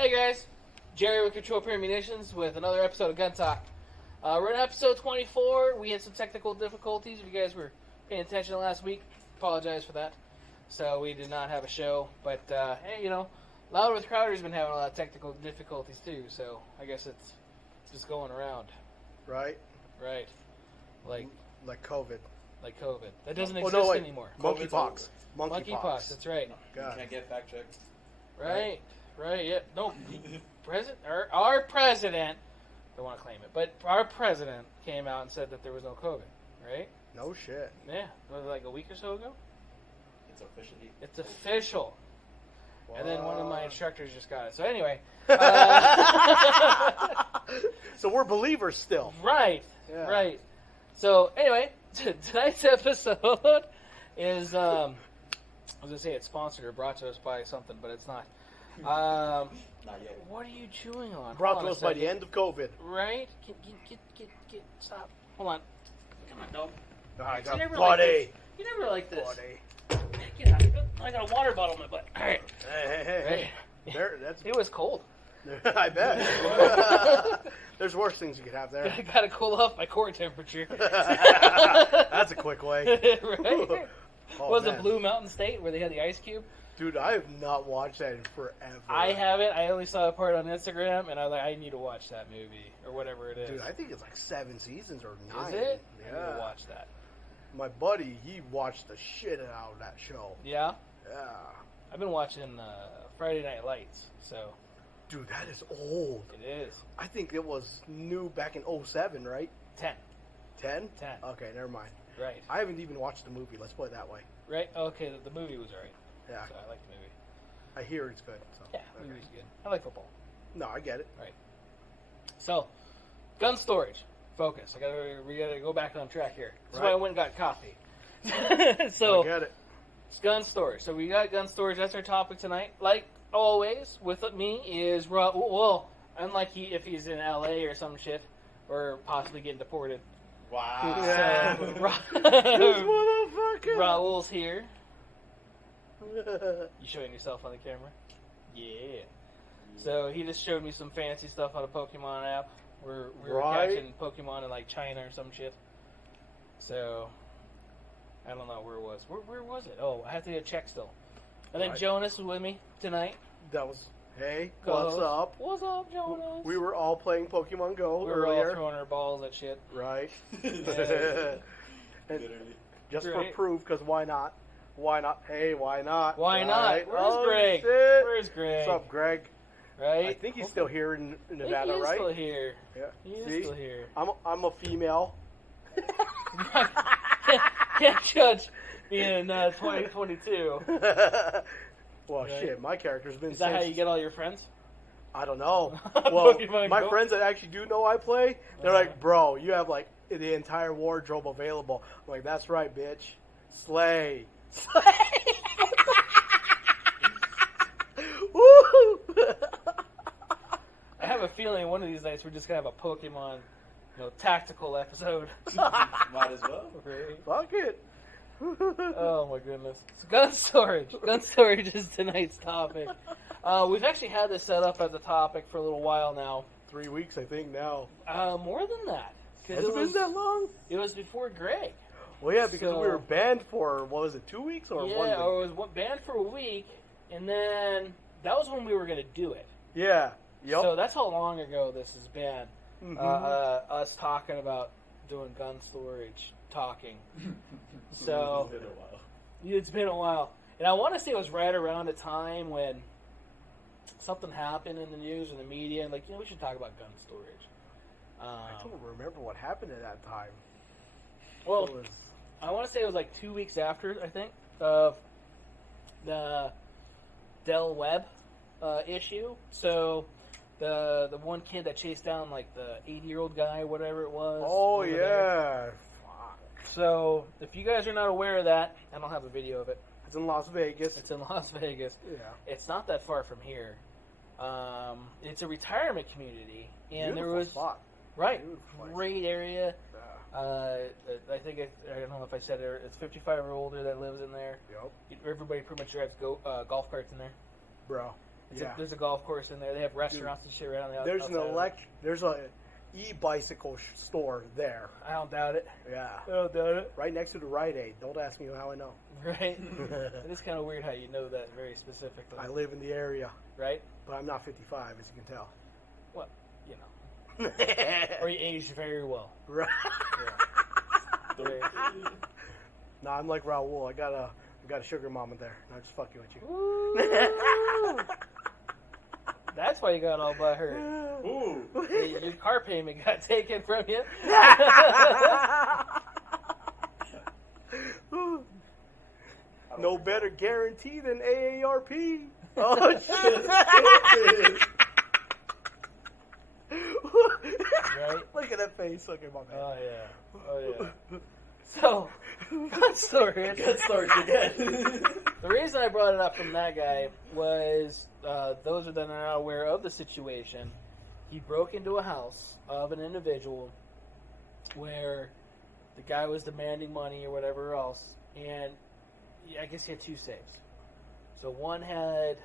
Hey guys, Jerry with Control Premonitions with another episode of Gun Talk. We're in episode 24. We had some technical difficulties. If you guys were paying attention last week, apologize for that. So we did not have a show, but hey, you know, Loud with Crowder's been having a lot of technical difficulties too. So I guess it's just going around. Right. Right. Like COVID. Like COVID. That doesn't exist anymore. Monkeypox. Monkeypox. That's right. God. Can't get fact checked. Right. Yeah. No. Our president. Don't want to claim it, but our president came out and said that there was no COVID. Right. No shit. Yeah. Was it like a week or so ago? It's official. Wow. And then one of my instructors just got it. So anyway. So we're believers still. Right. Yeah. Right. So anyway, tonight's episode is I was gonna say it's sponsored or brought to us by something, but it's not. not yet. What are you chewing on? Brought to us by the end of COVID. Right? Get stop. Hold on. Come on, dog. I got never buddy. You never like this. Buddy. Get out. I got a water bottle in my butt. All right. Hey. There, that's. It was cold. I bet. There's worse things you could have there. I gotta cool off my core temperature. That's a quick way. Right? Oh, Was man. it Blue Mountain State where they had the ice cube? Dude, I have not watched that in forever. I haven't. I only saw a part on Instagram, and I was like, I need to watch that movie or whatever it is. Dude, I think it's like 7 seasons or 9. Is it? Yeah. I need to watch that. My buddy, he watched the shit out of that show. Yeah? Yeah. I've been watching Friday Night Lights, so. Dude, that is old. It is. I think it was new back in 07, right? 10. 10? 10. Okay, never mind. Right. I haven't even watched the movie, let's put it that way. Right? Okay, the movie was alright. Yeah. So I like the movie. I hear it's good. So. Yeah, the movie's good. I like football. No, I get it. Right. So, gun storage. Focus. We gotta go back on track here. That's why I went and got coffee. So, I get it. it's gun storage. So we got gun storage. That's our topic tonight. Like always, with me is Ra. Well, unlike if he's in L.A. or some shit, or possibly getting deported. Wow. Yeah. So, This motherfucker. Raul's here. You showing yourself on the camera? Yeah. So he just showed me some fancy stuff on a Pokemon app. We were catching Pokemon in like China or some shit. So I don't know where it was. Where was it? Oh, I have to get a check still. And then Jonas was with me tonight. That was, hey, Co-host. what's up? What's up, Jonas? We were all playing Pokemon Go We were earlier. all throwing our balls at shit. Right. Yeah. And Literally. just Right. for proof, because why not? Why not? Hey, why not? Why not? Right? Where's Greg? Shit. Where's Greg? What's up, Greg? Right? I think he's still here in I think Nevada, he is right? still here. Yeah. He is See? still here. I'm a female. Can't judge me in 2022. Well, Right. shit, my character's been Is that how since- you get all your friends? I don't know. Well, Pokemon my Go? friends that actually do know I play, they're like, bro, you have like the entire wardrobe available. I'm like, that's right, bitch. Slay. Slay. Woo! I have a feeling one of these nights we're just gonna have a Pokemon, tactical episode. Might as well. Right? Fuck it. Oh my goodness. So gun storage. Gun storage is tonight's topic. We've actually had this set up as a topic for a little while now. 3 weeks, I think, now. More than that. 'Cause Has it been that long? It was before Greg. Well, yeah, because So- we were banned for, what was it, 2 weeks or 1 week? Yeah, or it was banned for a week, and then that was when we were going to do it. Yeah. Yep. So that's how long ago this has been. Mhm. Us talking about doing gun storage, talking. So It's been a while. it's been a while, and I want to say it was right around the time when something happened in the news and the media, and we should talk about gun storage. I don't remember what happened at that time. Well, It was, I want to say it was like 2 weeks after, I think, of the Del Webb issue. So the one kid that chased down like the 80-year-old guy, whatever it was. oh, over there. yeah. Fuck. So if you guys are not aware of that, I don't have a video of it. It's in Las Vegas. It's in Las Vegas. Yeah. It's not that far from here. It's a retirement community, and Beautiful there was spot. right Beautiful place. great area. Yeah. I think I don't know if I said it. It's 55 or older that lives in there. Yep. Everybody pretty much drives golf carts in there. Bro. There's a golf course in there. They have restaurants and shit around the There's outside. There's a e-bicycle store there. I don't doubt it. Yeah. I don't doubt it. Right next to the Rite Aid. Don't ask me how I know. Right? It is kind of weird how you know that very specifically. I live in the area. Right? But I'm not 55, as you can tell. Well, you know. Or you aged very well. Right. Yeah. Very- Nah, I'm like Raul. I got a sugar mama there. I'm just fucking with you. Ooh. That's why you got all by her. Ooh. Your car payment got taken from you. No better guarantee than AARP. Oh, shit. Right? Look at that face. Look at my man. Oh, yeah. Oh, yeah. So, good story. Good stories again. The reason I brought it up from that guy was those that are not aware of the situation. He broke into a house of an individual where the guy was demanding money or whatever else, and I guess he had two safes. So one had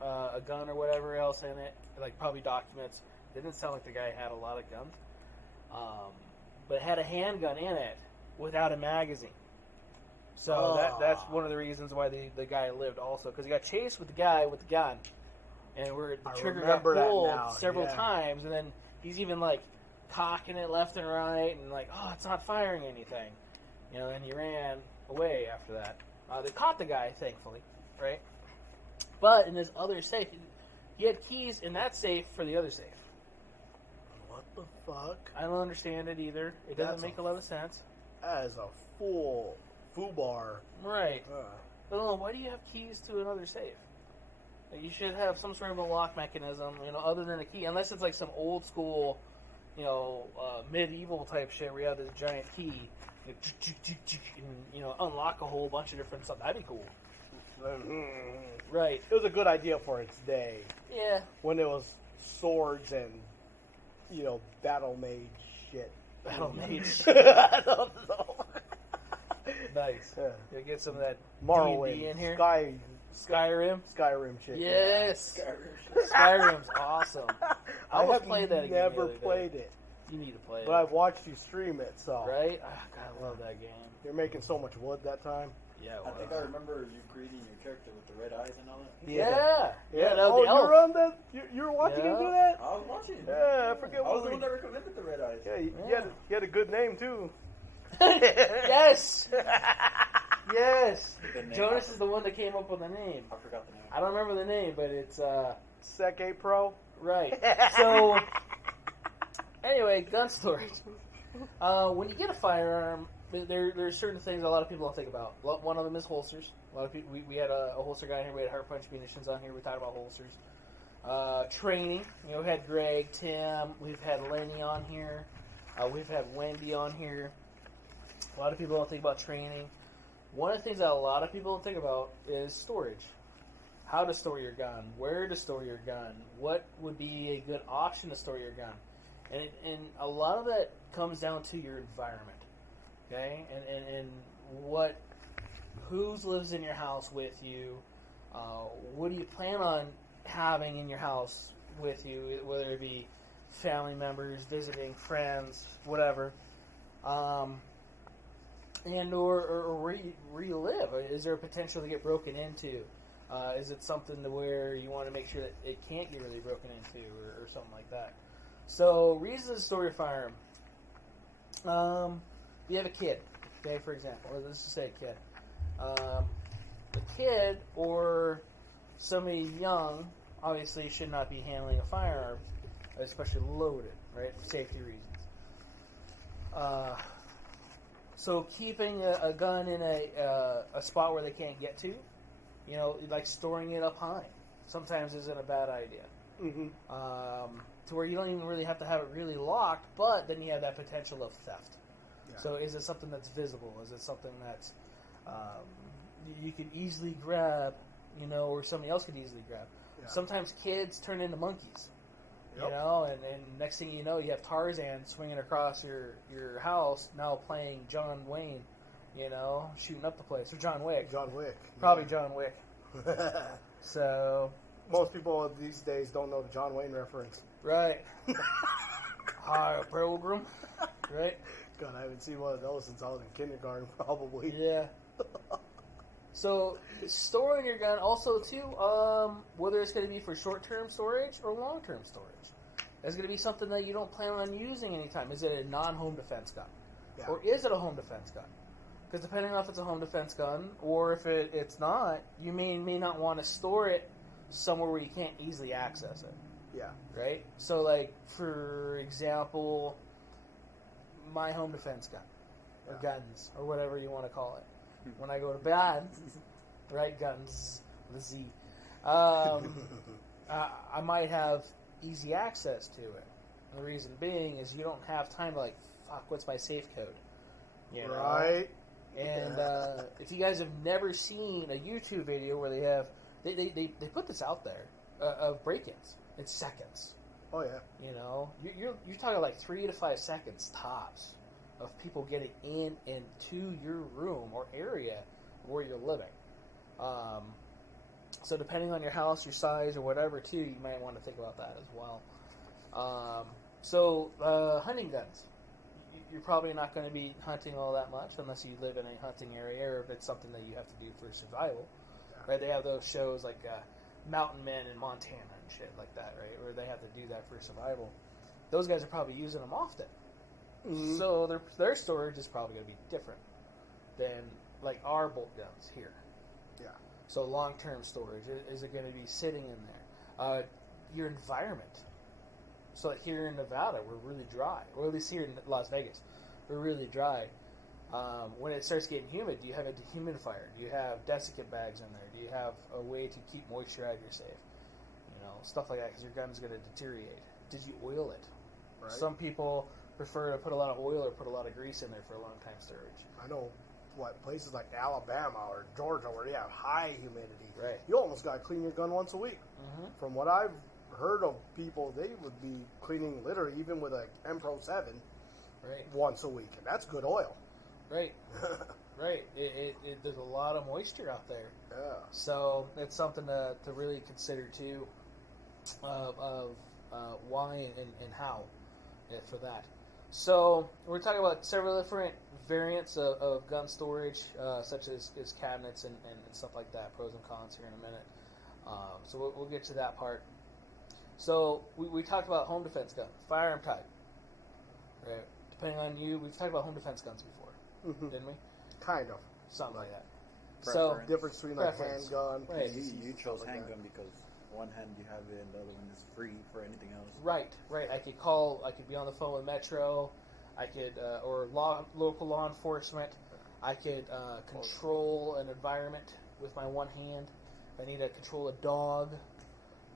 a gun or whatever else in it, like probably documents. Didn't sound like the guy had a lot of guns, but it had a handgun in it without a magazine. So that's one of the reasons why the guy lived also, because he got chased with the guy with the gun, and the trigger got pulled several times, and then he's even like cocking it left and right, and like, oh, it's not firing anything, you know. And he ran away after that. They caught the guy, thankfully, right? But in his other safe, he had keys in that safe for the other safe. What the fuck? I don't understand it either. It doesn't make a lot of sense. That is a full foobar. Right. But why do you have keys to another safe? Like, you should have some sort of a lock mechanism, you know, other than a key. Unless it's like some old school, you know, medieval type shit where you have this giant key, and, you know, unlock a whole bunch of different stuff. That'd be cool. Right. It was a good idea for its day. Yeah. When it was swords and, you know, battle mage shit. Battle mage. I don't know. Nice. Yeah. Get some of that Morrowind D&D in here. Skyrim shit. Yes. Skyrim's awesome. I will play that again. Never played it. You need to play it. But I've watched you stream it, so. Right? Oh, God, I love that game. You're making so much wood that time. Yeah, I think I remember you creating your character with the red eyes and all that. Yeah. That was oh, the elf. you were on that? You were watching him do that? I was watching. Yeah, I forget I what was the one that recommended the red eyes. Yeah, you had a good name, too. Yes. Yes. The name. Jonas is the one that came up with the name. I forgot the name. I don't remember the name, but it's Sec A Pro? right. So anyway, gun stories. When you get a firearm, there's certain things a lot of people don't think about. One of them is holsters. A lot of people. We had a holster guy here. We had Heart Punch Munitions on here. We talked about holsters. Training. You know, we had Greg, Tim. We've had Lenny on here. We've had Wendy on here. A lot of people don't think about training. One of the things that a lot of people don't think about is storage. How to store your gun. Where to store your gun. What would be a good option to store your gun. And a lot of that comes down to your environment. Okay? And who lives in your house with you? What do you plan on having in your house with you? Whether it be family members, visiting friends, whatever. And or where you live. Is there a potential to get broken into? Is it something to where you want to make sure that it can't get really broken into or something like that? So, reasons to store your firearm. You have a kid, okay, for example. Or let's just say a kid. A kid or somebody young obviously should not be handling a firearm, especially loaded, right, for safety reasons. So keeping a gun in a spot where they can't get to, you know, like storing it up high, sometimes isn't a bad idea. Mm-hmm. To where you don't even really have to have it really locked, but then you have that potential of theft. Yeah. So is it something that's visible? Is it something that's you could easily grab, you know, or somebody else could easily grab? Yeah. Sometimes kids turn into monkeys. Yep. You know, and next thing you know, you have Tarzan swinging across your house, now playing John Wayne, you know, shooting up the place. Or John Wick. John Wick. Probably John Wick. So, Most people these days don't know the John Wayne reference. Right. Hi, Pilgrim. Right? God, I haven't seen one of those since I was in kindergarten, probably. Yeah. So, storing your gun also, too, whether it's going to be for short-term storage or long-term storage. It's going to be something that you don't plan on using anytime. Is it a non-home defense gun? Yeah. Or is it a home defense gun? Because depending on if it's a home defense gun or if it's not, you may not want to store it somewhere where you can't easily access it. Yeah. Right? So, like, for example, my home defense gun, or guns, or whatever you want to call it. When I go to bed, right, guns, with a Z, I might have easy access to it. And the reason being is you don't have time to, like, fuck, what's my safe code? You know? Right. And if you guys have never seen a YouTube video where they have, they put this out there of break-ins in seconds. Oh, yeah. You know, you're talking like 3 to 5 seconds tops of people getting in and to your room or area where you're living. So depending on your house, your size, or whatever, too, you might want to think about that as well. Hunting guns. You're probably not going to be hunting all that much unless you live in a hunting area or if it's something that you have to do for survival. Yeah. Right? They have those shows like Mountain Men in Montana and shit like that, right? Where they have to do that for survival. Those guys are probably using them often. Mm-hmm. So their storage is probably going to be different than like our bolt guns here. Yeah. So long-term storage, is it going to be sitting in there? Your environment. So like here in Nevada, we're really dry. Or at least here in Las Vegas, we're really dry. When it starts getting humid, do you have a dehumidifier? Do you have desiccant bags in there? Do you have a way to keep moisture out of your safe? You know, stuff like that, because your gun's going to deteriorate. Did you oil it? Right. Some people prefer to put a lot of oil or put a lot of grease in there for a long time storage. I know places like Alabama or Georgia where they have high humidity. Right. You almost got to clean your gun once a week. Mm-hmm. From what I've heard of people, they would be cleaning literally even with a M Pro 7 once a week, and that's good oil. Right. Right. There's a lot of moisture out there. Yeah. So it's something to really consider too of why and how for that. So we're talking about several different variants of gun storage, such as cabinets and stuff like that, pros and cons here in a minute. So we'll get to that part. So we talked about home defense gun, firearm type. Right. Depending on you, we've talked about home defense guns before, didn't we? Kind of. Something like that. Preference. So difference between like handgun. Right. You chose handgun because one hand you have it and the other one is free for anything else. Right. I could be on the phone with Metro. I could, or local law enforcement. I could control an environment with my one hand. If I need to control a dog,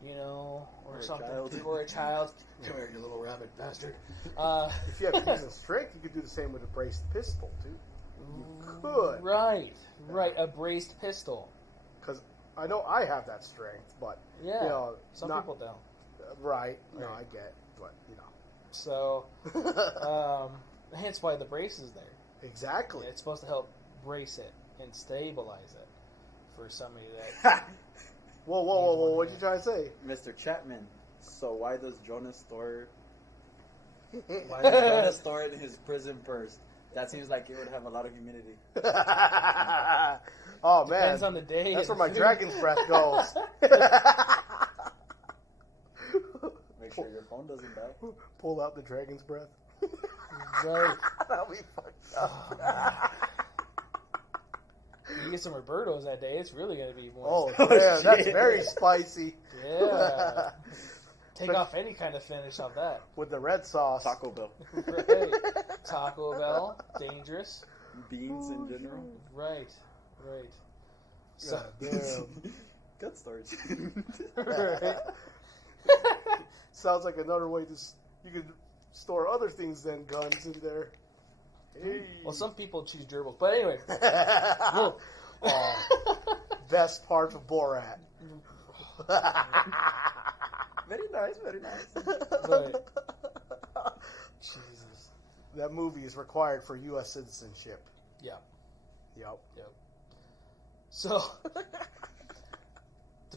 you know, or something, or a child. Come here, you little rabbit bastard. If you have decent strength, you could do the same with a braced pistol too. You could. Right. A braced pistol. Because I know I have that strength, but yeah, you know, some people don't. Right. No, I get, but you know. So, hence why the brace is there. Exactly. Yeah, it's supposed to help brace it and stabilize it for somebody that. Whoa! What you trying to say, Mr. Chapman? So why does Jonas store? Why does Jonas store it in his prison purse? That seems like it would have a lot of humidity. Oh man, depends on the day. That's where my dragon's breath goes. Make sure your phone doesn't die. Pull out the dragon's breath. Right. That'll be fucked up. You get some Roberto's that day, it's really going to be more. Oh, man, that's very spicy. Yeah. Take off any kind of finish off that. With the red sauce. Taco Bell. Right. Taco Bell, dangerous. Beans in general. Right. So, Good storage. Right. Sounds like another way you could store other things than guns in there. Hey. Well, some people choose gerbils, but anyway. Best part of Borat. Very nice. Right. Jesus. That movie is required for U.S. citizenship. Yeah. Yep. So,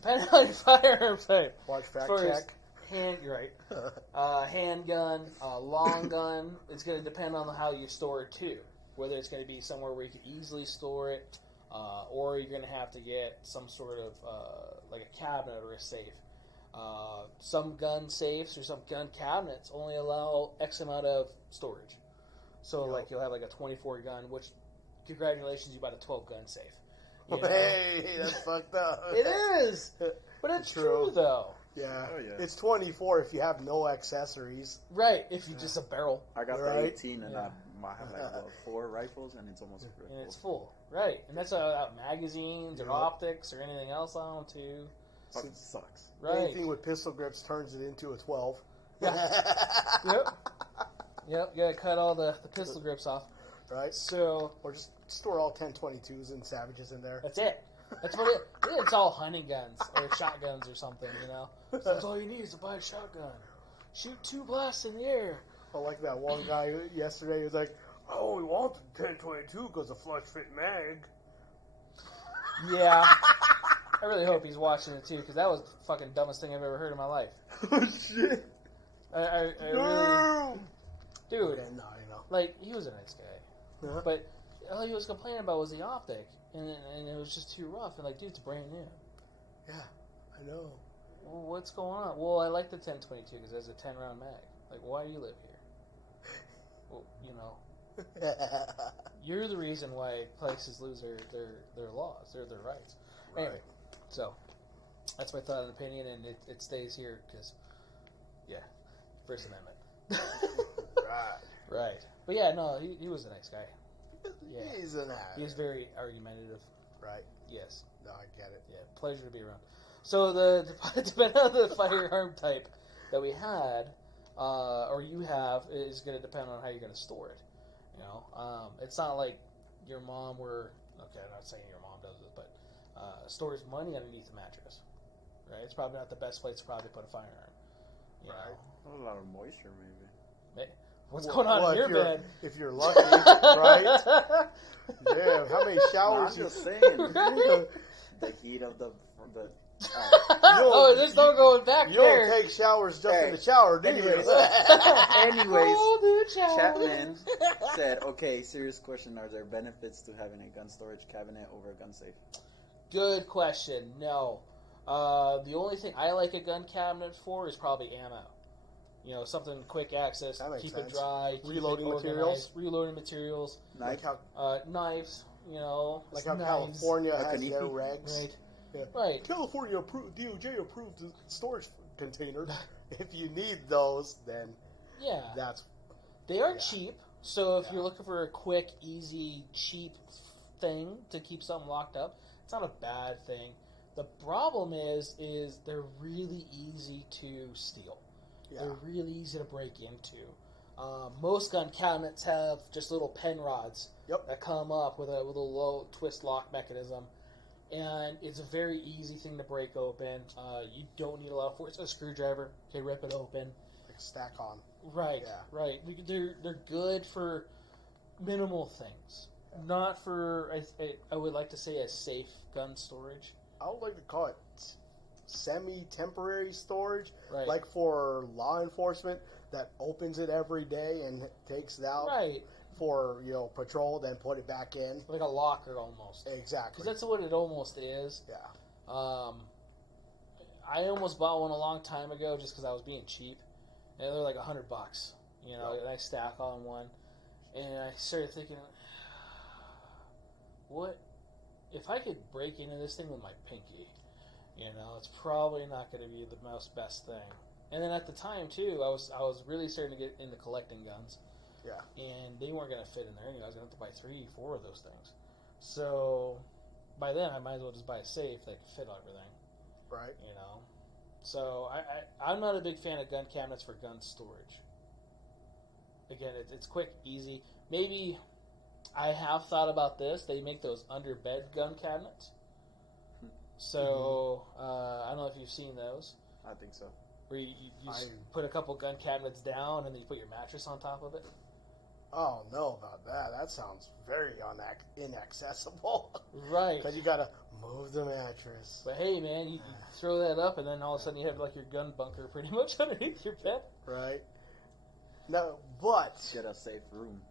Depending on your firearm type. Watch fact First, check. You're right. Handgun, long gun. It's going to depend on how you store it too. Whether it's going to be somewhere where you can easily store it, or you're going to have to get some sort of like a cabinet or a safe. Some gun safes or some gun cabinets only allow X amount of storage. So like you'll have like a 24 gun, which congratulations, you bought a 12 gun safe. You know? Hey, that's fucked up. It is, but it's true though. Yeah. Oh, yeah. It's 24 if you have no accessories. Right, if you just a barrel. I got Right. the 18 and I have like 4 rifles and it's almost full. And it's full. Right, and that's without magazines or optics or anything else on them too. Fucking sucks. Right. Anything with pistol grips turns it into a 12. Yeah. Yep. You gotta cut all the pistol grips off. Right? So Or just store all 1022s and Savages in there. that's it. That's what it. It's all hunting guns or shotguns or something, you know. So that's all you need is to buy a shotgun. Shoot 2 blasts in the air. I like that one guy yesterday. He was like, "I only want the 1022 because the flush fit mag." Yeah. I really hope he's watching it too, because that was the fucking dumbest thing I've ever heard in my life. Oh shit! I really, No! dude, Yeah, no, I know. like he was a nice guy, Uh-huh. but all he was complaining about was the optic, and it was just too rough. And like, dude, it's brand new. Yeah, I know. Well, what's going on? Well, I like the 1022 because it has a 10-round mag. Like, why do you live here? Well, you know, you're the reason why places lose their laws, their rights. Right. Anyway, so that's my thought and opinion, and it stays here because, yeah, First Amendment. Right. Right. But yeah, no, he was a nice guy. Yeah. He's an ass. He was very argumentative. Right. Yes. No, I get it. Yeah, pleasure to be around. So depending on the firearm type that we had, or you have, is going to depend on how you're going to store it. You know, it's not like your mom okay, I'm not saying your mom does it, but stores money underneath the mattress. Right? It's probably not the best place to probably put a firearm. You know? A lot of moisture, maybe. What's going on in your bed? If you're lucky, right? Damn, how many No, showers I'm just saying. you The heat of the Oh, there's no going back You there. don't take showers just in Hey, the shower, do anyways. you? Anyways, Oh, the shower. Chapman said, okay, serious question. Are there benefits to having a gun storage cabinet over a gun safe? Good question. No. The only thing I like a gun cabinet for is probably ammo. You know, something quick access, That makes keep sense. it dry, keep Reloading it organized, materials? reloading materials, Like how knives. You know, like how knives. California Like has an their EP. regs. Right. Yeah. Right. California approved, DOJ approved the storage container. If you need those, then Yeah. that's They are yeah. cheap, so if Yeah. you're looking for a quick, easy, cheap thing to keep something locked up, it's not a bad thing. The problem is they're really easy to steal. yeah. They're really easy to break into. Most gun cabinets have just little pen rods Yep. that come up with a low twist lock mechanism, and it's a very easy thing to break open. You don't need a lot of force. A screwdriver can rip it open. Like stack on. Right, Yeah. right. They're good for minimal things, not for I would like to say a safe gun storage. I would like to call it semi-temporary storage, Right, like for law enforcement that opens it every day and takes it out right, for patrol, then put it back in. like a locker almost. Exactly. Because that's what it almost is. Yeah. I almost bought one a long time ago just because I was being cheap, and they're like $100. You know, Yep. a nice stack on one, and I started thinking, what if I could break into this thing with my pinky? You know, it's probably not going to be the most best thing. And then at the time too, I was really starting to get into collecting guns. Yeah. And they weren't going to fit in there. You know, I was going to have to buy 3, 4 of those things. So by then, I might as well just buy a safe that can fit everything. Right. You know, so I'm not a big fan of gun cabinets for gun storage. Again, it's quick, easy. Maybe I have thought about this. They make those under bed gun cabinets. So I don't know if you've seen those. I think so. Where you put a couple gun cabinets down and then you put your mattress on top of it. Oh, no about that. That sounds very inaccessible. Right. Because you got to Move the mattress. But hey, man, you throw that up, and then all of a sudden you have like your gun bunker pretty much underneath your bed. Right. No, but Get a safe room.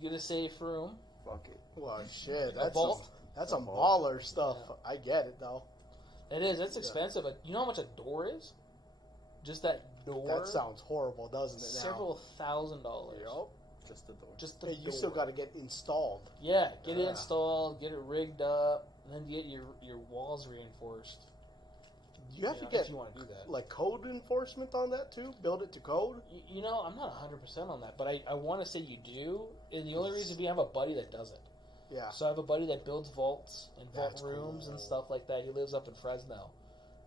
You get a safe room. Fuck it. well, shit, A vault. that's some vault. baller stuff. Yeah. I get it though. It is. It's expensive. You know how much a door is? Just that door. That sounds horrible, doesn't it? Now? Several $1,000s. Yep. Just the door. Just the Hey, door. you still got to get installed. Yeah, get it Yeah. installed, get it rigged up, and then get your walls reinforced. You have know, to get if you want to do that. like code enforcement on that too. Build it to code. You know, I'm not 100% on that, but I want to say you do. And the only reason being I have a buddy that does it. Yeah. So I have a buddy that builds vaults and vault That's rooms and cool. stuff like that. He lives up in Fresno.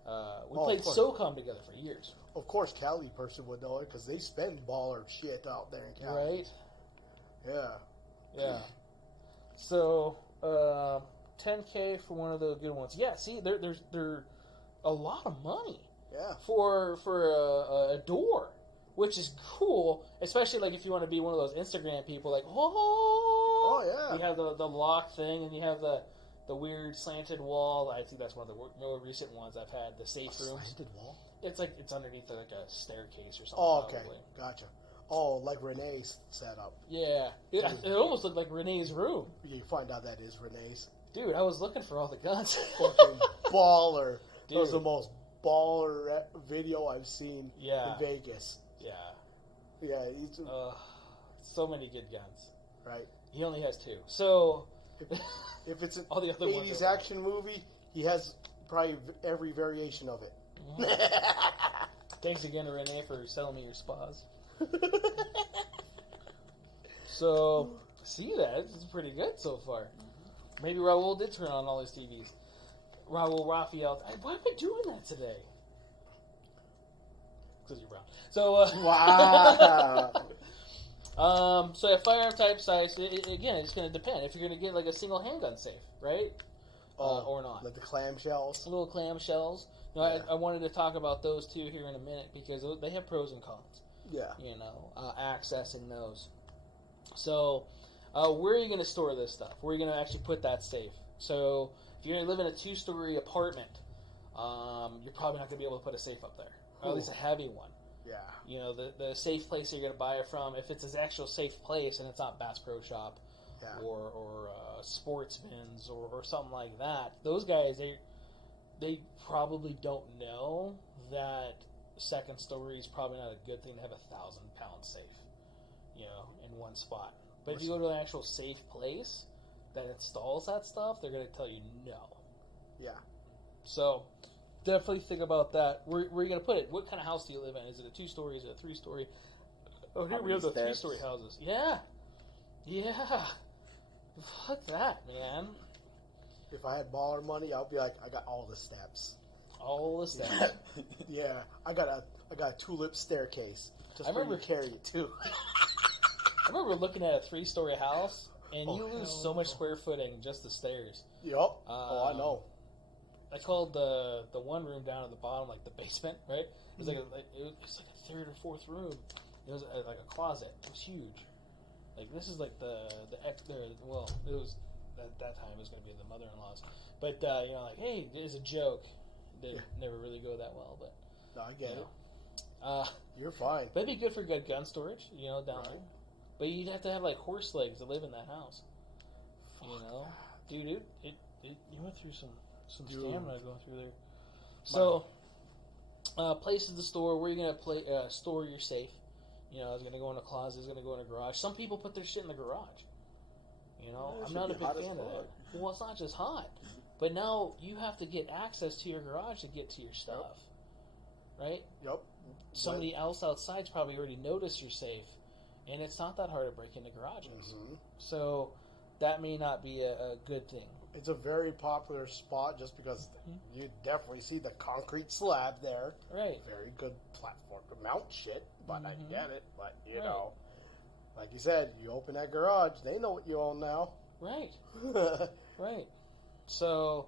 We Oh, played fun. SOCOM together for years. Of course, Cali person would know it because they spend baller shit out there in Cali. Right? Yeah. Yeah. So, $10K for one of the good ones. Yeah, see, they're a lot of money Yeah. for a door, which is cool, especially like if you want to be one of those Instagram people, like, Oh yeah. you have the lock thing, and you have the weird slanted wall. I think that's one of the more recent ones I've had. The safe A room. slanted wall. It's like it's underneath like a staircase or something. Oh, okay. Probably. Gotcha. Oh, like Renee's setup. Yeah, it almost looked like Renee's room. You find out that is Renee's. Dude, I was looking for all the guns. Fucking baller. Dude. That was the most baller video I've seen Yeah. in Vegas. Yeah. Yeah, he's So many good guns. right. He only has 2. So If it's an all the other ones 80s are action movie, he has probably every variation of it. Thanks again to Renee for selling me your spas. So, see that? It's pretty good so far. Maybe Raul did turn on all his TVs. Raphael. Why am I doing that today? Because you're brown. So, Wow. so at firearm type size, again, it's going to depend. If you're going to get like a single handgun safe, right? Or not. Like the clamshells. Little clamshells. You know, Yeah. I wanted to talk about those two here in a minute because they have pros and cons. Yeah. You know, accessing those. So, where are you going to store this stuff? Where are you going to actually put that safe? So, if you're going to live in a 2-story apartment, you're probably not going to be able to put a safe up there. Or at least a heavy one. Yeah. You know, the safe place you're going to buy it from, if it's an actual safe place and it's not Bass Pro Shop Yeah. or Sportsman's or something like that, those guys, they probably don't know that second story is probably not a good thing to have 1,000-pound safe, you know, in one spot. But if you go to an actual safe place that installs that stuff, they're going to tell you no. Yeah. So, definitely think about that. Where are you going to put it? What kind of house do you live in? Is it a 2-story? Is it a 3-story? Oh, here How we have the many 3-story steps? houses. Yeah. Yeah. Fuck that, man. If I had baller money, I'd be like, I got all the steps. All the steps. Yeah. I got a tulip staircase. Just I for remember- you to carry it too. I remember looking at a 3-story house, and Oh, you lose hell so much no. square footing just the stairs. Yup. Oh, I know. I called the one room down at the bottom like the basement, right? It was like it was like a 3rd or 4th room. It was like a closet. It was huge. Like this is like well, it was at that time it was going to be the mother-in-law's, but you know, like hey, it's a joke. Didn't never really go that well, but No, I get you it. know. You're fine. That'd be good for good gun storage, you know, down Right. there. But you'd have to have like horse legs to live in that house. You know, dude, you went through some Dude. stamina going through there. So, places to store. Where are you gonna store your safe? You know, is it gonna go in a closet? Is it gonna go in a garage? Some people put their shit in the garage. You know, Yeah, it I'm should not a be big hot as fan of that. fuck. Well, it's not just hot, but now you have to get access to your garage to get to your stuff, right? Yup. Somebody else outside's probably already noticed you're safe, and it's not that hard to break into garages. Mhm. So that may not be a good thing. It's a very popular spot just because you definitely see the concrete slab there. Right. Very good platform to mount shit, but I Mhm. get it. But, you Right. know, like you said, you open that garage, they know what you own now. Right. Right. So,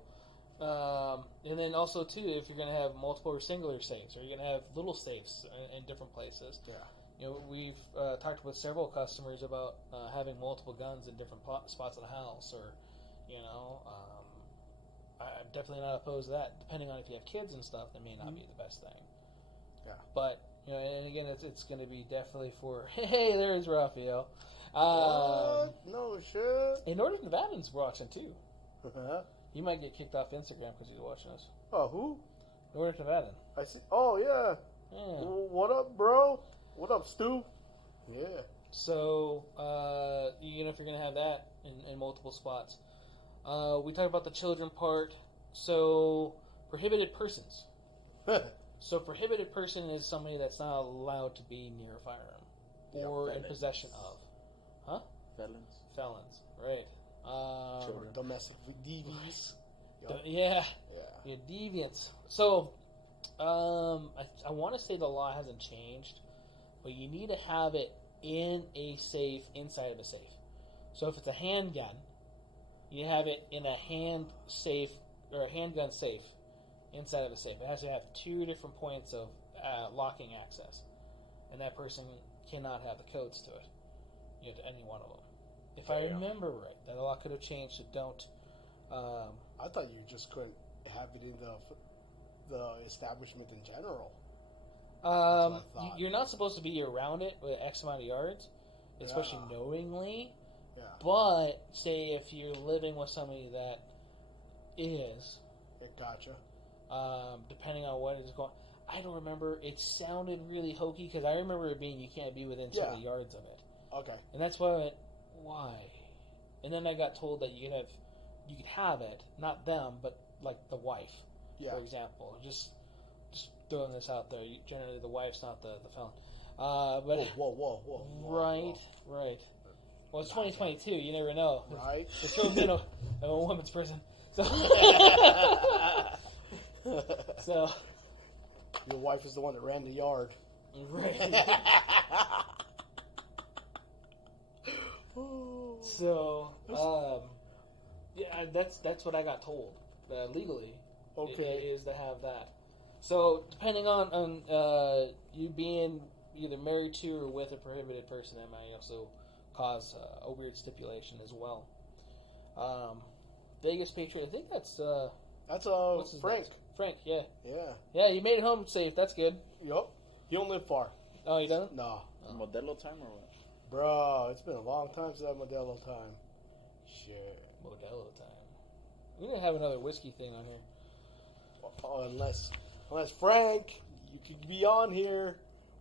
and then also, too, if you're going to have multiple or singular safes, or you're going to have little safes in different places. Yeah. You know, we've talked with several customers about having multiple guns in different spots of the house, or, you know, I'm definitely not opposed to that. Depending on if you have kids and stuff, that may not be the best thing. Yeah. But, and again, it's going to be definitely for, hey, there's Raphael. What? No shit. Hey, Northern Nevadans watching too. Uh-huh. You might get kicked off Instagram because he's watching us. Oh, who? Northern Nevadan. I see. Oh, yeah. Yeah. What up, bro? What up, Stu? Yeah. So, if you're going to have that in multiple spots. We talked about the children part. So, prohibited persons. So, prohibited person is somebody that's not allowed to be near a firearm or in possession of. Huh? Felons, right. Children. Domestic DVs. Yeah, deviants. So, I want to say the law hasn't changed, but you need to have it in a safe, inside of a safe. So if it's a handgun, you have it in a hand safe, or a handgun safe, inside of a safe. It has to have 2 different points of locking access, and that person cannot have the codes to it. You have to any one of them. If I remember right, that a law could have changed, so don't. I thought you just couldn't have it in the establishment in general. You're not supposed to be around it with X amount of yards, especially knowingly. Yeah. But say if you're living with somebody that is, Gotcha. depending on what is going. I don't remember. It sounded really hokey because I remember it being you can't be within 20 yards of it. Okay. And that's why I went, why? And then I got told that you could have it, not them, but like the wife, for example. Just throwing this out there. Generally, the wife's not the felon. But whoa. Right. Well, it's 2022. You never know. Right. They're throwing me in a woman's prison. So, so your wife is the one that ran the yard. Right. So, that's what I got told. Legally, is to have that. So, depending on you being either married to or with a prohibited person, that might also cause a weird stipulation as well. Vegas Patriot, I think that's Frank. Frank, yeah. Yeah, you made it home safe. That's good. Yup. You don't live far. Oh, you don't? No. Modelo time or what? Bro, it's been a long time since I had Modelo time. Shit. Modelo time. We need to have another whiskey thing on here. Oh, unless Frank, you could be on here.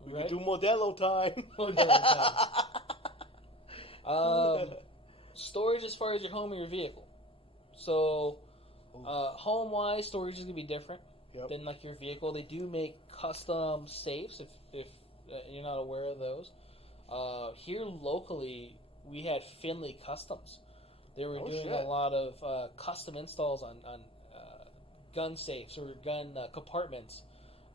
We could do Modelo time. Modelo time. Storage as far as your home or your vehicle. So, home-wise, storage is going to be different than like your vehicle. They do make custom safes if you're not aware of those. Here locally, we had Finley Customs. They were doing a lot of custom installs on gun safes or gun compartments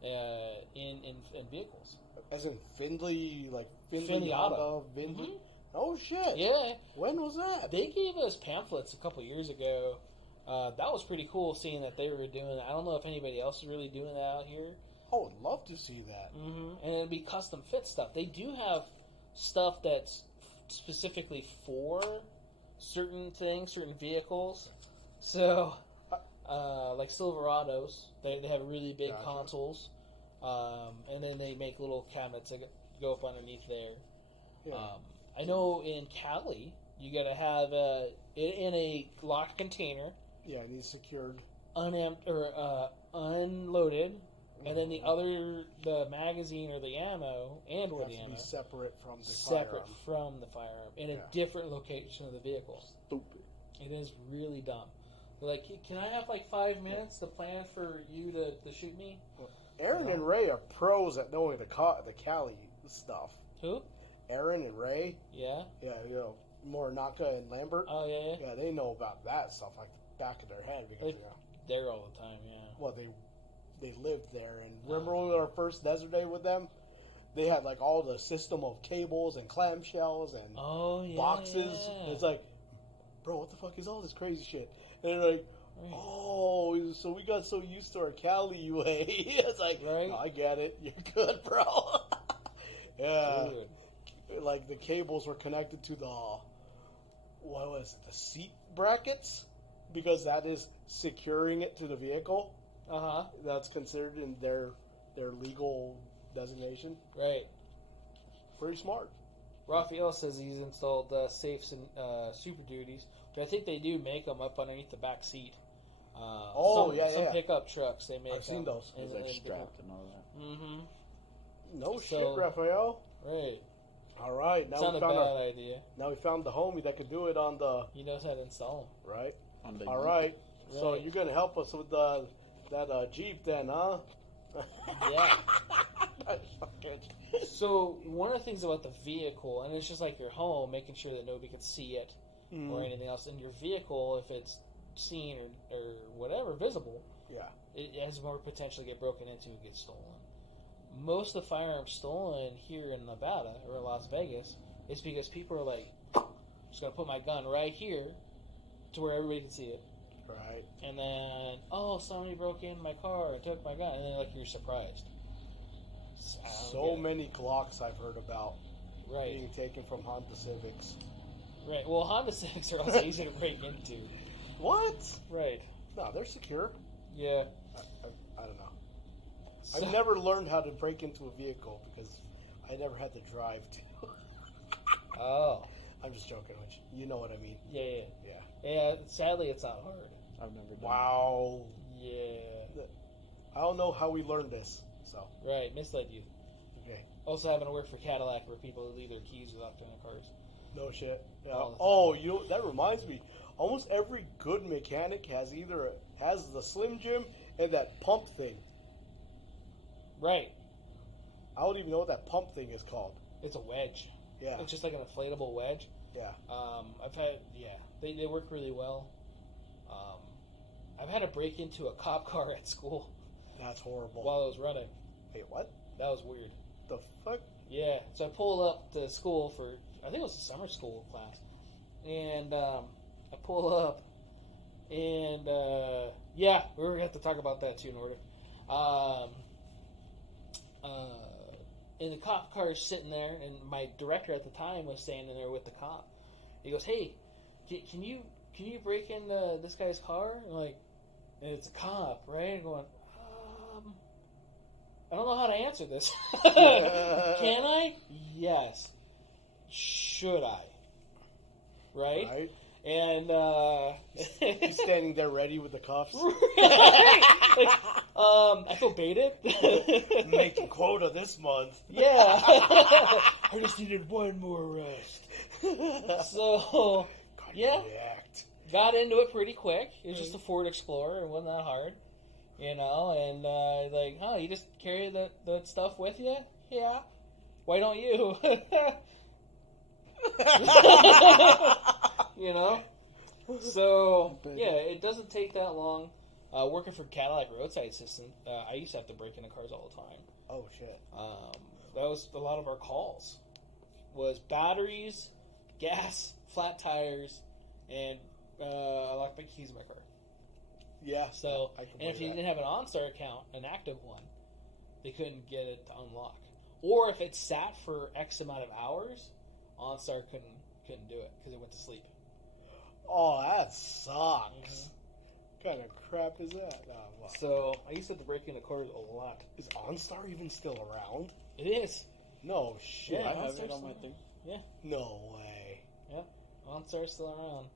in vehicles. As in Findlay, like Findlay Auto. Findlay? Mm-hmm. Oh, shit. Yeah. When was that? They gave us pamphlets a couple years ago. That was pretty cool seeing that they were doing that. I don't know if anybody else is really doing that out here. I would love to see that. Mm-hmm. And it'd be custom fit stuff. They do have stuff that's specifically for certain things, certain vehicles. So, like Silverados, they have really big consoles. And then they make little cabinets that go up underneath there. Yeah. I know in Cali, you got to have it in a locked container. Yeah, it needs secured. Unloaded. And then the magazine or the ammo or the ammo be separate from the firearm in a different location of the vehicle. Stupid. It is really dumb. Like, can I have like 5 minutes to plan for you to shoot me? Well, Aaron and Ray are pros at knowing the Cali stuff. Who? Aaron and Ray. Yeah. Yeah, Morinaka and Lambert. Oh yeah. Yeah, they know about that stuff like the back of their head because they're there all the time. Yeah. Well, they lived there, and remember on our first desert day with them, they had like all the system of cables and clamshells and boxes. Yeah. And it's like, bro, what the fuck is all this crazy shit? And they're like, oh, so we got so used to our Cali way. It's like, no, I get it. You're good, bro. Yeah. Dude. Like the cables were connected to the, what was it, the seat brackets? because that is securing it to the vehicle. Uh-huh. That's considered in their legal designation. Right. Pretty smart. Raphael says he's installed safes and Super Duties, but I think they do make them up underneath the back seat. Some pickup trucks they make. I've seen those. It's like strapped and all that. Mm-hmm. No shit, Raphael. Right. All right. Now it's not a bad idea. Now we found the homie that could do it on the. He knows how to install them. Right. On the all right. So you're gonna help us with that Jeep then, huh? Yeah. So one of the things about the vehicle, and it's just like your home, making sure that nobody can see it or anything else. In your vehicle, if it's seen or whatever visible, it has more potential to get broken into and get stolen. Most of the firearms stolen here in Nevada or Las Vegas is because people are like, I'm just gonna put my gun right here to where everybody can see it. Right. And then, somebody broke in my car and took my gun, and then like you're surprised. So many Glocks I've heard about being taken from Honda Civics. Right. Well, Honda Civics are also easy to break into. What? Right. No, they're secure. Yeah. I don't know. I've never learned how to break into a vehicle because I never had to drive to. Oh. I'm just joking with you. You know what I mean. Yeah. Sadly, it's not hard. I've never done Wow. Yeah. I don't know how we learned this. So. Right. Misled you. Okay. Also having to work for Cadillac where people leave their keys locked in their cars. No shit. Yeah. That reminds me. Almost every good mechanic has the Slim Jim and that pump thing. Right. I don't even know what that pump thing is called. It's a wedge. Yeah. It's just like an inflatable wedge. Yeah. They work really well. I've had to break into a cop car at school. That's horrible. While I was running. Wait, what? That was weird. The fuck? Yeah. So I pulled up to school for, I think it was a summer school class. And I pull up and we're going to have to talk about that too, Nordic. And the cop car is sitting there, and my director at the time was standing there with the cop. He goes, "Hey, can you break in this guy's car?" And it's a cop, right? I'm going, I don't know how to answer this. Can I? Yes. Should I? Right? And he's standing there ready with the cuffs. I feel baited. Making quota this month. Yeah. I just needed one more rest. So, got into it pretty quick. It was just a Ford Explorer. It wasn't that hard. And you just carry that stuff with you? Yeah. Why don't you? So, it doesn't take that long. Working for Cadillac Roadside Assistant, I used to have to break into cars all the time. Oh, shit. That was a lot of our calls. Was batteries, gas, flat tires, and I locked my keys in my car. Yeah. So, and if you didn't have an OnStar account, an active one, they couldn't get it to unlock. Or if it sat for X amount of hours, OnStar couldn't do it because it went to sleep. Oh, that sucks. What kind of crap is that? So, I used to have to break into cars a lot. Is OnStar even still around? It is. No shit. Yeah, I have it on my thing. Yeah. No way. Yeah. OnStar's still around.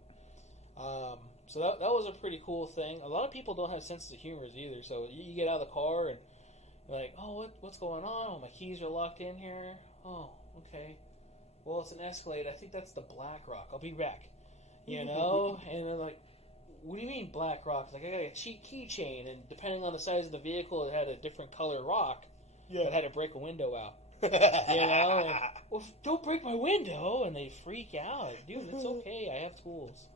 So that was a pretty cool thing. A lot of people don't have sense of humor either. So you get out of the car and you're like, oh, what's going on? Oh, my keys are locked in here. Oh, okay. Well, it's an Escalade. I think that's the Black Rock. I'll be back. And they're like, what do you mean Black Rock? Like, I got a cheap keychain, and depending on the size of the vehicle, it had a different color rock. Yeah. It had to break a window out. And, well, don't break my window, and they freak out. Dude, it's okay. I have tools.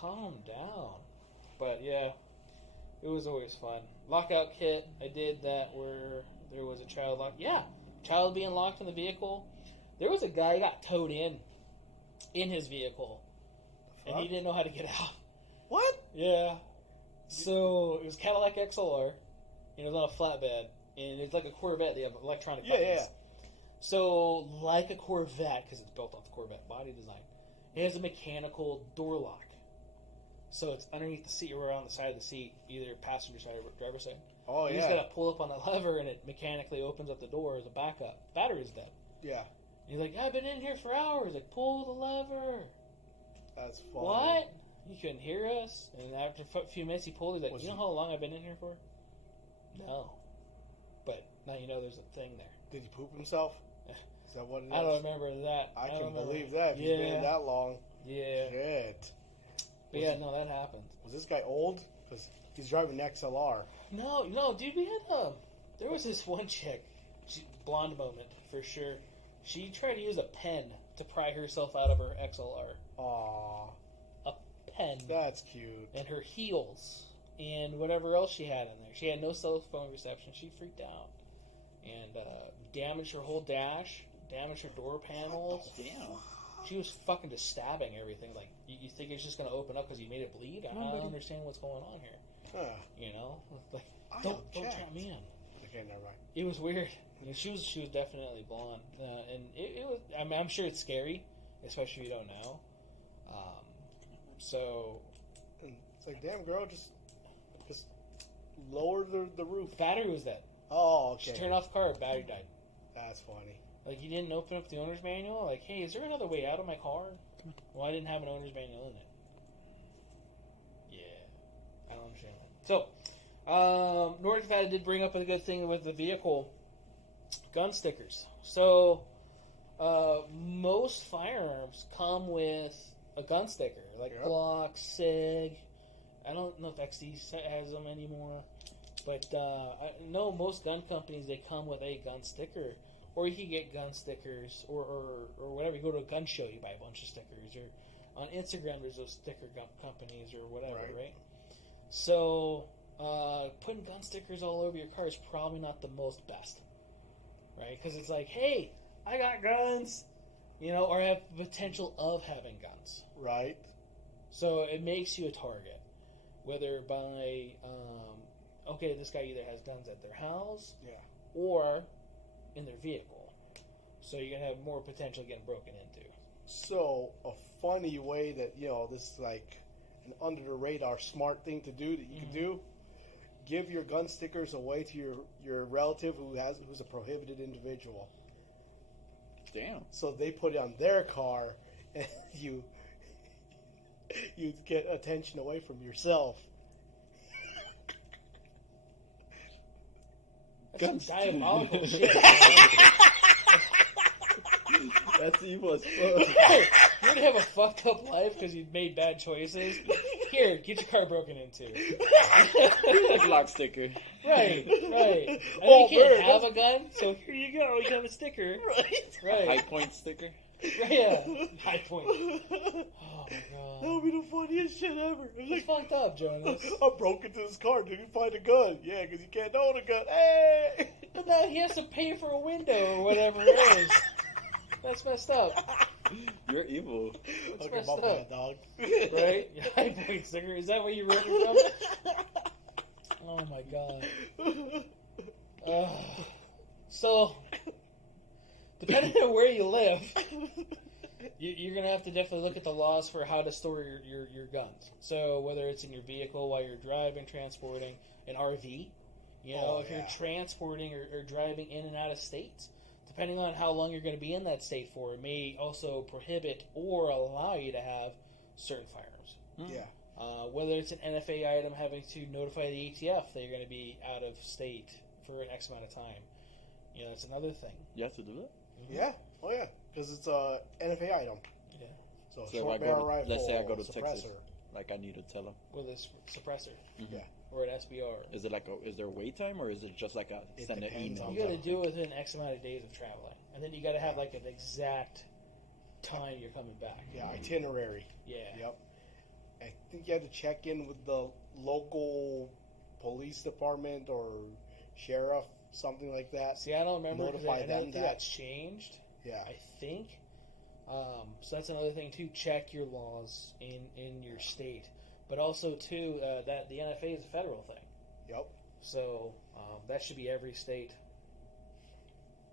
Calm down. But yeah, it was always fun. Lockout kit, I did that where there was a child being locked in the vehicle. There was a guy who got towed in his vehicle, and he didn't know how to get out. What? Yeah. So it was Cadillac XLR, and it was on a flatbed, and it's like a Corvette. They have electronic buttons. Yeah. So like a Corvette, because it's built off the Corvette body design, it has a mechanical door lock. So it's underneath the seat or on the side of the seat, either passenger side or driver's side. Oh, You just got to pull up on the lever, and it mechanically opens up the door as a backup. Battery's dead. Yeah. You're like, I've been in here for hours. Like, pull the lever. That's funny. What? You couldn't hear us? And after a few minutes, he pulled. He's like, you know how long I've been in here for? No. But now you know there's a thing there. Did he poop himself? Is that what it is? I don't remember that. I can believe that if he's been in that long. Yeah. Shit. But no, that happened. Was this guy old? Because he's driving an XLR. No, dude, we had there was this one chick, blonde moment for sure. She tried to use a pen to pry herself out of her XLR. Aww. A pen. That's cute. And her heels and whatever else she had in there. She had no cell phone reception. She freaked out and damaged her whole dash, damaged her door panels. Damn. She was fucking just stabbing everything. Like, you think it's just going to open up because you made it bleed? I don't understand what's going on here. Huh. You know? Like, don't trap me in. Okay, never mind. It was weird. I mean, she was definitely blonde. And it was, I mean, I'm sure it's scary, especially if you don't know. So. It's like, damn, girl, just lower the roof. Battery was dead. Oh, okay. She turned off the car, battery died. That's funny. Like, you didn't open up the owner's manual? Like, hey, is there another way out of my car? Well, I didn't have an owner's manual in it. Yeah. I don't understand that. So, Nordic Nevada did bring up a good thing with the vehicle gun stickers. So, most firearms come with a gun sticker. Like Glock, SIG. I don't know if XD has them anymore. But I know most gun companies, they come with a gun sticker. Or you can get gun stickers, or whatever. You go to a gun show, you buy a bunch of stickers. Or on Instagram, there's those sticker companies or whatever, right? So, putting gun stickers all over your car is probably not the most best, right? Because it's like, hey, I got guns, you know, or I have the potential of having guns. Right. So it makes you a target, whether by, okay, this guy either has guns at their house, or in their vehicle. So you're going to have more potential getting broken into. So, a funny way that, you know, this is like an under-the-radar smart thing to do that you can do, give your gun stickers away to your relative who's a prohibited individual. Damn. So they put it on their car, and you get attention away from yourself. That's some diabolical shit. That's evil as fuck. You're gonna have a fucked up life because you've made bad choices. Here, get your car broken into. A Glock sticker. Right. I know you can't have a gun, so here you go. You have a sticker. Right. High point sticker. Right, yeah. High point. Oh my god. That would be the funniest shit ever. It's fucked up, Jonas. I broke into this car. Did you find a gun? Yeah, because you can't own a gun. Hey! But now he has to pay for a window or whatever it is. That's messed up. You're evil. That's Okay, messed my up. bad, dog. Right? High point sticker. Is that what you wrote it from? Oh my god. So, depending on where you live, you're going to have to definitely look at the laws for how to store your guns. So, whether it's in your vehicle while you're driving, transporting, an RV, you know, if you're transporting or driving in and out of states, depending on how long you're going to be in that state for, it may also prohibit or allow you to have certain firearms. Yeah. Whether it's an NFA item, having to notify the ATF that you're going to be out of state for an X amount of time. You know, that's another thing. You have to do that? Yeah. Oh, yeah. Because it's a NFA item. Yeah. So if short barrel rifle. Let's say I go to suppressor. Texas. Like, I need to tell them. With a suppressor. Yeah. Or an SBR. Is it like is there wait time, or is it just like send an email? You got to do it within X amount of days of traveling, and then you got to have like an exact time you're coming back. Yeah, itinerary. Yeah. Yep. I think you had to check in with the local police department or sheriff, something like that. See, I don't remember. Notify them that that's changed. Yeah. I think. So that's another thing too. Check your laws in your state. But also, too, that the NFA is a federal thing. Yep. So that should be every state.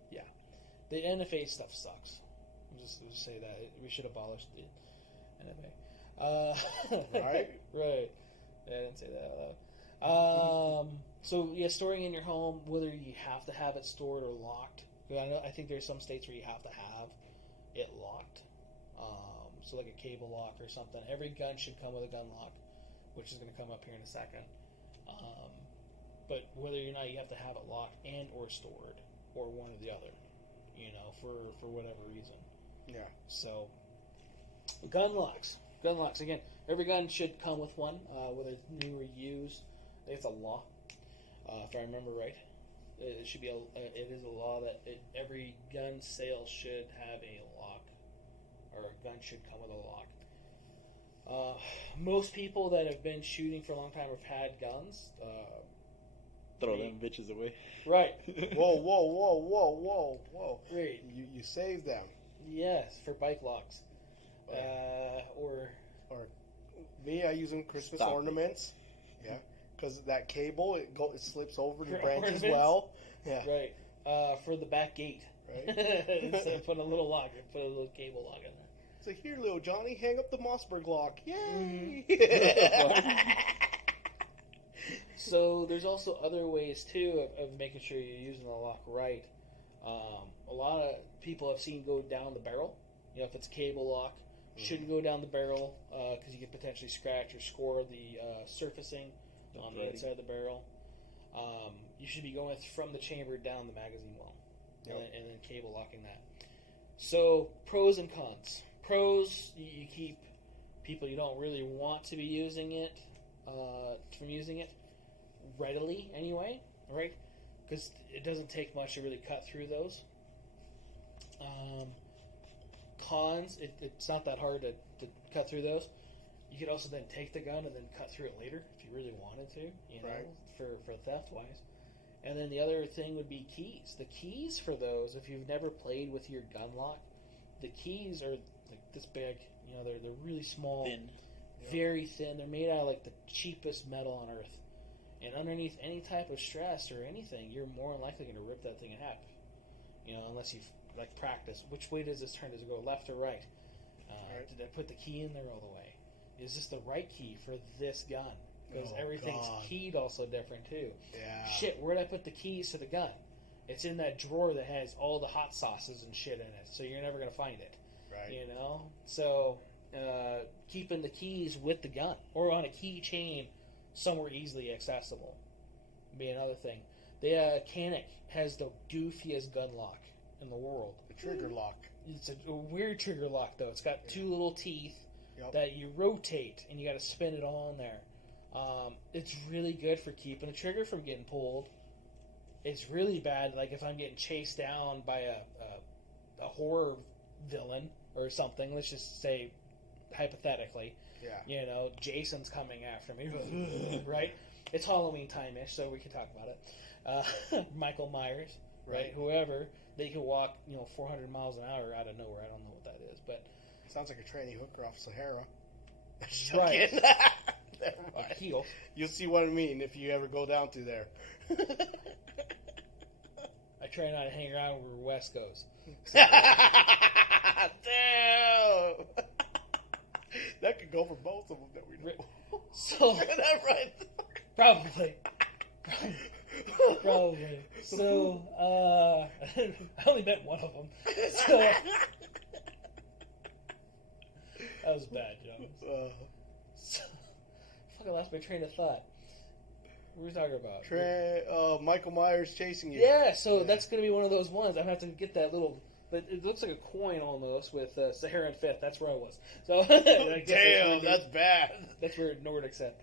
Yeah. The NFA stuff sucks. I'll just say that. We should abolish the NFA. Right? Right. Yeah, I didn't say that out loud. So, yeah, storing in your home, whether you have to have it stored or locked. I think there's some states where you have to have it locked. So, like a cable lock or something. Every gun should come with a gun lock, which is going to come up here in a second. But whether or not you have to have it locked and or stored, or one or the other, for whatever reason. Yeah. So, gun locks. Gun locks. Again, every gun should come with one, whether it's new or used. I think it's a law, if I remember right. It should be it is a law that every gun sale should have a lock, or a gun should come with a lock. Most people that have been shooting for a long time have had guns. Throw them bitches away. Right. Whoa. Right. You saved them. Yes, for bike locks. Or me, I use them Christmas ornaments. Yeah, because that cable it slips over the branches well. Yeah, right. For the back gate, right? Instead of putting a little lock, put a little cable lock in there. It's like, here, little Johnny, hang up the Mossberg lock. Yay! So there's also other ways too of making sure you're using the lock right. A lot of people I've seen go down the barrel. If it's a cable lock, shouldn't go down the barrel because you could potentially scratch or score the surfacing on the inside of the barrel. You should be going from the chamber down the magazine well, and then cable locking that. So pros and cons. Pros, you keep people you don't really want to be using it from using it readily anyway, right? Because it doesn't take much to really cut through those. Cons, it's not that hard to cut through those. You could also then take the gun and then cut through it later if you really wanted to, right. for theft wise. And then the other thing would be keys. The keys for those, if you've never played with your gun lock, the keys are like this big. They're really small, thin, very thin. They're made out of like the cheapest metal on earth. And underneath any type of stress or anything, you're more than likely going to rip that thing in half. Unless you've practice. Which way does this turn? Does it go left or right? Right. Did I put the key in there all the way? Is this the right key for this gun? Because everything's keyed also different too. Yeah. Shit, where did I put the keys to the gun? It's in that drawer that has all the hot sauces and shit in it, so you're never going to find it. Right. So keeping the keys with the gun or on a keychain somewhere easily accessible would be another thing. The Canic has the goofiest gun lock in the world. The trigger lock. It's a weird trigger lock, though. It's got two little teeth that you rotate, and you got to spin it all in there. It's really good for keeping the trigger from getting pulled. It's really bad, like if I'm getting chased down by a horror villain or something. Let's just say, hypothetically, Jason's coming after me, right? It's Halloween time-ish, so we can talk about it. Michael Myers, right? Whoever. They can walk, 400 miles an hour out of nowhere. I don't know what that is, but sounds like a tranny hooker off Sahara. Right. Never mind. Heels. You'll see what I mean if you ever go down through there. I try not to hang around where West goes. Damn. That could go for both of them that we know. So is that right? Probably. So, I only met one of them. So, that was bad, Jones. I lost my train of thought. What were we talking about? Michael Myers chasing you. Yeah, so that's going to be one of those ones. I'm going to have to get that little... But it looks like a coin almost with Saharan Fifth. That's where I was. So damn, that's bad. That's where Nordic said.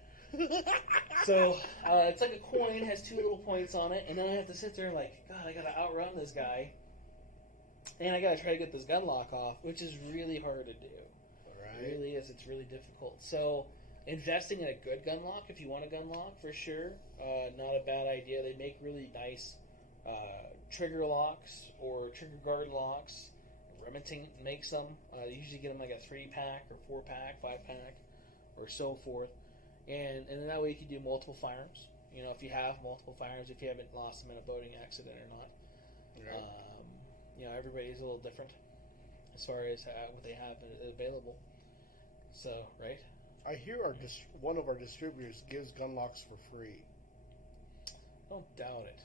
So it's like a coin, has two little points on it, and then I have to sit there and God, I gotta outrun this guy, and I gotta try to get this gun lock off, which is really hard to do. Right. It really is. It's really difficult. So investing in a good gun lock, if you want a gun lock, for sure, not a bad idea. They make really nice trigger locks or trigger guard locks. Remington makes them. You usually get them like a 3-pack or 4-pack, 5-pack, or so forth. And then that way you can do multiple firearms. If you have multiple firearms, if you haven't lost them in a boating accident or not. Right. Everybody's a little different as far as what they have available. So, right? I hear one of our distributors gives gun locks for free. Don't doubt it.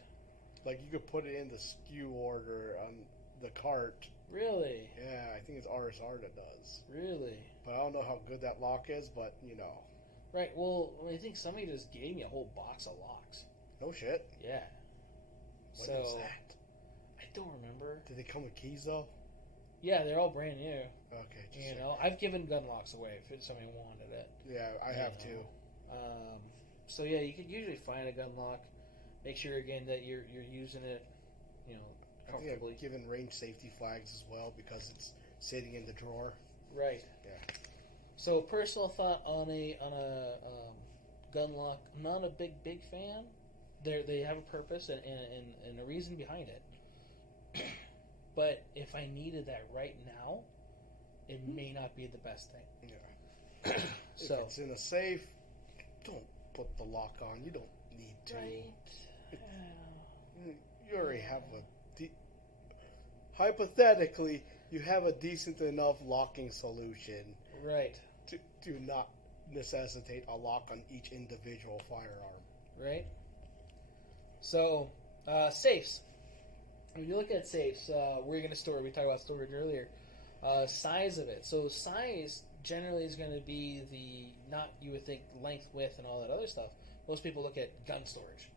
Like, you could put it in the SKU order on the cart. Really? Yeah, I think it's RSR that does. Really? But I don't know how good that lock is, but, Right, well, I think somebody just gave me a whole box of locks. No shit. Yeah. What was that? I don't remember. Did they come with keys, though? Yeah, they're all brand new. Okay. I've given gun locks away if somebody wanted it. Yeah, I have too. So yeah, you can usually find a gun lock. Make sure again that you're using it, comfortably. I think I've given range safety flags as well because it's sitting in the drawer. Right. Yeah. So personal thought on a gun lock. I'm not a big fan. They have a purpose and a reason behind it. But if I needed that right now, it may not be the best thing. Yeah. So if it's in a safe, don't put the lock on. You don't need to. Right. You already have hypothetically, you have a decent enough locking solution. Right. To not necessitate a lock on each individual firearm. Right. So, safes. When you look at safes, where you're going to store, we talked about storage earlier, size of it. So size generally is going to be you would think length, width, and all that other stuff. Most people look at gun storage.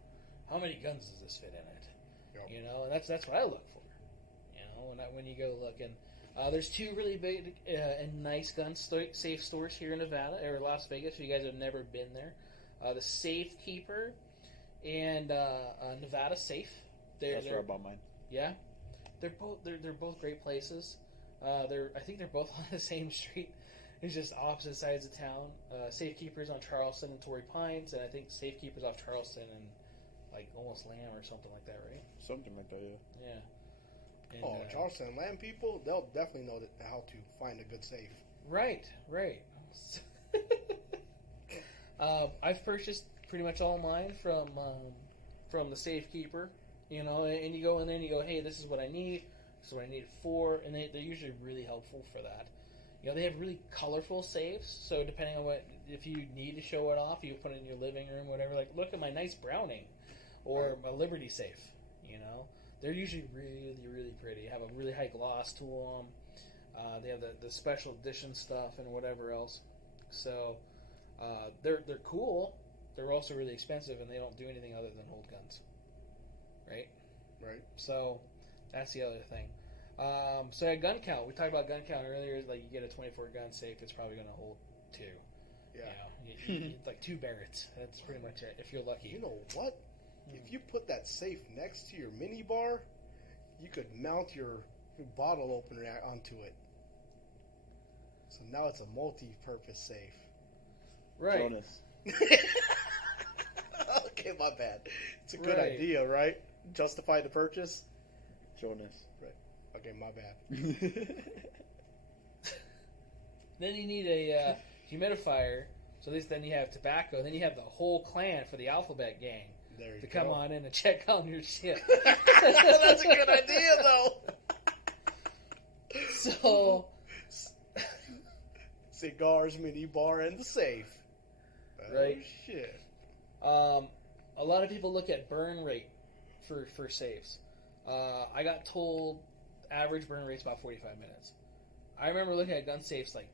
How many guns does this fit in it? Yep. And that's what I look for. When you go look. And there's two really big and nice gun safe stores here in Nevada, or Las Vegas, if you guys have never been there. The Safekeeper and Nevada Safe. That's where I bought mine. Yeah, they're both great places. I think they're both on the same street. It's just opposite sides of town. Safekeeper's on Charleston and Torrey Pines, and I think Safekeeper's off Charleston and almost Lamb or something like that, right? Something like that, yeah. Yeah. And, Charleston and Lamb people, they'll definitely know how to find a good safe. Right. I've purchased pretty much all mine from the Safekeeper. And you go in there and you go, hey, this is what I need. This is what I need it for. And they're usually really helpful for that. They have really colorful safes. So depending on if you need to show it off, you put it in your living room, whatever. Like, look at my nice Browning or my Liberty safe. They're usually really, really pretty. Have a really high gloss to them. They have the special edition stuff and whatever else. So they're cool. They're also really expensive, and they don't do anything other than hold guns. Right. So that's the other thing. So gun count. We talked about gun count earlier. Like, you get a 24 gun safe, it's probably going to hold 2. Yeah. Like 2 Barretts. That's pretty much it, if you're lucky. You know what? If you put that safe next to your mini bar, you could mount your bottle opener onto it. So now it's a multi-purpose safe. Right. Jonas. Okay, my bad. It's a good idea, right? Justify the purchase? Jonas. Right. Okay, my bad. Then you need a humidifier. So at least then you have tobacco. Then you have the whole clan for the Alphabet Gang to come on in and check on your shit. That's a good idea, though. So, cigars, mini bar, and the safe. Right. Oh, shit. A lot of people look at burn rate for safes. I got told average burn rate's about 45 minutes. I remember looking at gun safes like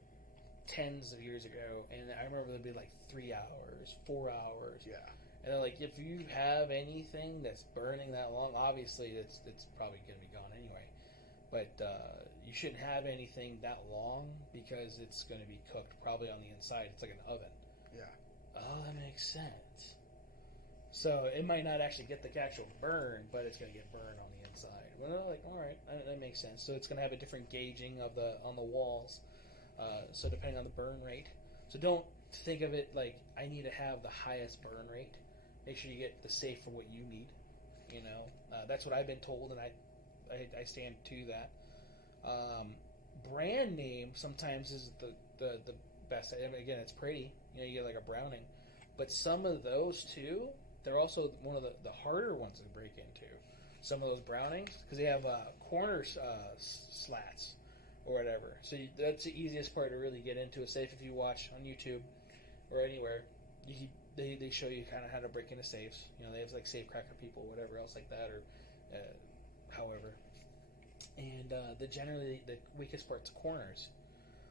tens of years ago, and I remember they'd be like 3 hours, 4 hours. Yeah. And they're like, if you have anything that's burning that long, obviously it's probably going to be gone anyway. But you shouldn't have anything that long because it's going to be cooked probably on the inside. It's like an oven. Yeah. Oh, that makes sense. So it might not actually get the actual burn, but it's going to get burned on the inside. Well, they're like, all right, that makes sense. So it's going to have a different gauging on the walls. So depending on the burn rate. So don't think of it like I need to have the highest burn rate. Make sure you get the safe for what you need. That's what I've been told, and I stand to that. Brand name sometimes is the best. I mean, again, it's pretty. You get like a Browning, but some of those too, they're also one of the harder ones to break into. Some of those Brownings, because they have corner slats or whatever. So that's the easiest part to really get into a safe. If you watch on YouTube or anywhere, they show you kind of how to break into safes. You know, they have like safe cracker people, whatever else like that, or however. And generally the weakest part's corners.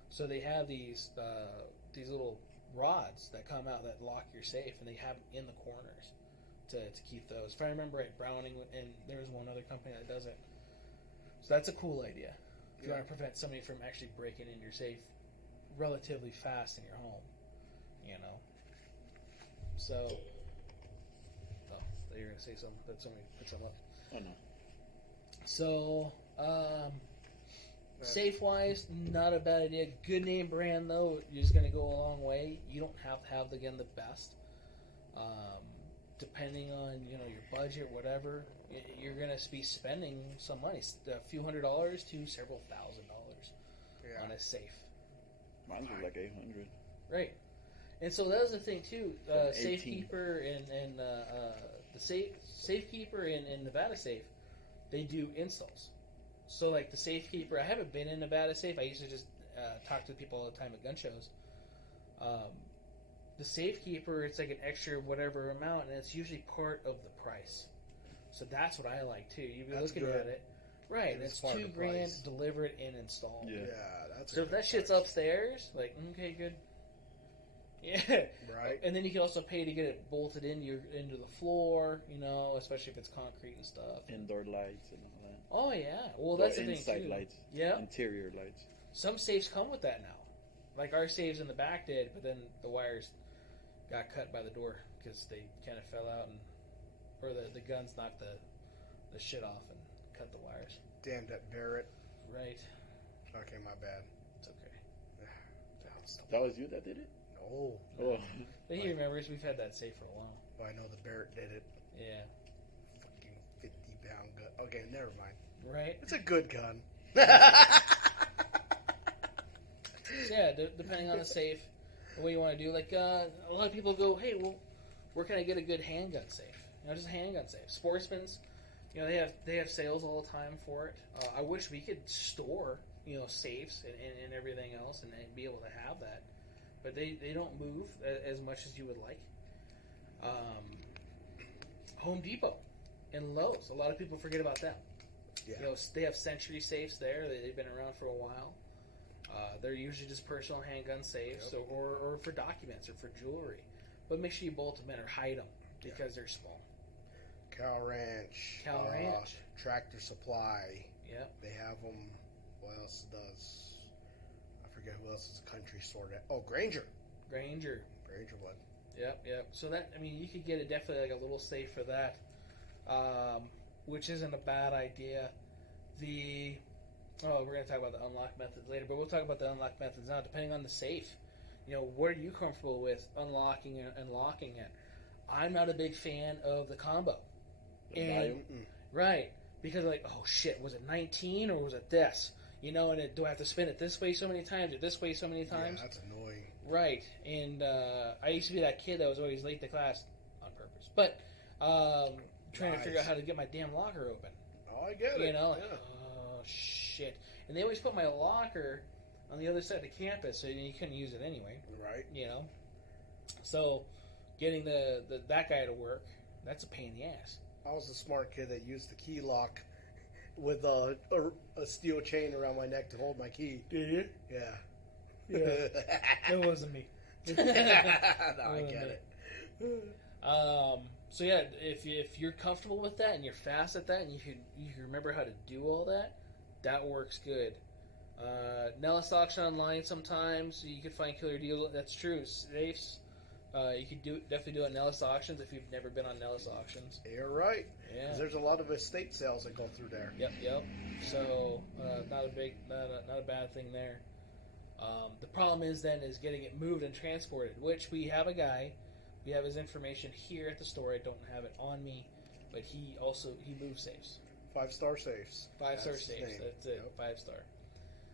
So they have these little rods that come out that lock your safe, and they have them in the corners to keep those. If I remember right, Browning, and there's one other company that does it. So that's a cool idea. If you want to prevent somebody from actually breaking in your safe relatively fast in your home, you know. So, you're going to say something, but somebody put something up. Oh, no. So, safe-wise, not a bad idea. Good name brand, though, is going to go a long way. You don't have to have, again, the best. Depending on, you know, your budget, whatever, you're going to be spending some money. A few $100s to several $1,000s on a safe. Mine was like 800. Right. And so that was the thing, too. Safekeeper and the Safekeeper and Nevada Safe, they do installs. So, like, the Safekeeper, I haven't been in Nevada Safe. I used to just talk to people all the time at gun shows. The Safekeeper, it's like an extra whatever amount, and it's usually part of the price. So that's what I like, too. You'd be looking at it. Right. It's $2,000 delivered and installed. Yeah, that's so if that shit's upstairs, like, okay, good. Yeah. Right. And then you can also pay to get it bolted into the floor, you know, especially if it's concrete and stuff. Indoor lights and all that. Oh, yeah. Well, that's the thing, too. Inside lights. Yeah. Interior lights. Some safes come with that now. Like our safes in the back did, but then the wires got cut by the door because they kind of fell out, or the guns knocked the shit off and cut the wires. Damn that Barrett. Right. Okay, my bad. It's okay. No. That was you that did it? No. Oh. But he remembers we've had that safe for a while. Well, I know the Barrett did it. Yeah. Fucking 50-pound gun. Okay, never mind. Right. It's a good gun. Yeah, depending on the safe, what you want to do. Like, a lot of people go, hey, well, where can I get a good handgun safe? You know, just a handgun safe. Sportsman's, you know, they have sales all the time for it. I wish we could store, you know, safes and everything else and be able to have that. But they don't move as much as you would like. Home Depot and Lowe's. A lot of people forget about them. Yeah. You know, they have Century safes there. They've been around for a while. They're usually just personal handgun safes, or for documents or for jewelry. But make sure you bolt them in or hide them because they're small. Cal Ranch. Tractor Supply. Yep. They have them. What else does? I forget who else is a country store. Oh, Granger would. Yep. So that, I mean, you could get definitely like a little safe for that, which isn't a bad idea. We're going to talk about the unlock methods later, but we'll talk about the unlock methods now. Depending on the safe, you know, what are you comfortable with unlocking and locking it? I'm not a big fan of the combo. Right, because like, oh shit, was it 19 or was it this? You know, and do I have to spin it this way so many times or this way so many times? Yeah, that's annoying. Right, and I used to be that kid that was always late to class on purpose, but trying to figure out how to get my damn locker open. Oh, I get it. You know, like, oh shit. And they always put my locker on the other side of the campus, so you couldn't use it anyway. Right. You know? So, getting that guy to work, that's a pain in the ass. I was the smart kid that used the key lock with a steel chain around my neck to hold my key. Did you? Yeah. It wasn't me. No, I get it. So yeah, if you're comfortable with that and you're fast at that and you can remember how to do all that works good. Nellis auction online sometimes you can find killer deals. That's true. Safes, you could definitely do it on Nellis auctions if you've never been on Nellis auctions. You're right. Yeah. 'Cause there's a lot of estate sales that go through there. Yep. So not a bad thing there. The problem is getting it moved and transported, which we have a guy. We have his information here at the store. I don't have it on me, but he moves safes. 5-star safes. 5-star safes. That's it. Yep. 5-star.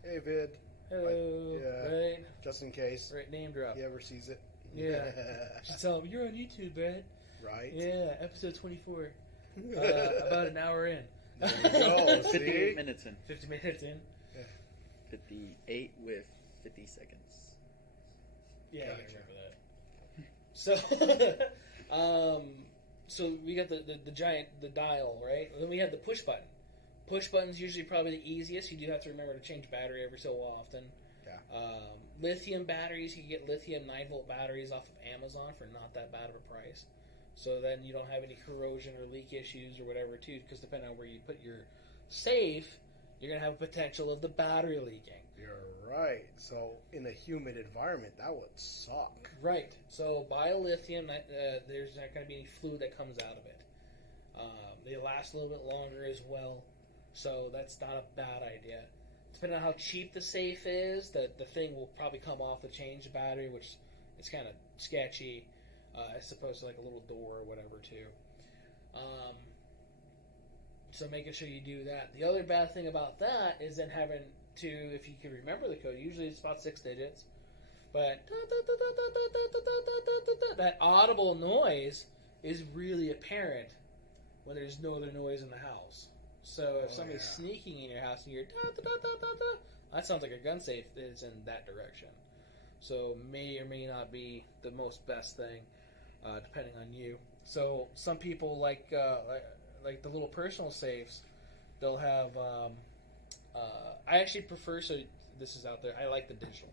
Hey, Vid. Hello. Right. Just in case. Right. Name drop. He ever sees it. Yeah. Should tell him you're on YouTube, Brad. Right. Yeah. Episode 24. About an hour in. There you go. 58 minutes in. 50 minutes in. 58 with 50 seconds. Yeah, Gotcha. I remember that. So, so we got the dial, right? And then we have the push button. Push button's usually probably the easiest. You do have to remember to change battery every so often. Yeah. Lithium batteries, you can get lithium 9-volt batteries off of Amazon for not that bad of a price. So then you don't have any corrosion or leak issues or whatever, too, because depending on where you put your safe, you're going to have a potential of the battery leaking. You're right. So in a humid environment, that would suck. Right. So buy a lithium. There's not going to be any fluid that comes out of it. They last a little bit longer as well. So that's not a bad idea. Depending on how cheap the safe is, the thing will probably come off to change the battery, which is kind of sketchy, as opposed to like a little door or whatever, too. So making sure you do that. The other bad thing about that is then having to, if you can remember the code, usually it's about 6 digits, but that audible noise is really apparent when there's no other noise in the house. So if somebody's sneaking in your house and you're that sounds like a gun safe is in that direction. So may or may not be the most best thing, depending on you. So some people like the little personal safes, they'll have. I actually prefer. So this is out there. I like the digital.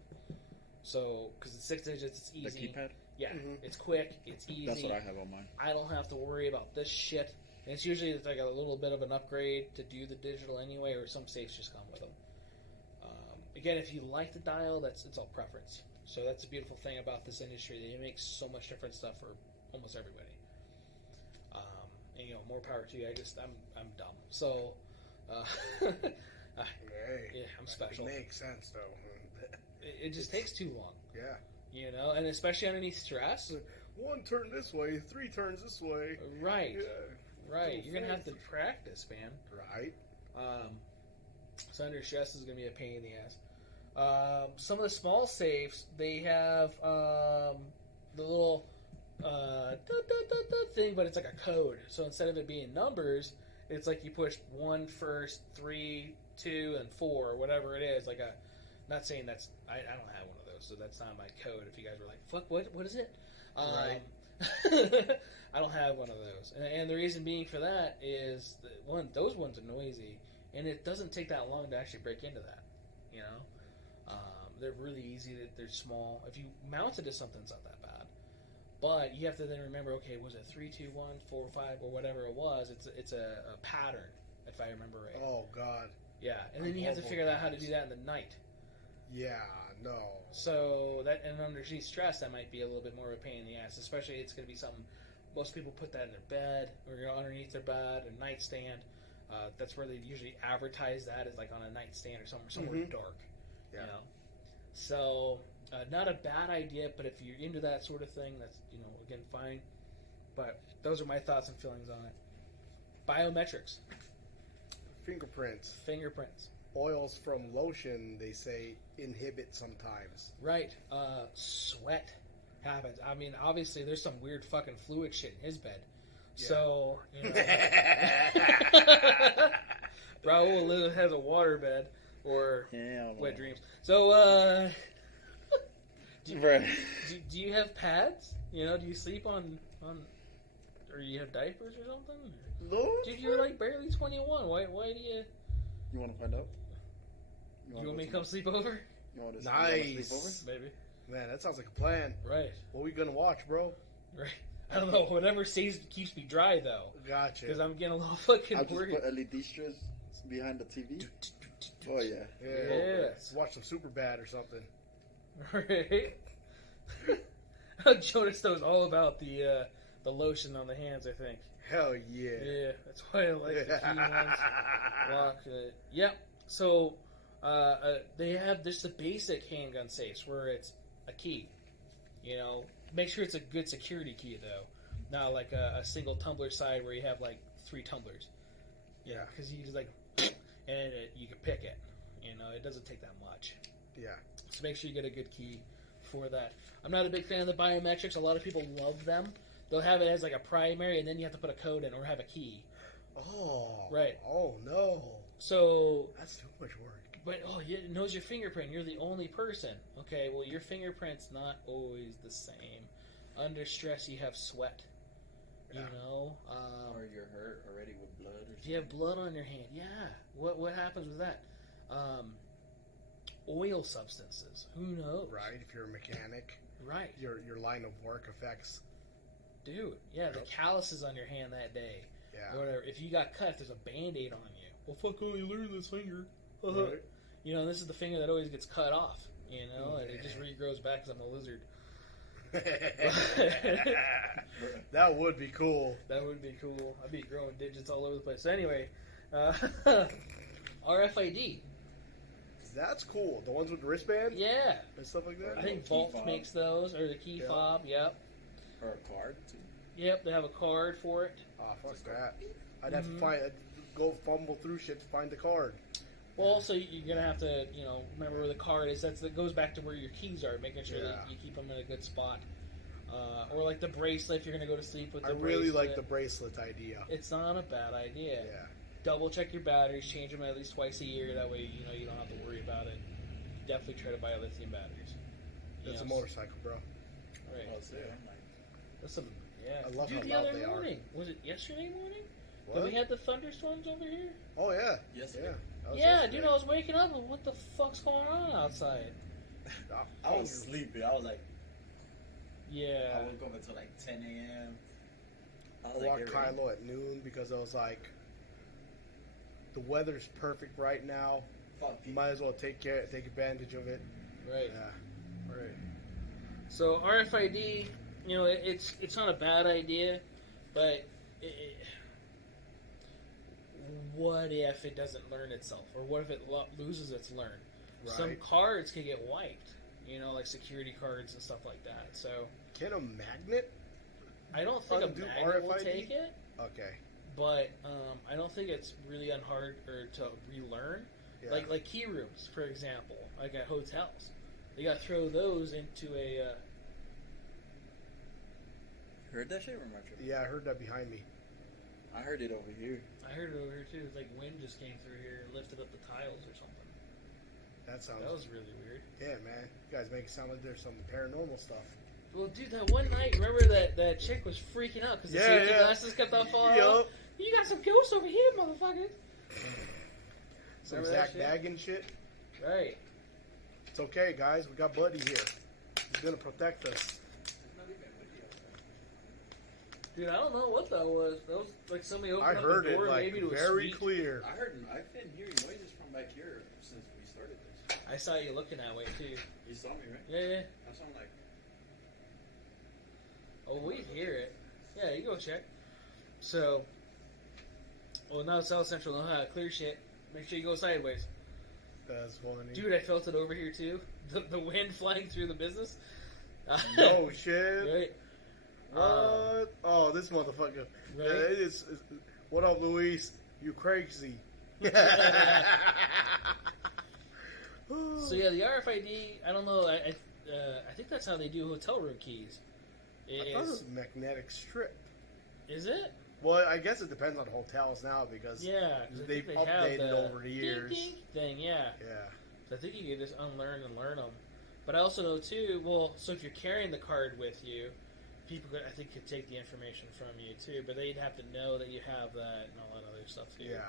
So because it's 6 digits, it's easy. The keypad? Yeah, it's quick. It's easy. That's what I have on mine. I don't have to worry about this shit. And it's usually like a little bit of an upgrade to do the digital anyway, or some safes just come with them. Again, if you like the dial, it's all preference. So that's the beautiful thing about this industry. They make so much different stuff for almost everybody. And more power to you. I'm dumb. So, Hey, I'm special. It makes sense though. It just takes too long. Yeah. And especially underneath stress. 1 turn this way, 3 turns this way. Right. Yeah. Right. You're gonna have to practice, man. Right. So under stress is going to be a pain in the ass. Some of the small safes, they have the little thing, but it's like a code. So instead of it being numbers, it's like you push 1 first, 3, 2, and 4, whatever it is. Like not saying that's I don't have one of those, so that's not my code. If you guys were like, fuck, what is it? Right. I don't have one of those, and the reason being for that is that those ones are noisy, and it doesn't take that long to actually break into that. They're really easy. They're small. If you mount it to something, it's not that bad. But you have to then remember, okay, was it 3, 2, 1, 4, 5, or whatever it was? It's a pattern, if I remember right. Oh God. Yeah, and then you have to figure out how to do that in the night. Yeah. No. So that, and under stress, that might be a little bit more of a pain in the ass. Especially, it's going to be something. Most people put that in their bed or underneath their bed, or nightstand. That's where they usually advertise that, as like on a nightstand or somewhere dark. Yeah. So not a bad idea, but if you're into that sort of thing, that's again fine. But those are my thoughts and feelings on it. Biometrics. Fingerprints. Oils from lotion, they say, inhibit sometimes. Right. Sweat happens. I mean, obviously, there's some weird fucking fluid shit in his bed. Yeah. So, Raul has a water bed or wet dreams. So, do you have pads? Do you sleep on or you have diapers or something? No. Dude, you're like barely 21. Why do you... You want to find out? You want me to come sleep over? Nice. Sleep over? Maybe. Man, that sounds like a plan. Right. What are we going to watch, bro? Right. I don't know. Whatever keeps me dry, though. Gotcha. Because I'm getting a little fucking worried. I'll just put LED strips behind the TV. Oh, yeah. Yes. Watch some Superbad or something. Right. Jonas knows all about the lotion on the hands, I think. Hell yeah. Yeah, that's why I like the key ones. Lock. Yep. So, they have just the basic handgun safes where it's a key. Make sure it's a good security key, though. Not like a single tumbler side where you have like 3 tumblers. Yeah. Because you just like, and you can pick it. It doesn't take that much. Yeah. So make sure you get a good key for that. I'm not a big fan of the biometrics. A lot of people love them. They'll have it as like a primary, and then you have to put a code in or have a key. Oh. Right. Oh, no. So... That's too much work. But, it knows your fingerprint. You're the only person. Okay, well, your fingerprint's not always the same. Under stress, you have sweat. You know? Or you're hurt already with blood or something. If you have blood on your hand, What happens with that? Oil substances. Who knows? Right, if you're a mechanic. Right. Your line of work affects... Dude, the calluses on your hand that day. Yeah. Or whatever. If you got cut, there's a Band-Aid on you. Well, fuck, you learned this finger. Right. You know, this is the finger that always gets cut off. You know, and it just regrows back because I'm a lizard. That would be cool. That would be cool. I'd be growing digits all over the place. So anyway, RFID. That's cool. The ones with the wristband? Yeah. And stuff like that? I think Vault makes those, or the key fob, yep. Or a card, too. Yep, they have a card for it. Oh, fuck that. I'd have to go fumble through shit to find the card. Well, also, you're going to have to, remember where the card is. That goes back to where your keys are, making sure that you keep them in a good spot. Or like the bracelet, if you're going to go to sleep with the bracelet. I really like the bracelet idea. It's not a bad idea. Yeah. Double check your batteries, change them at least twice a year. That way, you don't have to worry about it. Definitely try to buy lithium batteries. That's a motorcycle, bro. Right. Listen, I love Dude, how the loud other they morning. Was it yesterday morning? What? That we had the thunderstorms over here? Oh, yeah. Yesterday. Yeah, dude, I was waking up and what the fuck's going on outside? I was sleepy. I was like... Yeah. I woke up until like 10 a.m. I walked Kylo at noon because I was like, the weather's perfect right now. You might as well take advantage of it. Right. Yeah. Right. So RFID, it's not a bad idea, but what if it doesn't learn itself, or what if it loses its learn? Right. Some cards can get wiped, like security cards and stuff like that. So can a magnet? I don't think a magnet RFID? Will take it. Okay. But I don't think it's really hard to relearn. Yeah. Like key rooms, for example, like at hotels, they got to throw those into a. Heard that shit, or am I tripping? Yeah, I heard that behind me. I heard it over here. I heard it over here too. It's like wind just came through here and lifted up the tiles or something. That was really weird. Yeah, man. You guys make it sound like there's some paranormal stuff. Well, dude, that one night, remember that chick was freaking out because the safety glasses kept on falling off? You got some ghosts over here, motherfuckers. Some Zach Baggin shit. Right. It's okay, guys. We got Buddy here. He's gonna protect us. Dude, I don't know what that was. That was like somebody opened up the door. I heard it maybe to very clear. I've been hearing noises from back here since we started this. I saw you looking that way too. You saw me, right? Yeah. That's what I'm like. Oh, we hear it. Yeah, you go check. So, now South Central know how to clear shit. Make sure you go sideways. That's funny. Dude, I felt it over here too. The wind flying through the business. No shit. Right. What? This motherfucker. Right? It's, what up, Luis? You crazy. So yeah, the RFID, I don't know, I think that's how they do hotel room keys. I thought it was magnetic strip. Is it? Well, I guess it depends on hotels now because they've updated over the years. Ding, ding thing, yeah. Yeah. So I think you can just unlearn and learn them. But I also know too, so if you're carrying the card with you, people I think could take the information from you too, but they'd have to know that you have that and all that other stuff too. Yeah.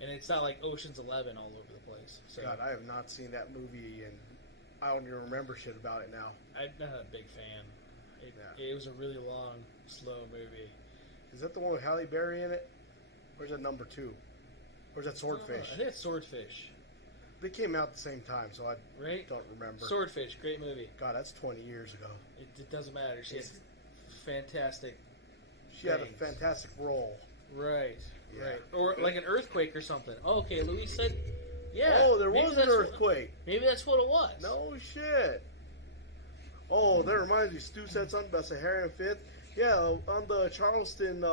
And it's not like Ocean's 11 all over the place. So. God, I have not seen that movie, and I don't even remember shit about it now. I'm not a big fan. It was a really long, slow movie. Is that the one with Halle Berry in it? Or is that number 2? Or is that Swordfish? I think it's Swordfish. They came out at the same time, so I don't remember. Swordfish, great movie. God, that's 20 years ago. It doesn't matter. She has fantastic. She had a fantastic role. Right. Yeah. Right. Or like an earthquake or something. Oh, okay, Luis said. Yeah. Oh, there was an earthquake. Maybe that's what it was. No shit. Oh, that reminds me. Stu said something about Saharian Fifth. Yeah, on the Charleston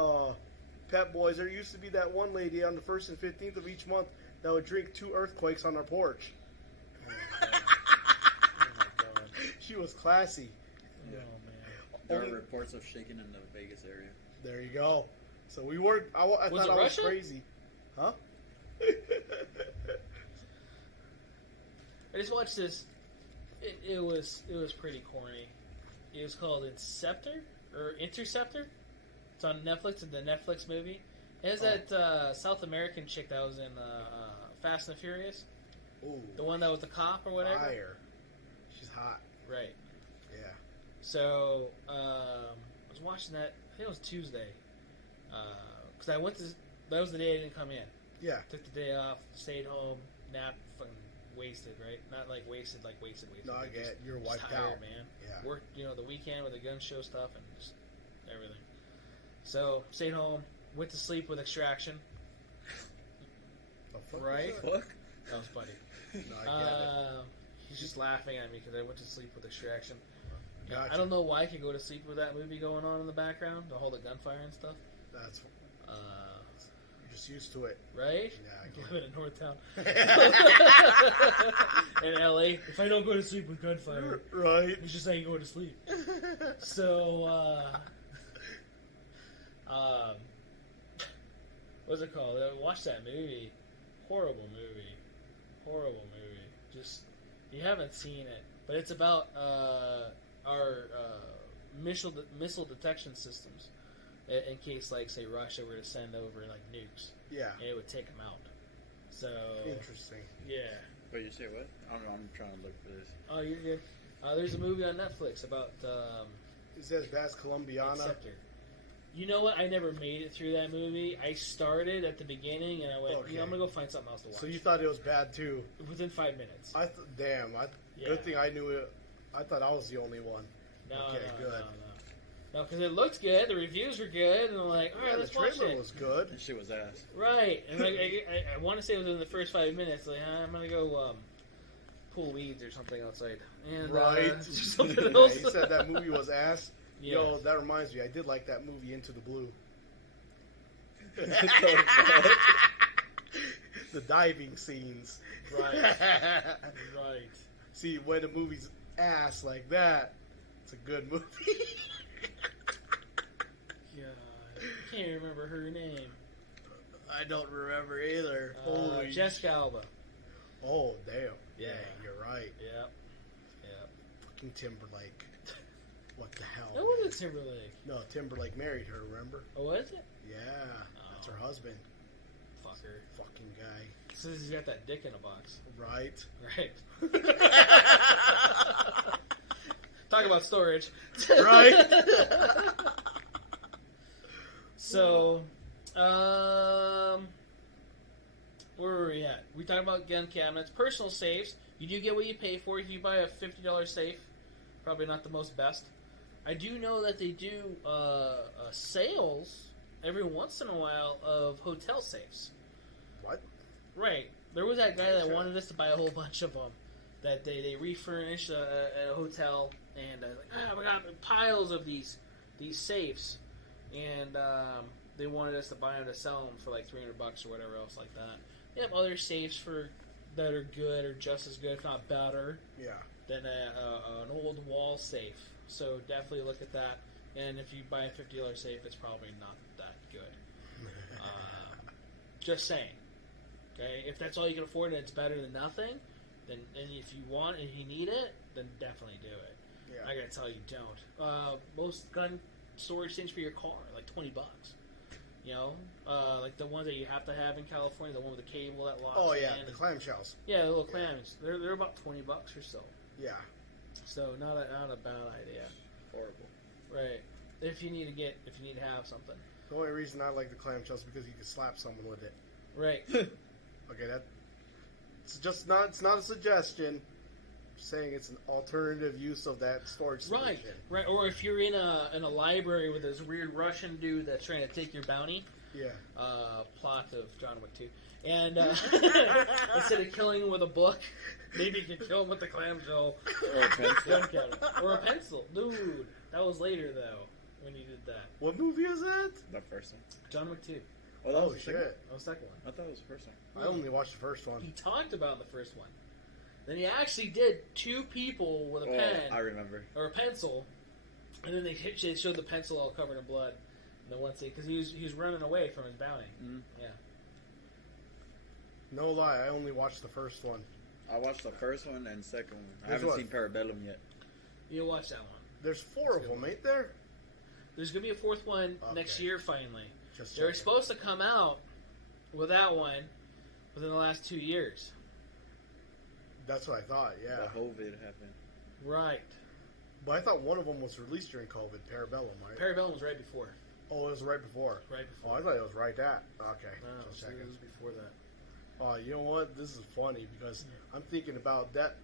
Pep Boys, there used to be that one lady on the 1st and 15th of each month that would drink 2 earthquakes on her porch. Oh my God. Oh my God. She was classy. Yeah. Oh, man. There are reports of shaking in the Vegas area. There you go. So we weren't. I thought I was crazy. Huh? I just watched this. It was pretty corny. It was called Interceptor. It's on Netflix. It's the Netflix movie. It has that South American chick that was in Fast and the Furious. Ooh. The one that was the cop or whatever. Fire. She's hot. Right. Yeah. So I was watching that. I think it was Tuesday. Because I went to. That was the day I didn't come in. Yeah. Took the day off, stayed home, napped, fucking wasted, right? Not like wasted. No, I get it. You're wiped tired, out, man. Yeah. Worked, the weekend with the gun show stuff and just everything. So stayed home, went to sleep with Extraction. The fuck Right? was that? Fuck. That was funny. No, I get it. He's just laughing at me because I went to sleep with Extraction. Gotcha. I don't know why I could go to sleep with that movie going on in the background, all the gunfire and stuff. That's. You're just used to it. Right? Yeah, I I get live in Northtown. In LA, if I don't go to sleep with gunfire, Right. it's just how you go to sleep. So, what's it called? Watch that movie. Horrible movie. Just, you haven't seen it, but it's about our missile detection systems in case, like, say, Russia were to send over, like, nukes. Yeah. And it would take them out. So, Interesting. yeah. Wait, you say what? I'm trying to look for this. Oh, you're good. There's a movie on Netflix about Is that Vaz Colombiana? Acceptor. You know what? I never made it through that movie. I started at the beginning and I went, Okay. I'm gonna go find something else to watch. So you thought it was bad too? Within 5 minutes. Damn. Yeah. Good thing I knew it. I thought I was the only one. No, Okay, good. No, because it looked good. The reviews were good, and I'm like, all right, Yeah, let's the watch trailer it. was good. This shit was ass. Right, and I want to say it was in the first 5 minutes. Like, I'm gonna go pull weeds or something outside. And Right. something Yeah, else. you said that movie was ass. Yes. Yo, that reminds me. I did like that movie Into the Blue. The diving scenes. Right. Right. See, when a movie's ass like that, it's a good movie. God, I can't remember her name. I don't remember either. Holy Jessica Alba. Oh, damn. Yeah. You're right. Yep. Fucking Timberlake. What the hell? That wasn't Timberlake. No, Timberlake married her, remember? Oh, was it? Yeah. That's her husband. Fucker. Fucking guy. Since he's got that dick in a box. Right. Right. Talk about storage. Right. So, where were we at? We talked about gun cabinets, personal safes. You do get what you pay for. If you buy a $50 safe, probably not the most best. I do know that they do sales every once in a while of hotel safes. What? Right. There was that guy that wanted us to buy a whole bunch of them. That they refurnished at a hotel, and we got piles of these safes, and they wanted us to buy them to sell them for like $300 or whatever else like that. They have other safes that are good or just as good, if not better, Yeah. than an old wall safe. So definitely look at that. And if you buy a $50 safe, it's probably not that good. Just saying. Okay, if that's all you can afford and it's better than nothing, then and if you want and you need it, then definitely do it. Yeah. I gotta tell you, don't. Most gun storage things for your car are like $20. You know, like the ones that you have to have in California, the one with the cable that locks. Oh yeah, in the and- clamshells. Yeah, the little clams. They're about $20 or so. Yeah. So not a bad idea. Horrible. Right. If you need to have something. The only reason I like the clamshells is because you can slap someone with it. Right. Okay, it's not a suggestion. I'm saying it's an alternative use of that storage solution. Right. Or if you're in a library with this weird Russian dude that's trying to take your bounty. Yeah. Plot of John Wick 2. And instead of killing him with a book, maybe you can kill him with the clamshell. Or a pencil. Gun cabinet. Or a pencil. Dude, that was later though when he did that. What movie is that? The first one. John Wick 2. Oh, that was Oh the shit! second? That was the second one. I thought it was the first one. I only watched the first one. He talked about the first one. Then he actually did two people with a pen I remember. or a pencil, and then they showed the pencil all covered in blood. And the one scene because he was running away from his bounty. Mm-hmm. Yeah. No lie, I only watched the first one. I watched the first one and second one. I There's haven't what? seen Parabellum yet. You watch that one. There's 4 of them, ain't there? There's gonna be a 4th one next Okay. year. Finally, Just they were checking. supposed to come out with that one within the last 2 years. That's what I thought. Yeah, The COVID happened. Right. but I thought one of them was released during COVID. Parabellum, right? Parabellum was right before. Oh, it was right before. Right Oh, before. I thought it was right at. Okay, No, just so it checking. was before that. Oh, you know what? This is funny because I'm thinking about that.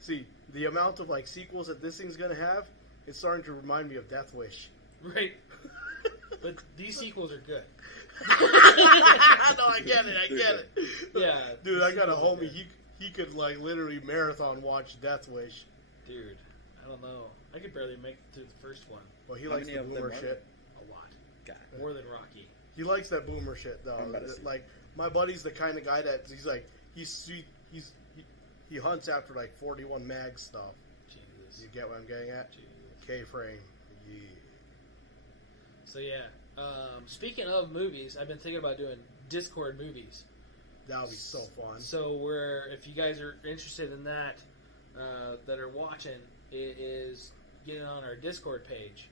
See, the amount of like sequels that this thing's gonna have, it's starting to remind me of Death Wish. Right. But these sequels are good. No, I get it. Yeah. Dude, I got a sequels are homie. good. He could like literally marathon watch Death Wish. Dude, I don't know. I could barely make it through the first one. Well, he How likes many the of them boomer are shit. A lot. God. More than Rocky. He likes that boomer shit though. I'm about to see. Like my buddy's the kind of guy that he's like he hunts after like 41 mag stuff. Jesus. You get what I'm getting at? Jesus. K-frame. Yeah. So yeah. Speaking of movies, I've been thinking about doing Discord movies. That would be so fun. So if you guys are interested in that, that are watching, it is getting on our Discord page,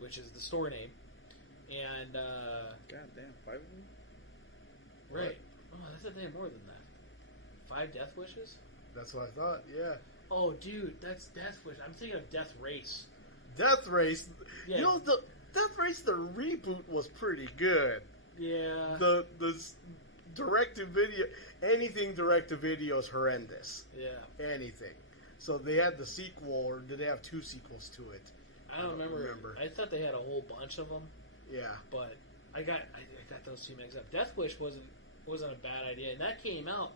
which is the store name, and God damn, 5 of them? right. Oh, that's a damn more than that. 5 Death Wishes. That's what I thought. Yeah. Oh, dude, that's Death Wish. I'm thinking of Death Race. Death Race. Yeah. You know, the Death Race, the reboot was pretty good. Yeah. The direct to video, anything direct to video is horrendous. Yeah. Anything. So they had the sequel, or did they have 2 sequels to it? I don't remember. I thought they had a whole bunch of them, Yeah. but I got those 2 mixed up. Death Wish wasn't a bad idea, and that came out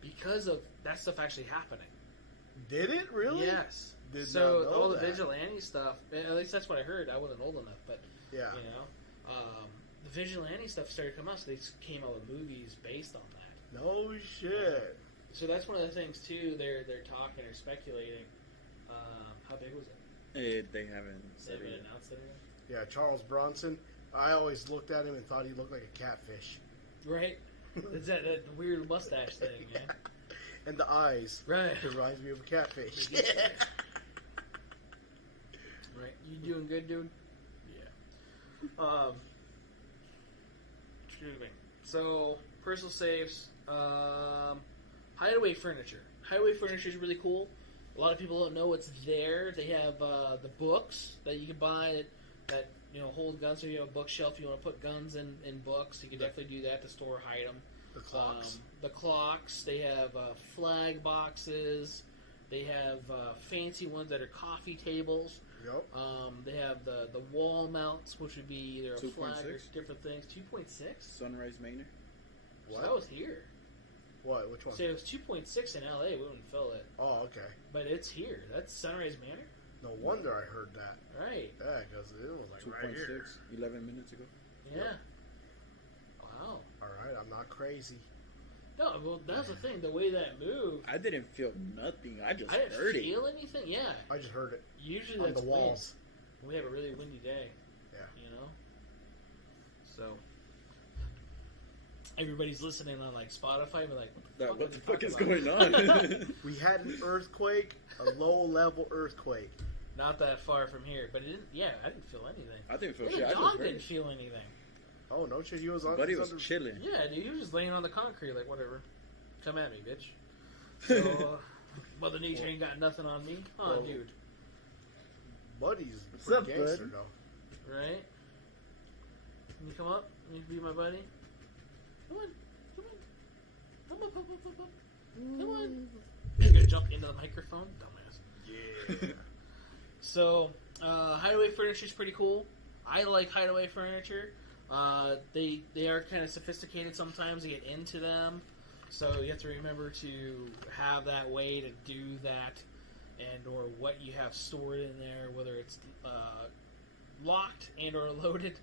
because of that stuff actually happening. Did it really? Yes. Did So not know all the that. vigilante stuff, at least that's what I heard. I wasn't old enough, but Yeah. you know, the vigilante stuff started coming out, so they came out with movies based on that. No shit. So that's one of the things too. They're talking or speculating. How big was it? They haven't They said haven't it. announced anything, Yeah, Charles Bronson. I always looked at him and thought he looked like a catfish. right? It's that weird mustache thing, man. And the eyes. Right. It reminds me of a catfish. Right. You doing good, dude? Yeah. Excuse me. So, personal safes. Hideaway furniture. Hideaway furniture is really cool. A lot of people don't know it's there. They have the books that you can buy that hold guns. So if you have a bookshelf, you want to put guns in books, you can definitely do that to store, hide them. The clocks. The clocks. They have flag boxes. They have fancy ones that are coffee tables. Yep. They have the wall mounts, which would be either a 2.6? flag or different things. 2.6? Sunrise Manor. So that was here. What? Which one? So it was 2.6 in LA. We wouldn't fill it. Oh, okay. But it's here. That's Sunrise Manor? No wonder I heard that. Right. Yeah, because it was like 2.6, right here. 11 minutes ago. Yeah. Wow. All right, I'm not crazy. No, well, that's the thing. The way that moved, I didn't feel nothing. I just I didn't heard feel anything. Yeah. I just heard it Usually on that's the walls. wind. We have a really windy day. Yeah. You know? So, everybody's listening on, like, Spotify, but, like, What the fuck are they is talking going about? on? We had an earthquake, a low-level earthquake. Not that far from here, but it didn't. Yeah, I didn't feel anything. I didn't feel Even shit. I the just dog heard didn't it. feel anything. Oh, no shit, he was on. But he was under- chilling. Yeah, dude, he was just laying on the concrete, like, whatever. Come at me, bitch. So, Mother Nature ain't got nothing on me. Huh, Well, dude. Buddy's What's pretty up, gangster, bud? Right? Can you come up? Can you be my buddy? Come on. Come on. Come up, up, up, up, up. Come on. You're gonna jump into the microphone? Dumbass. Yeah. So, Hideaway furniture is pretty cool. I like Hideaway furniture. They are kind of sophisticated sometimes to get into them. So you have to remember to have that way to do that, and or what you have stored in there, whether it's locked and or loaded,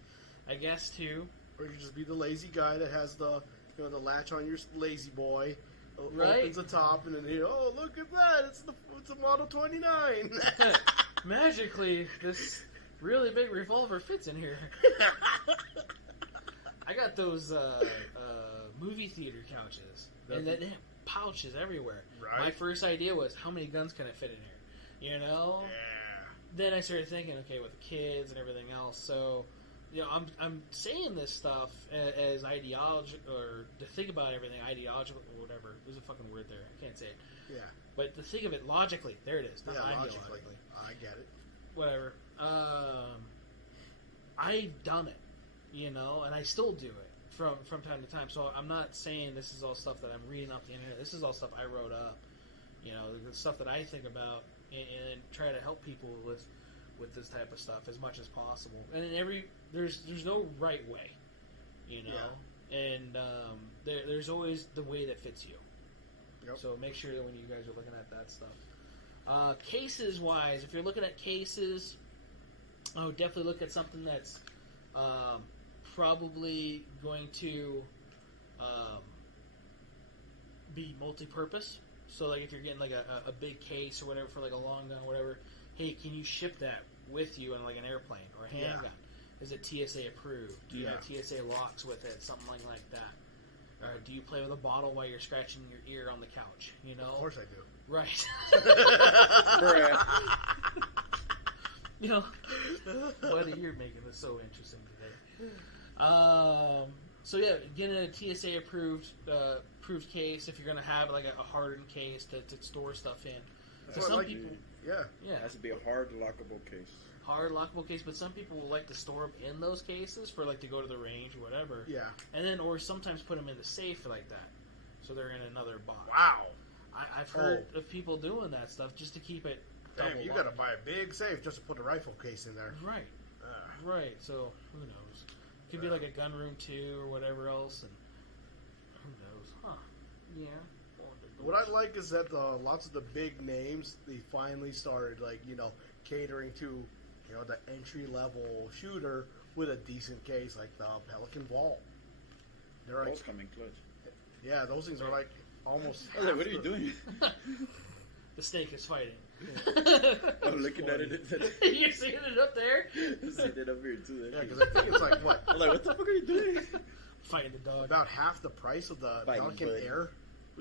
I guess too. Or you could just be the lazy guy that has the latch on your lazy boy. Right. Opens the top and then oh, look at that! It's a Model 29. Magically, this really big revolver fits in here. I got those movie theater couches, and pouches everywhere. Right. My first idea was, how many guns can I fit in here? You know? Yeah. Then I started thinking, okay, with the kids and everything else. So, I'm saying this stuff as ideology, or to think about everything ideological or whatever. There's a fucking word there. I can't say it. Yeah. But to think of it logically, there it is. Not Logically. I get it. Whatever. I've done it, and I still do it from time to time. So I'm not saying this is all stuff that I'm reading off the internet. This is all stuff I wrote up. The stuff that I think about and try to help people with this type of stuff as much as possible. And there's no right way, and there's always the way that fits you. Yep. So make sure that when you guys are looking at that stuff. Cases wise, if you're looking at cases, I would definitely look at something that's probably going to be multi-purpose. So like if you're getting like a big case or whatever for like a long gun or whatever, hey, can you ship that with you in like an airplane or a handgun? Is it TSA approved? Do you have TSA locks with it? Something like that. Or do you play with a bottle while you're scratching your ear on the couch? Of course I do. Right. Buddy, you're making this so interesting today. So yeah, getting a TSA approved case if you're gonna have like a hardened case to store stuff in. For some people, it has to be a hard lockable case. Hard lockable case, but some people will like to store them in those cases for like to go to the range or whatever. Yeah. And then, or sometimes put them in the safe like that, so they're in another box. Wow. I've heard of people doing that stuff just to keep it. Damn, you gotta buy a big safe just to put a rifle case in there. Right. Right. So who knows? Could be like a gun room too, or whatever else, and who knows? Huh? Yeah. What I like is that lots of the big names, they finally started catering to the entry level shooter with a decent case, like the Pelican Vault. They're like, Those coming clutch. Yeah, those things are like almost. I was like, what are you doing? The snake is fighting. I'm looking at it. You're seeing it up there? I'm seeing it up here too. Yeah, because I think it's like what? I'm like, what the fuck are you doing? Fighting the dog. About half the price of the Pelican Air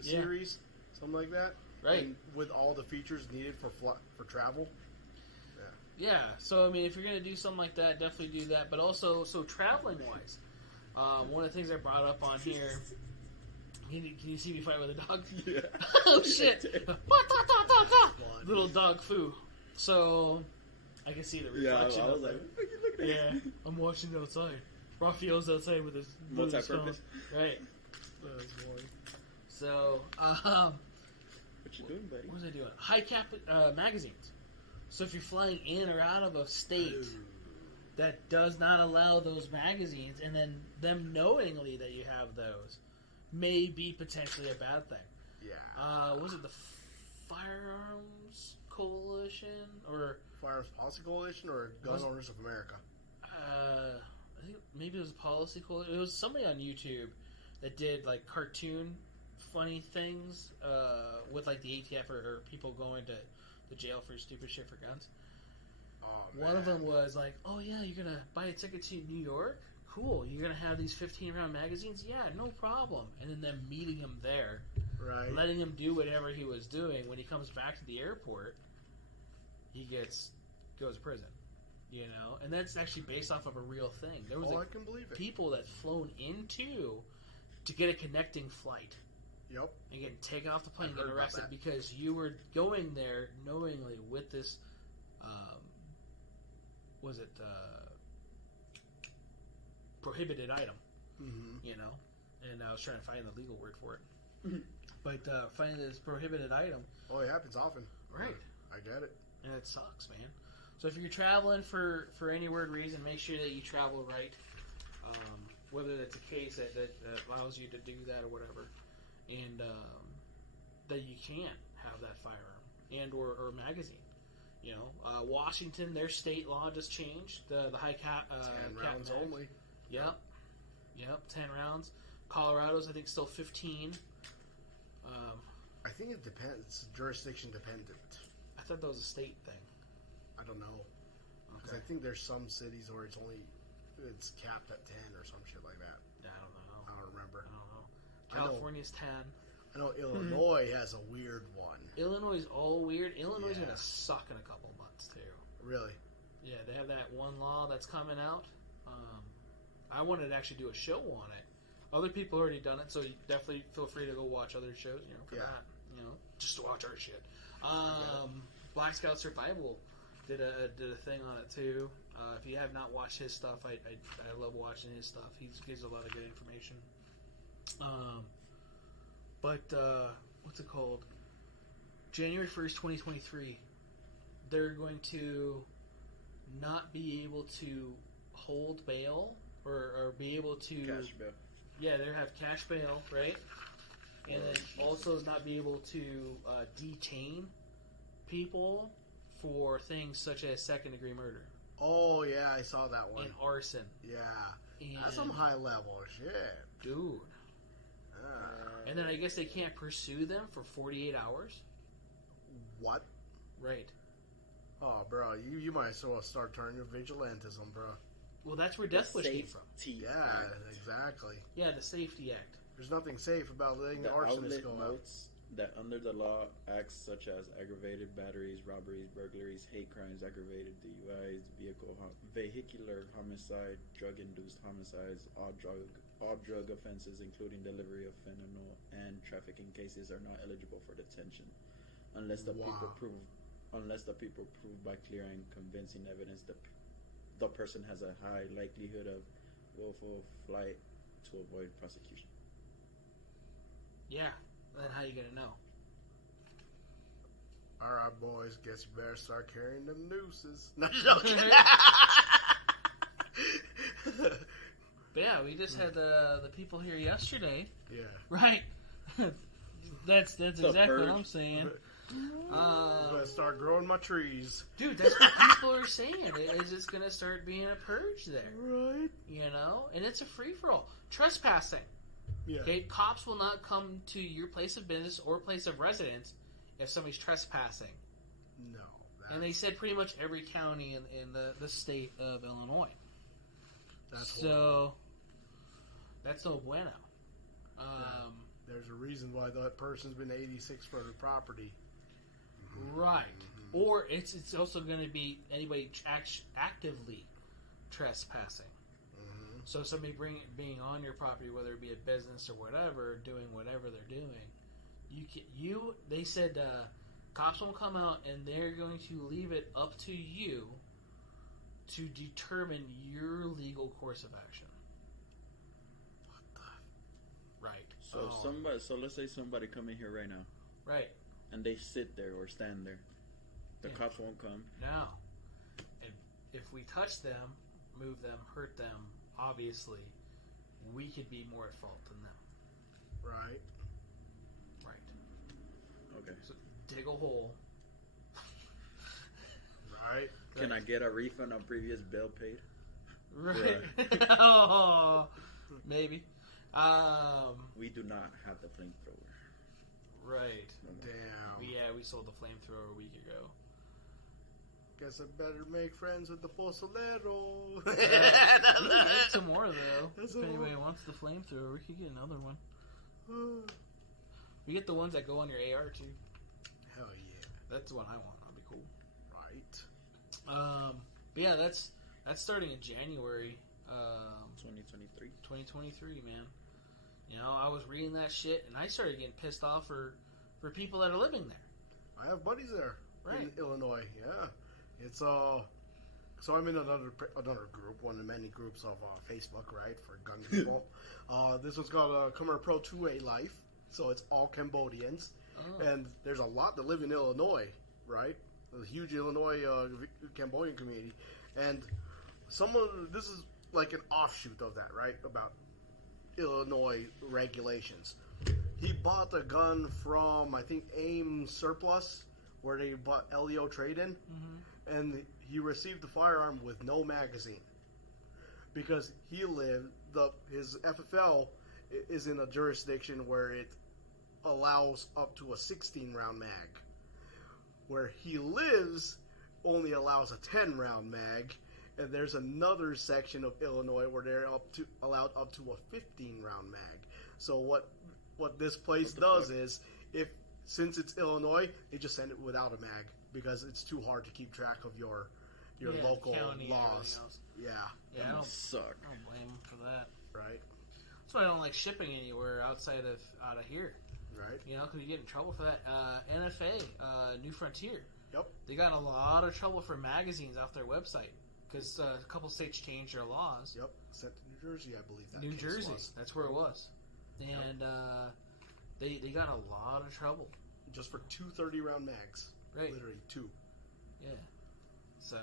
series, something like that. Right. And with all the features needed for travel. Yeah, so I mean, if you're going to do something like that, definitely do that. But also, so traveling wise, one of the things I brought up on here. Can you see me fight with a dog? Yeah. Oh shit! Little dog foo. So I can see the reflection. Yeah, I was like, what are you looking at? Yeah, I'm watching it outside. Raphael's outside with his multi-purpose. Right. That's boring. So, what you doing, buddy? What was I doing? High cap magazines. So if you're flying in or out of a state that does not allow those magazines, and then them knowingly that you have those, may be potentially a bad thing. Yeah. Was it the Firearms Coalition or Firearms Policy Coalition or Gun Owners of America? I think maybe it was a policy coalition. It was somebody on YouTube that did like cartoon funny things with like the ATF or people going to jail for stupid shit for guns. Oh, one of them was like, "Oh yeah, you're gonna buy a ticket to New York? Cool. You're gonna have these 15-round magazines? Yeah, no problem." And then them meeting him there, right, letting him do whatever he was doing. When he comes back to the airport, he goes to prison. And that's actually based off of a real thing. There was I can believe it. People that flown into to get a connecting flight. Yep. And get taken off the plane and get arrested because you were going there knowingly with this, prohibited item. Mm-hmm. And I was trying to find the legal word for it. But finding this prohibited item. Oh, it happens often. Right. I get it. And it sucks, man. So if you're traveling for any weird reason, make sure that you travel right. Whether that's a case that allows you to do that or whatever. And that you can have that firearm and or magazine. Washington, their state law just changed. The high cap 10 rounds cap only. Yep, 10 rounds. Colorado's, I think, still 15. I think it depends. It's jurisdiction dependent. I thought that was a state thing. I don't know. Because Okay. I think there's some cities where it's capped at 10 or some shit like that. I don't know. I don't remember. I don't know. California's 10. I know Illinois has a weird one. Illinois is all weird. Illinois is going to suck in a couple months, too. Really? Yeah, they have that one law that's coming out. I wanted to actually do a show on it. Other people already done it, so you definitely feel free to go watch other shows, for that. Just to watch our shit. Black Scout Survival did a thing on it, too. If you have not watched his stuff, I love watching his stuff. He gives a lot of good information. What's it called? January 1st, 2023, they're going to not be able to hold bail or be able to... Cash bail. Yeah, they have cash bail, right? And then also not be able to detain people for things such as second-degree murder. Oh, yeah, I saw that one. And arson. Yeah. And That's some high-level shit. Dude. And then I guess they can't pursue them for 48 hours? What? Right. Oh, bro, you might as well start turning to vigilantism, bro. Well, that's where Death Wish came from. Yeah, exactly. Yeah, the Safety Act. There's nothing safe about letting the arsonists go out. Notes that under the law, acts such as aggravated batteries, robberies, burglaries, hate crimes, aggravated DUIs, vehicular homicide, drug-induced homicides, all drug offenses, including delivery of fentanyl and trafficking cases, are not eligible for detention unless the people prove by clear and convincing evidence that the person has a high likelihood of willful flight to avoid prosecution. Yeah, then how you gonna know? Alright, boys, guess you better start carrying them nooses. No, joking. But yeah, we just had the people here yesterday. Yeah. Right. That's exactly what I'm saying. Better start growing my trees. Dude, that's what people are saying. It's just gonna start being a purge there. Right. And it's a free-for-all. Trespassing. Yeah. Okay, cops will not come to your place of business or place of residence if somebody's trespassing. No. And they said pretty much every county in the state of Illinois. That's no bueno. There's a reason why that person's been 86 for the property. Right. Mm-hmm. Or it's also going to be anybody actively trespassing. Mm-hmm. So somebody being on your property, whether it be a business or whatever, doing whatever they're doing, they said cops won't come out and they're going to leave it up to you to determine your legal course of action. Right. So let's say somebody come in here right now. Right. And they sit there or stand there. The cops won't come. No. And if we touch them, move them, hurt them, obviously, we could be more at fault than them. Right. Right. Okay. So dig a hole. Right. Can I get a refund on previous bill paid? Right. Oh, maybe. We do not have the flamethrower. Right. Damn. We sold the flamethrower a week ago. Guess I better make friends with the Pozolero. There's some more though. If anybody wants the flamethrower, we could get another one. We get the ones that go on your AR too. Hell yeah. That's the one I want. That'd be cool. Right. But yeah, that's starting in January. 2023. 2023, man. I was reading that shit, and I started getting pissed off for people that are living there. I have buddies there in Illinois. Yeah, it's so I'm in another group, one of the many groups of Facebook, right, for gun people. This one's called Khmer Pro 2A Life, so it's all Cambodians, and there's a lot that live in Illinois, right? There's a huge Illinois Cambodian community, and this is like an offshoot of that, right? About Illinois regulations. He bought a gun from, I think, AIM Surplus, where they bought LEO trade-in, and he received the firearm with no magazine because his FFL is in a jurisdiction where it allows up to a 16-round mag. Where he lives only allows a 10-round mag, and there's another section of Illinois where they're allowed up to a 15-round mag. So what what this place does is, since it's Illinois, they just send it without a mag because it's too hard to keep track of your local laws. Yeah, I don't suck. I don't blame them for that. Right. That's why I don't like shipping anywhere out of here. Right. You know, because you get in trouble for that. NFA, New Frontier. Yep. They got a lot of trouble for magazines off their website because a couple states changed their laws. Yep. Sent to New Jersey, I believe that. New case Jersey. was. That's where it was. And they got a lot of trouble. Just for 2 30-round mags. Right. Literally 2. Yeah. So.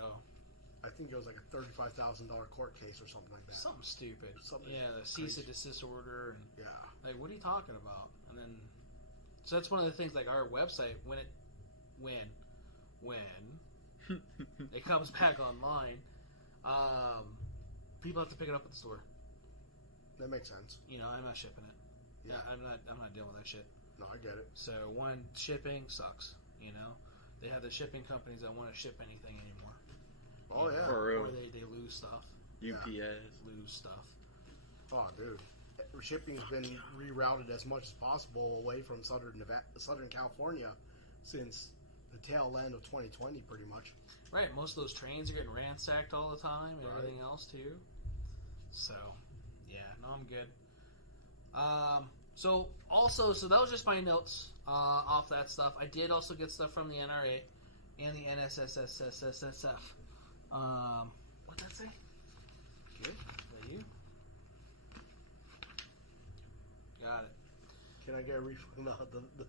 I think it was like a $35,000 court case or something like that. Something stupid. Something the cease and desist order. And yeah. Like, what are you talking about? And then. So that's one of the things, like our website, when it comes back online, people have to pick it up at the store. That makes sense. You know, I'm not shipping it. Yeah. I'm not dealing with that shit. No, I get it. So shipping sucks. You know, they have the shipping companies that want to ship anything anymore. Oh yeah. For real. Or they lose stuff. UPS. Lose stuff. Oh, dude. Shipping's been rerouted as much as possible away from Southern California since the tail end of 2020, pretty much. Right. Most of those trains are getting ransacked all the time and everything else too. So, yeah. No, I'm good. So that was just my notes off that stuff. I did also get stuff from the NRA and the NSSSSSF. What'd that say? Good. Is that you? Got it. Can I get a refund on the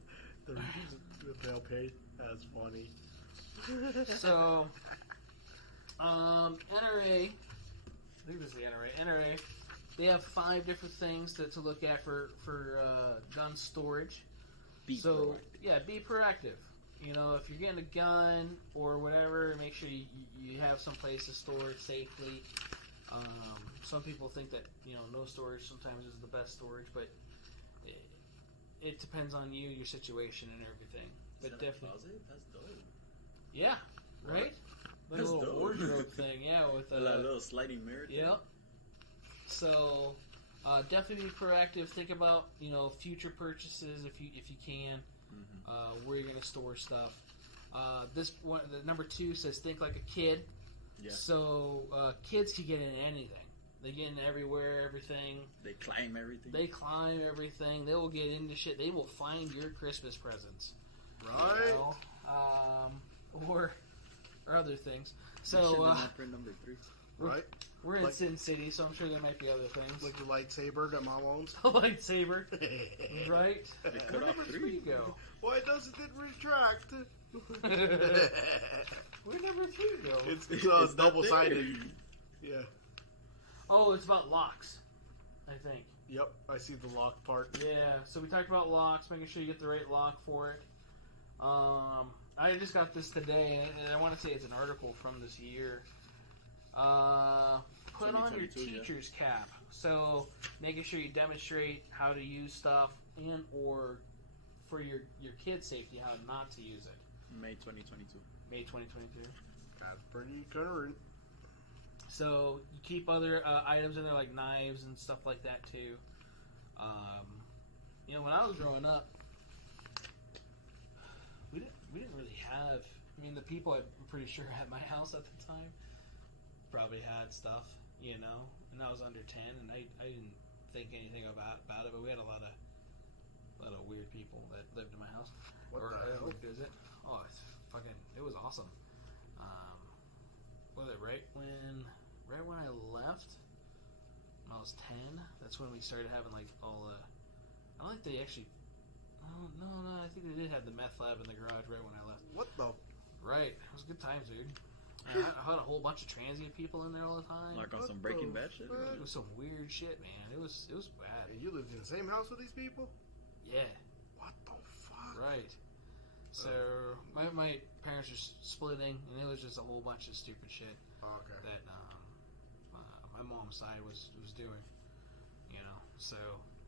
they'll pay? That's funny. So, NRA, I think this is the NRA. NRA, they have 5 different things to look at for gun storage. Be proactive. You know, if you're getting a gun or whatever, make sure you have some place to store it safely. Some people think that, you know, no storage sometimes is the best storage, but it depends on you, your situation, and everything. But definitely, closet? That's dope. Yeah, right. Like a little dope. wardrobe thing, yeah, with a little sliding mirror. Yeah. So, definitely be proactive. Think about, you know, future purchases if you can. Where you're going to store stuff. This one, the number 2 says think like a kid. Yeah. So kids can get in anything. They get in everywhere, everything. They climb everything. They will get into shit. They will find your Christmas presents. Right. You know? Or other things. So number 3. Right. We're in Sin City, so I'm sure there might be other things. Like the lightsaber that Mom owns. A lightsaber. Right. They cut off 3. Go. Why doesn't it retract? Where number 3 go? It's double-sided. Yeah. Oh, it's about locks, I think. Yep, I see the lock part. Yeah, so we talked about locks, making sure you get the right lock for it. I just got this today, and I want to say it's an article from this year. Put on your teacher's cap. So, making sure you demonstrate how to use stuff and or for your kid's safety, how not to use it. May 2022. May 2022. That's pretty current. So you keep other items in there like knives and stuff like that too. You know, when I was growing up, we didn't really have. I mean, the people I'm pretty sure at my house at the time probably had stuff, you know, and I was under 10, and I didn't think anything about it. But we had a lot of weird people that lived in my house What or the hell? would visit. Oh, it was awesome. Was it right when I left? When I was 10, that's when we started having like all the. I don't think they actually. No. I think they did have the meth lab in the garage right when I left. What the? Right, it was good times, dude. And I had a whole bunch of transient people in there all the time. Like on some Breaking Bad shit? It was some weird shit, man. It was bad. Hey, you lived in the same house with these people? Yeah. What the fuck? Right. So my parents were splitting, and it was just a whole bunch of stupid shit Okay. that my mom's side was doing. You know, so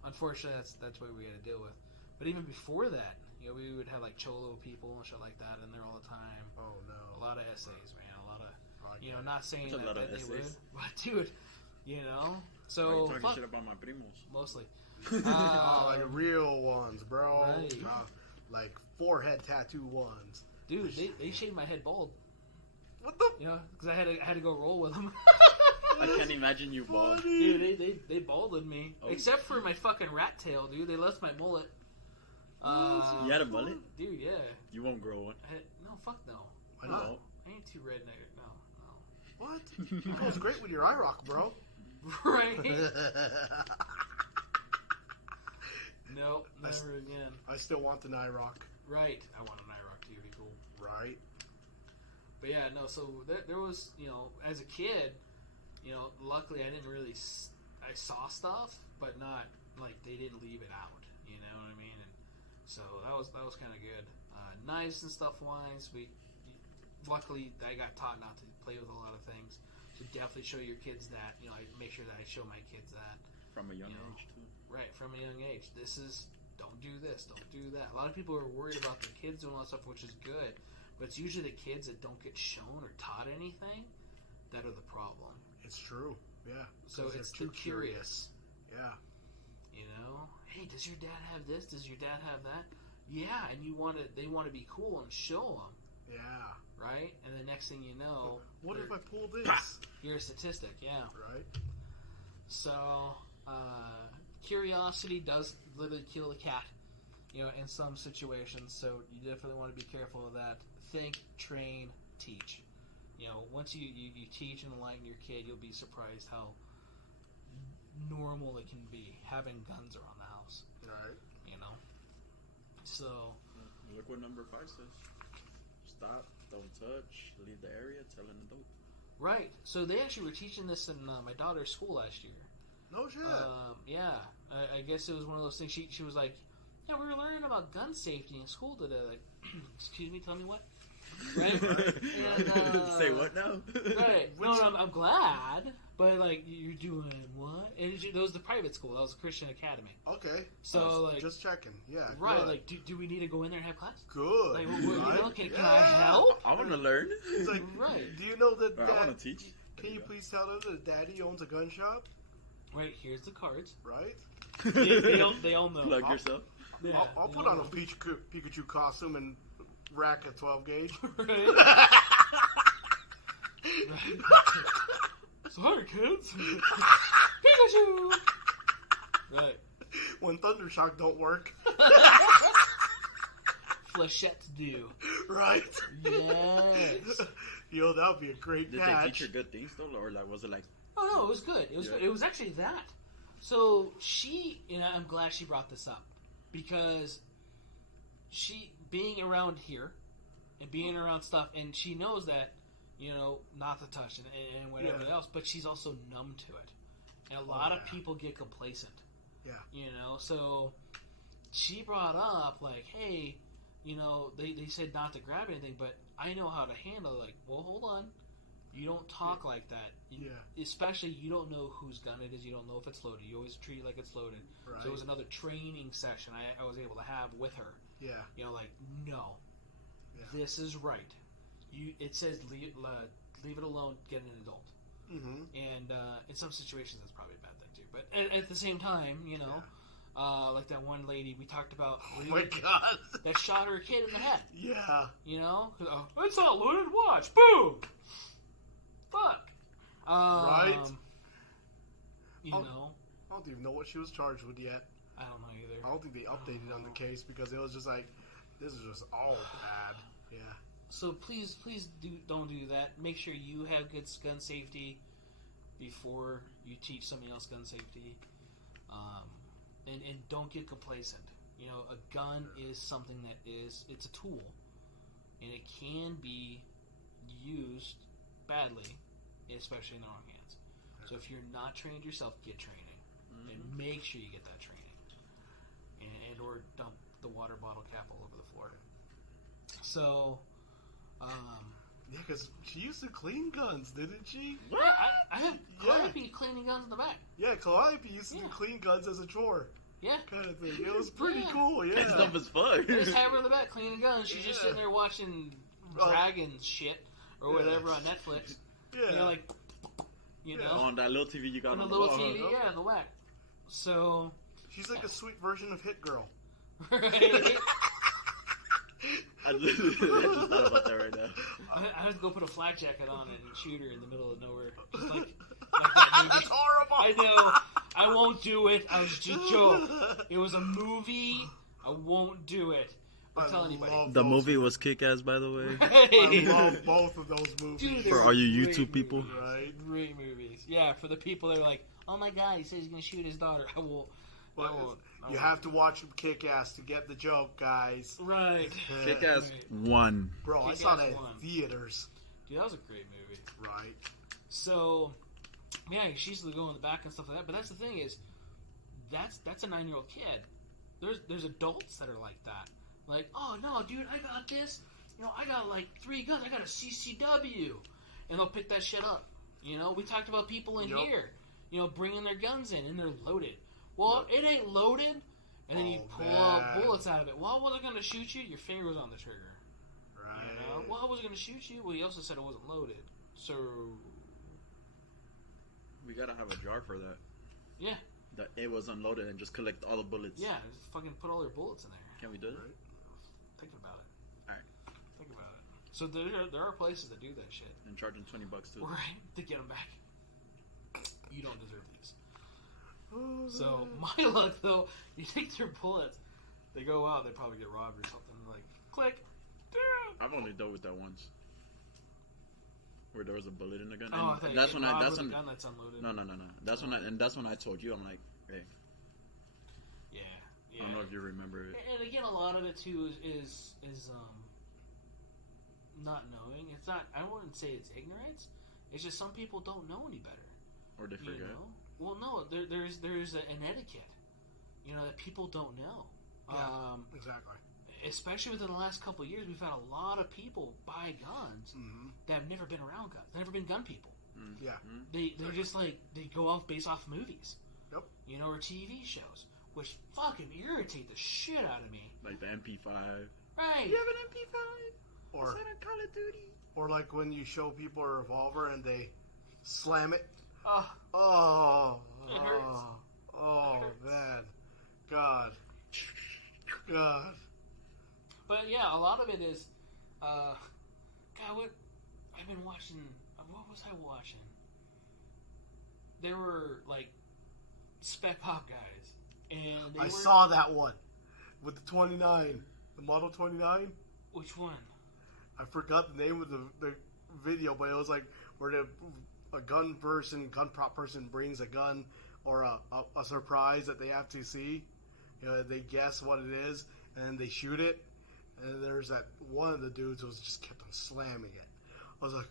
unfortunately that's what we had to deal with. But even before that, you know, we would have like cholo people and shit like that in there all the time. Oh no. A lot of essays, man. A lot of, Okay. you know, not saying That's a lot that of they would, essays. but dude, you know. Are So you talking shit about my primos? mostly. Like real ones, bro. Right. Like forehead tattoo ones. Dude, they shaved my head bald. What the? You know, because I had to go roll with them. I can't imagine you bald. Dude, they balded me. Oh. Except for my fucking rat tail, dude. They left my mullet. You had a mullet? Dude, yeah. You won't grow one. No, fuck no. Why not? No. I ain't too redneck. No. What? It goes great with your eye rock, bro. Right? Nope, never again. I still want an eye rock. Right. I want an eye rock too. It'd be cool. Right. But yeah, no, so there was, as a kid, luckily I didn't really, I saw stuff, but not, like, they didn't leave it out, you know what I mean? And so that was kind of good. Knives and stuff-wise, luckily I got taught not to play with a lot of things, so definitely show your kids that, I make sure that I show my kids that. From a young age, too. Right, from a young age. Don't do this, don't do that. A lot of people are worried about their kids doing all that stuff, which is good. But it's usually the kids that don't get shown or taught anything that are the problem. It's true, yeah. So it's too curious. Yeah. Hey, does your dad have this? Does your dad have that? Yeah, and they want to be cool and show them. Yeah. Right? And the next thing you know... What if I pull this? You're a statistic, yeah. Right. So, curiosity does literally kill the cat, in some situations, so you definitely want to be careful of that. Think, train, teach. Once you teach and enlighten your kid, you'll be surprised how normal it can be having guns around the house. Right. So... Look what number 5 says. Stop, don't touch, leave the area, tell an adult. Right. So they actually were teaching this in my daughter's school last year. No shit. Yeah. I guess it was one of those things. She was like, yeah, we were learning about gun safety in school today. Like, excuse me, tell me what? Right? And, say what now? Right. No, I'm glad. But, like, you're doing what? And that was the private school. That was a Christian academy. Okay. So, like... Just checking. Yeah. Right. Good. Like, do we need to go in there and have class? Good. Like, can I help? I want to learn. It's like, right. Do you know that... I want to teach. Can you please tell them that Daddy owns a gun shop? Right. Here's the cards. Right. They all know. Plug yourself. Yeah, I'll put on a Pikachu costume and rack a 12 gauge. Sorry, kids. Pikachu. Right. When Thundershock don't work. Flechettes do. Right. Yes. Yo, that would be a great patch. Did they teach her good things though, or like was it like? Oh no, it was good. It was good. It was actually that. So I'm glad she brought this up because she being around here and being around stuff, and she knows that not to touch and whatever else, but she's also numb to it, and a lot of people get complacent. Yeah. So she brought up like, hey, they said not to grab anything, but I know how to handle it. Like, well, hold on. You don't talk like that. Especially, you don't know whose gun it is. You don't know if it's loaded. You always treat it like it's loaded. Right. So it was another training session I was able to have with her. Yeah. Like, no. Yeah. This is right. It says leave it alone, get an adult. Mm-hmm. And in some situations, that's probably a bad thing, too. But at the same time, like that one lady we talked about. Oh, my God. That shot her kid in the head. Yeah. It's not loaded. Watch. Boom. Fuck. Right? I don't even know what she was charged with yet. I don't know either. I don't think they updated on the case because it was just like, this is just all bad. Yeah. So please don't do that. Make sure you have good gun safety before you teach somebody else gun safety. And don't get complacent. A gun is something it's a tool. And it can be used badly, especially in the wrong hands. So if you're not trained yourself, get training. And make sure you get that training. And or dump the water bottle cap all over the floor. So, yeah, because she used to clean guns, didn't she? Yeah, I have Calliope cleaning guns in the back. Yeah, Calliope used to clean guns as a chore. Yeah. Kind of thing. It was pretty cool, yeah. That stuff is fun. Just have her in the back cleaning guns. She's just sitting there watching Dragon shit or whatever on Netflix. Yeah. On that little TV you got on the the little wall. TV, in the back. So She's like a sweet version of Hit Girl. Right? I just thought about that right now. I have to go put a flak jacket on and shoot her in the middle of nowhere. Just like that movie. That's horrible. I know. I won't do it. I was just a joke. It was a movie. I won't do it. Don't tell anybody. The movie was Kick-Ass, by the way. I love both of those movies. Dude, For all you great YouTube people. movies. Right. Great movies. Yeah, for the people that are like, oh my god, he says he's going to shoot his daughter. I won't. But you have to watch Kick-Ass to get the joke, guys. Right. Kick-Ass 1. Bro, I saw that in theaters. Dude, that was a great movie. Right. So, yeah, she used to go in the back and stuff like that. But that's the thing is, that's a 9-year-old kid. There's adults that are like that. Like, oh no, dude, I got this. You know, I got like 3 guns. I got a CCW, and they'll pick that shit up. You know, we talked about people in here, you know, bringing their guns in and they're loaded. Well, it ain't loaded, and then you pull out bullets out of it. Well, was I going to shoot you? Your finger was on the trigger. Right. You know? Well, I was going to shoot you. Well, he also said it wasn't loaded. So, We gotta have a jar for that. yeah. That it was unloaded and just collect all the bullets. Yeah, just fucking put all your bullets in there. Can we do it? Right. Think about it. Alright. Think about it. So there are places that do that shit. And charge them $20 too. Right, to get them back. You don't deserve these. So, my luck, though, you take their bullets, they go out, they probably get robbed or something. Like, click. I've only dealt with that once. Where there was a bullet in the gun. Oh, I And thought that's you when get I. robbed That's with when. a gun that's unloaded. No. That's when I told you. I'm like, hey. Yeah. I don't know if you remember it. And again, a lot of it too is not knowing. It's not. I wouldn't say it's ignorance. It's just some people don't know any better. Or they forget. You know? Well, no. There's an etiquette. You know that people don't know. Yeah, exactly. Especially within the last couple of years, we've had a lot of people buy guns that have never been around guns. They've never been gun people. Yeah. They're just like, they go off based off movies. Yep. You know, or TV shows, which fucking irritate the shit out of me. Like the MP5. Right. You have an MP5? Or Is that on Call of Duty? Or like when you show people a revolver and they slam it. Oh, it hurts. Oh, It hurts. man. God. But yeah, a lot of it is, God, what I've been watching. What was I watching? There were like Spec Op guys, and I saw that one with the 29, the Model 29. Which one? I forgot the name of the video, but it was like where a gun prop person brings a gun or a surprise that they have to see. You know, they guess what it is, and they shoot it. And there's that one of the dudes was just kept on slamming it. I was like,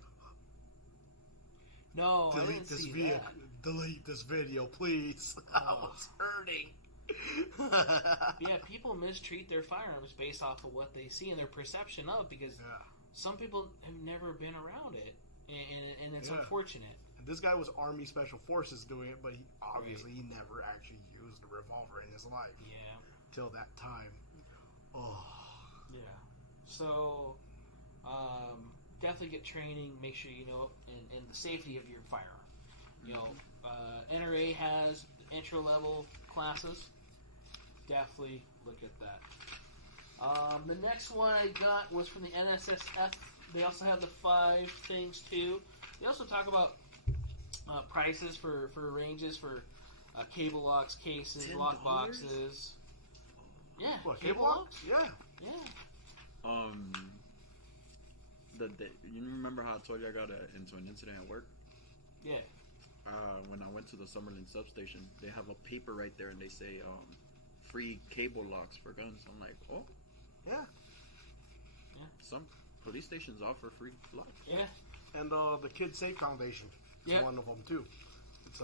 No, I delete didn't this see video, that. delete this video, please. I was hurting. Yeah, people mistreat their firearms based off of what they see and their perception of, because some people have never been around it, and it's unfortunate. And this guy was Army Special Forces doing it, but he never actually used a revolver in his life. Yeah. Till that time. Oh. Yeah. So, definitely get training. Make sure you know and the safety of your firearm. You know, NRA has intro level classes. Definitely look at that. The next one I got was from the NSSF. They also have the 5 things too. They also talk about prices for ranges for cable locks, cases, lock boxes. Yeah, What, cable lock? locks. Yeah. You remember how I told you I got into an incident at work? Yeah. When I went to the Summerlin substation, they have a paper right there, and they say free cable locks for guns. I'm like, oh, Yeah. some police stations offer free locks. Yeah. And the Kid Safe Foundation is one of them too. It's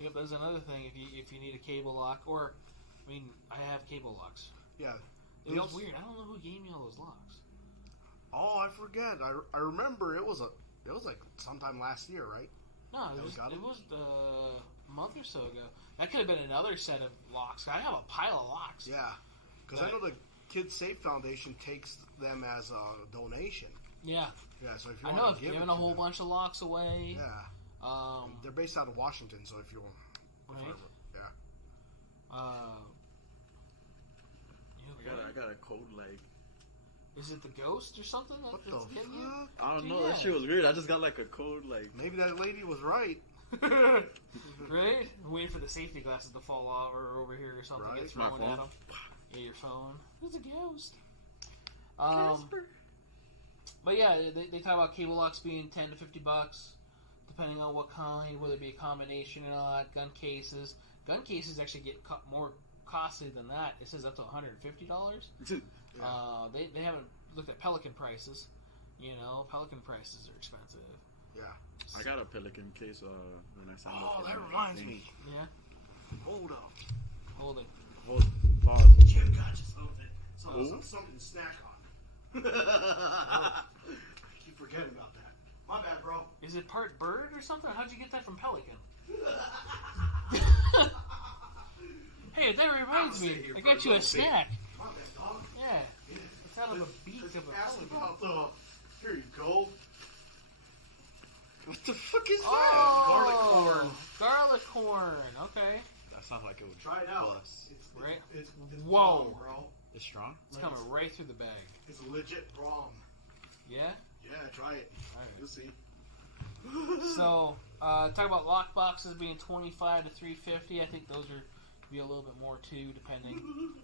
Yep, there's another thing. If you need a cable lock, or I mean, I have cable locks. yeah. It was weird. I don't know who gave me all those locks. Oh, I forget. I remember it was like sometime last year, right? No, it was a month or so ago. That could have been another set of locks. I have a pile of locks. Yeah, because I know the Kid Safe Foundation takes them as a donation. Yeah. Yeah, so if you I want know to I've give given it a to whole them, bunch of locks away. Yeah. They're based out of Washington, so if you want, Right. I got a cold leg. Is it the ghost or something? What that's the getting fuck? you? I don't know. That shit was weird. I just got like a cold leg. Maybe that lady was right. Right? Waiting for the safety glasses to fall off or over here or something. Right. Get thrown My phone. at them. Yeah, your phone. It's a ghost. But yeah, they talk about cable locks being $10 to $50, depending on what kind, whether it be a combination or not. Gun cases actually get more costly than that. It says up to $150. They haven't looked at Pelican prices. You know, Pelican prices are expensive. Yeah. I got a Pelican case when I signed up. Oh, that reminds me. Yeah. Hold up. Hold it. Pause. Jim got you something. Something to snack on. I keep forgetting about that. My bad, bro. Is it part bird or something? How'd you get that from Pelican? Hey, that reminds me. I got you a snack. My bad, dog. Yeah. It's out of a beak of a pelican. Here you go. What the fuck is Oh, that? Garlic corn. Garlic corn. Okay. That sounds like it would Try it out. bust. Right? It's Whoa. bomb, bro. It's strong? It's coming right through the bag. It's legit bomb. Yeah? Yeah, try it. Alright. You'll see. So, talk about lock boxes being $25 to $350. I think those are be a little bit more too, depending.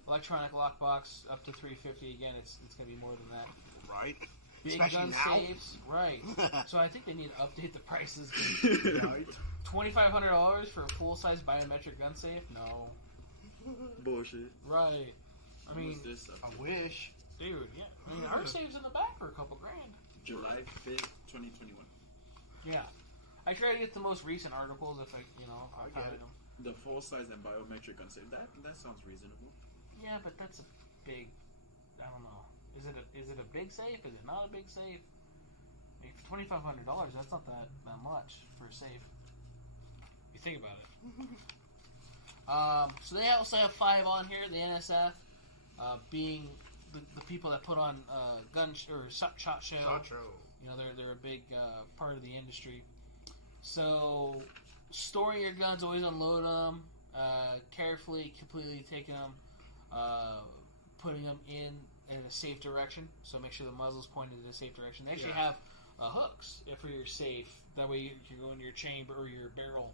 Electronic lock box up to $350. Again, it's going to be more than that. Right. Big Especially gun now. safes, right? So I think they need to update the prices. Right. $2,500 for a full size biometric gun safe? No. Bullshit. Right. I mean, What's this? I wish. dude, yeah. I mean, our safe's in the back for a couple grand. July 5th, 2021. Yeah. I try to get the most recent articles if I I find get it. them. The full size and biometric gun safe. That sounds reasonable. Yeah, but that's a big. I don't know. Is it a big safe? Is it not a big safe? I mean, for $2,500, that's not that much for a safe. You think about it. So they also have 5 on here. The NSF, being the people that put on gun or shot show. Shot show. You know, they're a big part of the industry. So, storing your guns, always unload them carefully, completely taking them, putting them in a safe direction. So make sure the muzzle's pointed in a safe direction. They actually have hooks for your safe. That way you can go into your chamber or your barrel.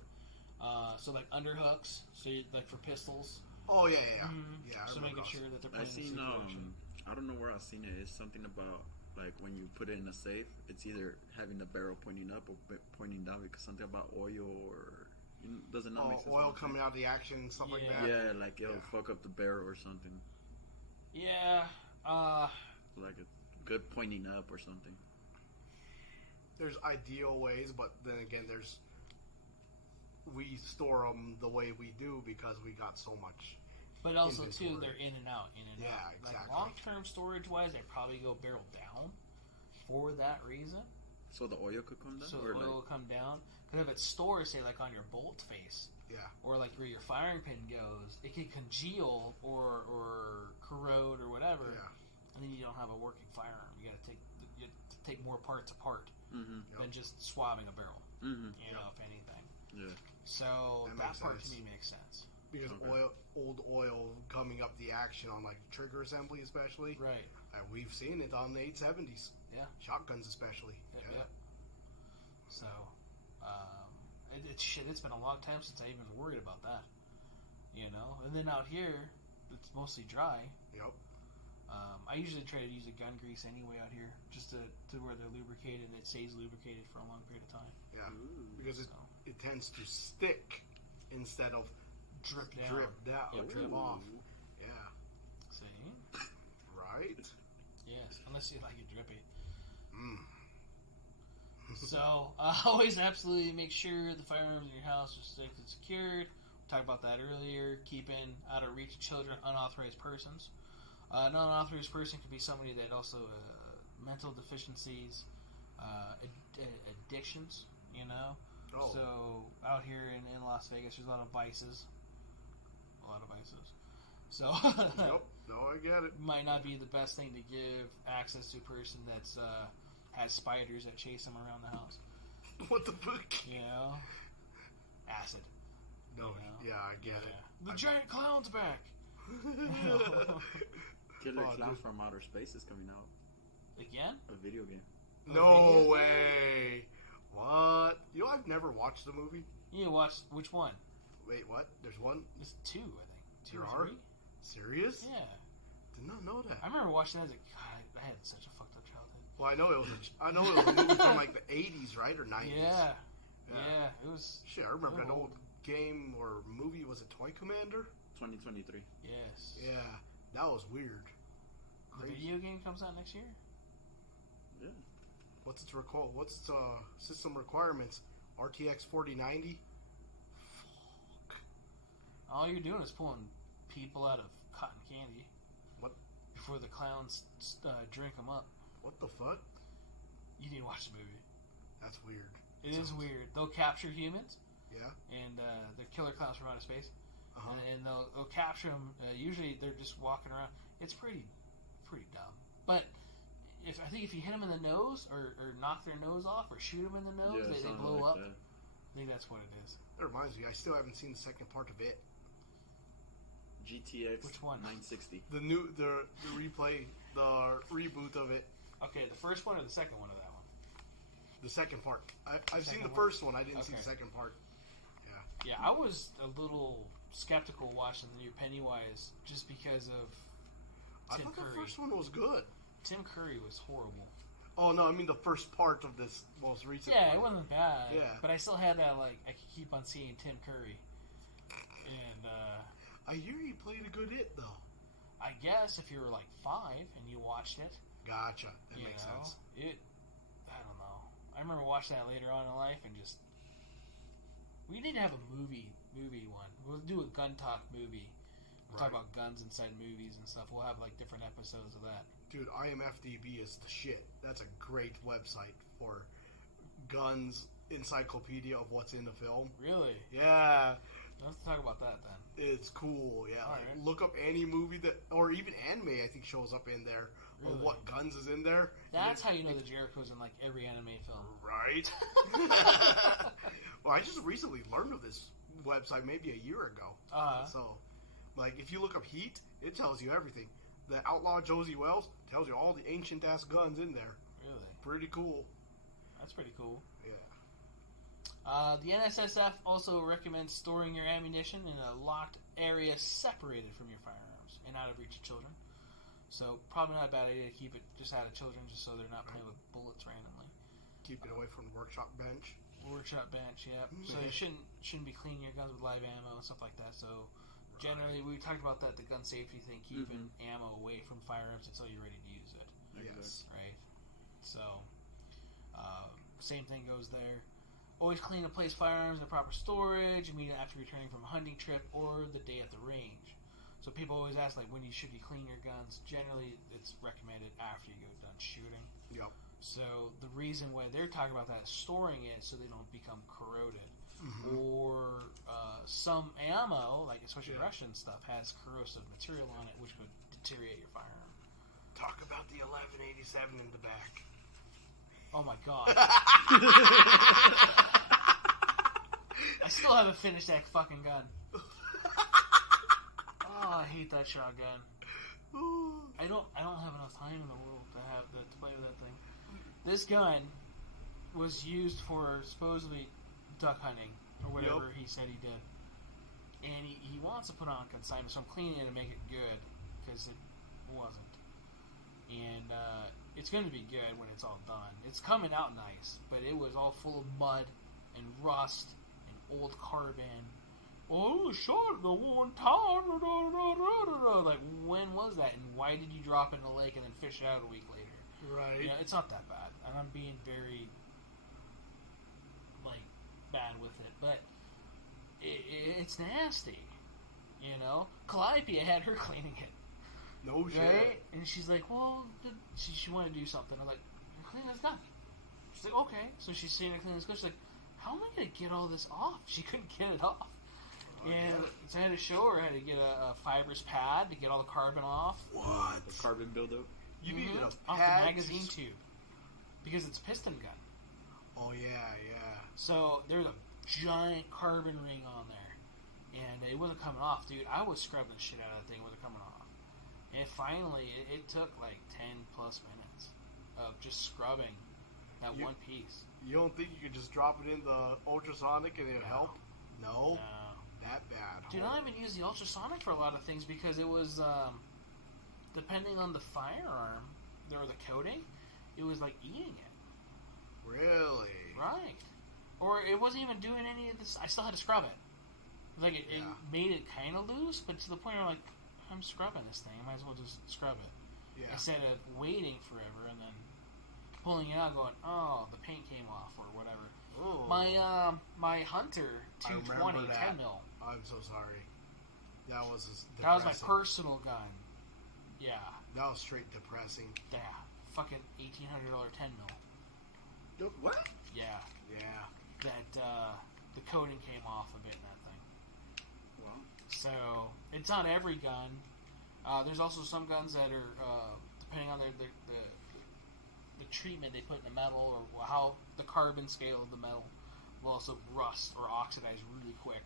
So like underhooks, so like for pistols. Oh yeah. Mm-hmm. Yeah. I So making remember sure that they're I pointed in a seen safe direction. I don't know where I've seen it. It's something about like when you put it in a safe, it's either having the barrel pointing up or pointing down because something about oil or doesn't not make sense. Oil coming out of the action, stuff like that. Yeah, like it'll fuck up the barrel or something. Yeah. Like a good pointing up or something. There's ideal ways, but then again, we store them the way we do because we got so much. But also, inventory. too, they're in and out, Yeah, out. exactly. Like, long-term storage-wise, they probably go barrel down for that reason. So the oil could come down? So or the oil like, will come down. Because if it's stored, say, like on your bolt face, or like where your firing pin goes, it can congeal or corrode or whatever, and then you don't have a working firearm. You got to take more parts apart than just swabbing a barrel. You know, if anything. Yeah. That So that makes part sense. to me makes sense. Because old oil coming up the action on like trigger assembly, especially. Right. And we've seen it on the 870s. Yeah. Shotguns, especially. Yep. So, it's been a long time since I even worried about that. You know? And then out here, it's mostly dry. Yep. I usually try to use a gun grease anyway out here, just to where they're lubricated and it stays lubricated for a long period of time. Yeah. Because it tends to stick instead of drip down. Drip off. Yeah. See? Right? Yes, unless you like it drippy. So, always absolutely make sure the firearms in your house are safe and secured. We talked about that earlier. Keeping out of reach of children, unauthorized persons. An unauthorized person could be somebody that also mental deficiencies, addictions, you know. Oh. So out here in Las Vegas, there's a lot of vices. So Yep. No, I get it. might not be the best thing to give access to a person that's has spiders that chase them around the house. What the fuck? You know, acid. No, yeah, I get it. The giant clown's back. Killer Clown from Outer Space is coming out. Again? A video game. No way. What? You know, I've never watched the movie. You watched which one? Wait, what? There's one? There's 2, I think. 2 there or 3? are? Serious? Yeah. Did not know that. I remember watching that as a God, I had such a fucked up childhood. Well, I know it was a movie from like the 80s, right? Or 90s. Yeah, it was... Shit, I remember that old game or movie. Was it Toy Commander? 2023. Yes. Yeah, that was weird. The video game comes out next year? Yeah. What's its system requirements? RTX 4090? Fuck. All you're doing is pulling people out of cotton candy. What? Before the clowns drink them up. What the fuck? You need to watch the movie. That's weird. It is weird. They'll capture humans. Yeah. And they're killer clowns from outer space. Uh-huh. And they'll capture them. Usually they're just walking around. It's pretty dumb. But I think if you hit them in the nose or knock their nose off or shoot them in the nose, they blow up. That. I think that's what it is. That reminds me, I still haven't seen the second part of it. GTX Which one? 960. The replay, the reboot of it. Okay, the first one or the second one of that one? The second part. I've seen the one? first one. I didn't see the second part. Yeah, I was a little skeptical watching the new Pennywise just because of Tim I thought Curry. the first one was good. Tim Curry was horrible. Oh no, I mean the first part of this most recent. Yeah, one. it wasn't bad. Yeah. But I still had that, like, I could keep on seeing Tim Curry. And, I hear he played a good It, though. I guess if you were, like, 5 and you watched it. Gotcha. That makes sense. I don't know. I remember watching that later on in life and just... We need to have a movie one. We'll do a gun talk movie. We'll talk about guns inside movies and stuff. We'll have, like, different episodes of that. Dude, IMFDB is the shit. That's a great website for guns encyclopedia of what's in the film. Really? Yeah. Let's talk about that then. It's cool, yeah. All Like, right. look up any movie that, or even anime, I think shows up in there, Really? or what guns is in there. That's how you know that Jericho's in, like, every anime film. Right? Well, I just recently learned of this website maybe a year ago. So, like, if you look up Heat, it tells you everything. The Outlaw Josie Wells tells you all the ancient-ass guns in there. Really? Pretty cool. That's pretty cool. Yeah. The NSSF also recommends storing your ammunition in a locked area separated from your firearms and out of reach of children. So, probably not a bad idea to keep it just out of children just so they're not playing with bullets randomly. Keep it away from the workshop bench. Workshop bench, yeah. So you shouldn't be cleaning your guns with live ammo and stuff like that. So generally, we talked about that, the gun safety thing, keeping ammo away from firearms until you're ready to use it. Yes. Right? So, same thing goes there. Always clean and place firearms in proper storage immediately after returning from a hunting trip or the day at the range. So people always ask, like, when you should be cleaning your guns. Generally, it's recommended after you go done shooting. Yep. So the reason why they're talking about that is storing it so they don't become corroded. Or some ammo, like especially Russian stuff, has corrosive material on it which would deteriorate your firearm. Talk about the 1187 in the back. Oh my god. I still haven't finished that fucking gun. Oh, I hate that shotgun. I don't have enough time in the world to play with that thing. This gun was used for supposedly duck hunting or whatever he said he did, and he wants to put on consignment. So I'm cleaning it to make it good because it wasn't, and it's going to be good when it's all done. It's coming out nice, but it was all full of mud and rust and old carbon. Oh, shot the one time. Like, when was that? And why did you drop it in the lake and then fish it out a week later? Right. You know, it's not that bad. And I'm being very, like, bad with it. But it's nasty. You know? Calliope, I had her cleaning it. No shit. Right? And she's like, well, she wanted to do something. I'm like, you're cleaning this gun. She's like, okay. So she's seeing her cleaning this gun. She's like, how am I going to get all this off? She couldn't get it off. And so I had to show her how to get a fibrous pad to get all the carbon off. What? The carbon buildup. You needed a off pad the magazine tube because it's a piston gun. Oh yeah. So there's a giant carbon ring on there, and it wasn't coming off, dude. I was scrubbing the shit out of that thing, it wasn't coming off. And finally, it took like 10 plus minutes of just scrubbing that one piece. You don't think you could just drop it in the ultrasonic and it'd help? No. That bad. Dude, I don't even use the ultrasonic for a lot of things because it was, depending on the firearm or the coating, it was like eating it. Really? Right. Or it wasn't even doing any of this. I still had to scrub it. Like, it made it kind of loose, but to the point where I'm like, I'm scrubbing this thing. I might as well just scrub it. Yeah. Instead of waiting forever and then pulling it out going, oh, the paint came off or whatever. Ooh. My Hunter 220 10 mil. I'm so sorry. That was my personal gun. Yeah. That was straight depressing. Yeah. Fucking $1,800 10 mil. What? Yeah. Yeah. That the coating came off a bit in that thing. Wow. So it's on every gun. There's also some guns that are depending on the treatment they put in the metal or how the carbon scale of the metal will also rust or oxidize really quick.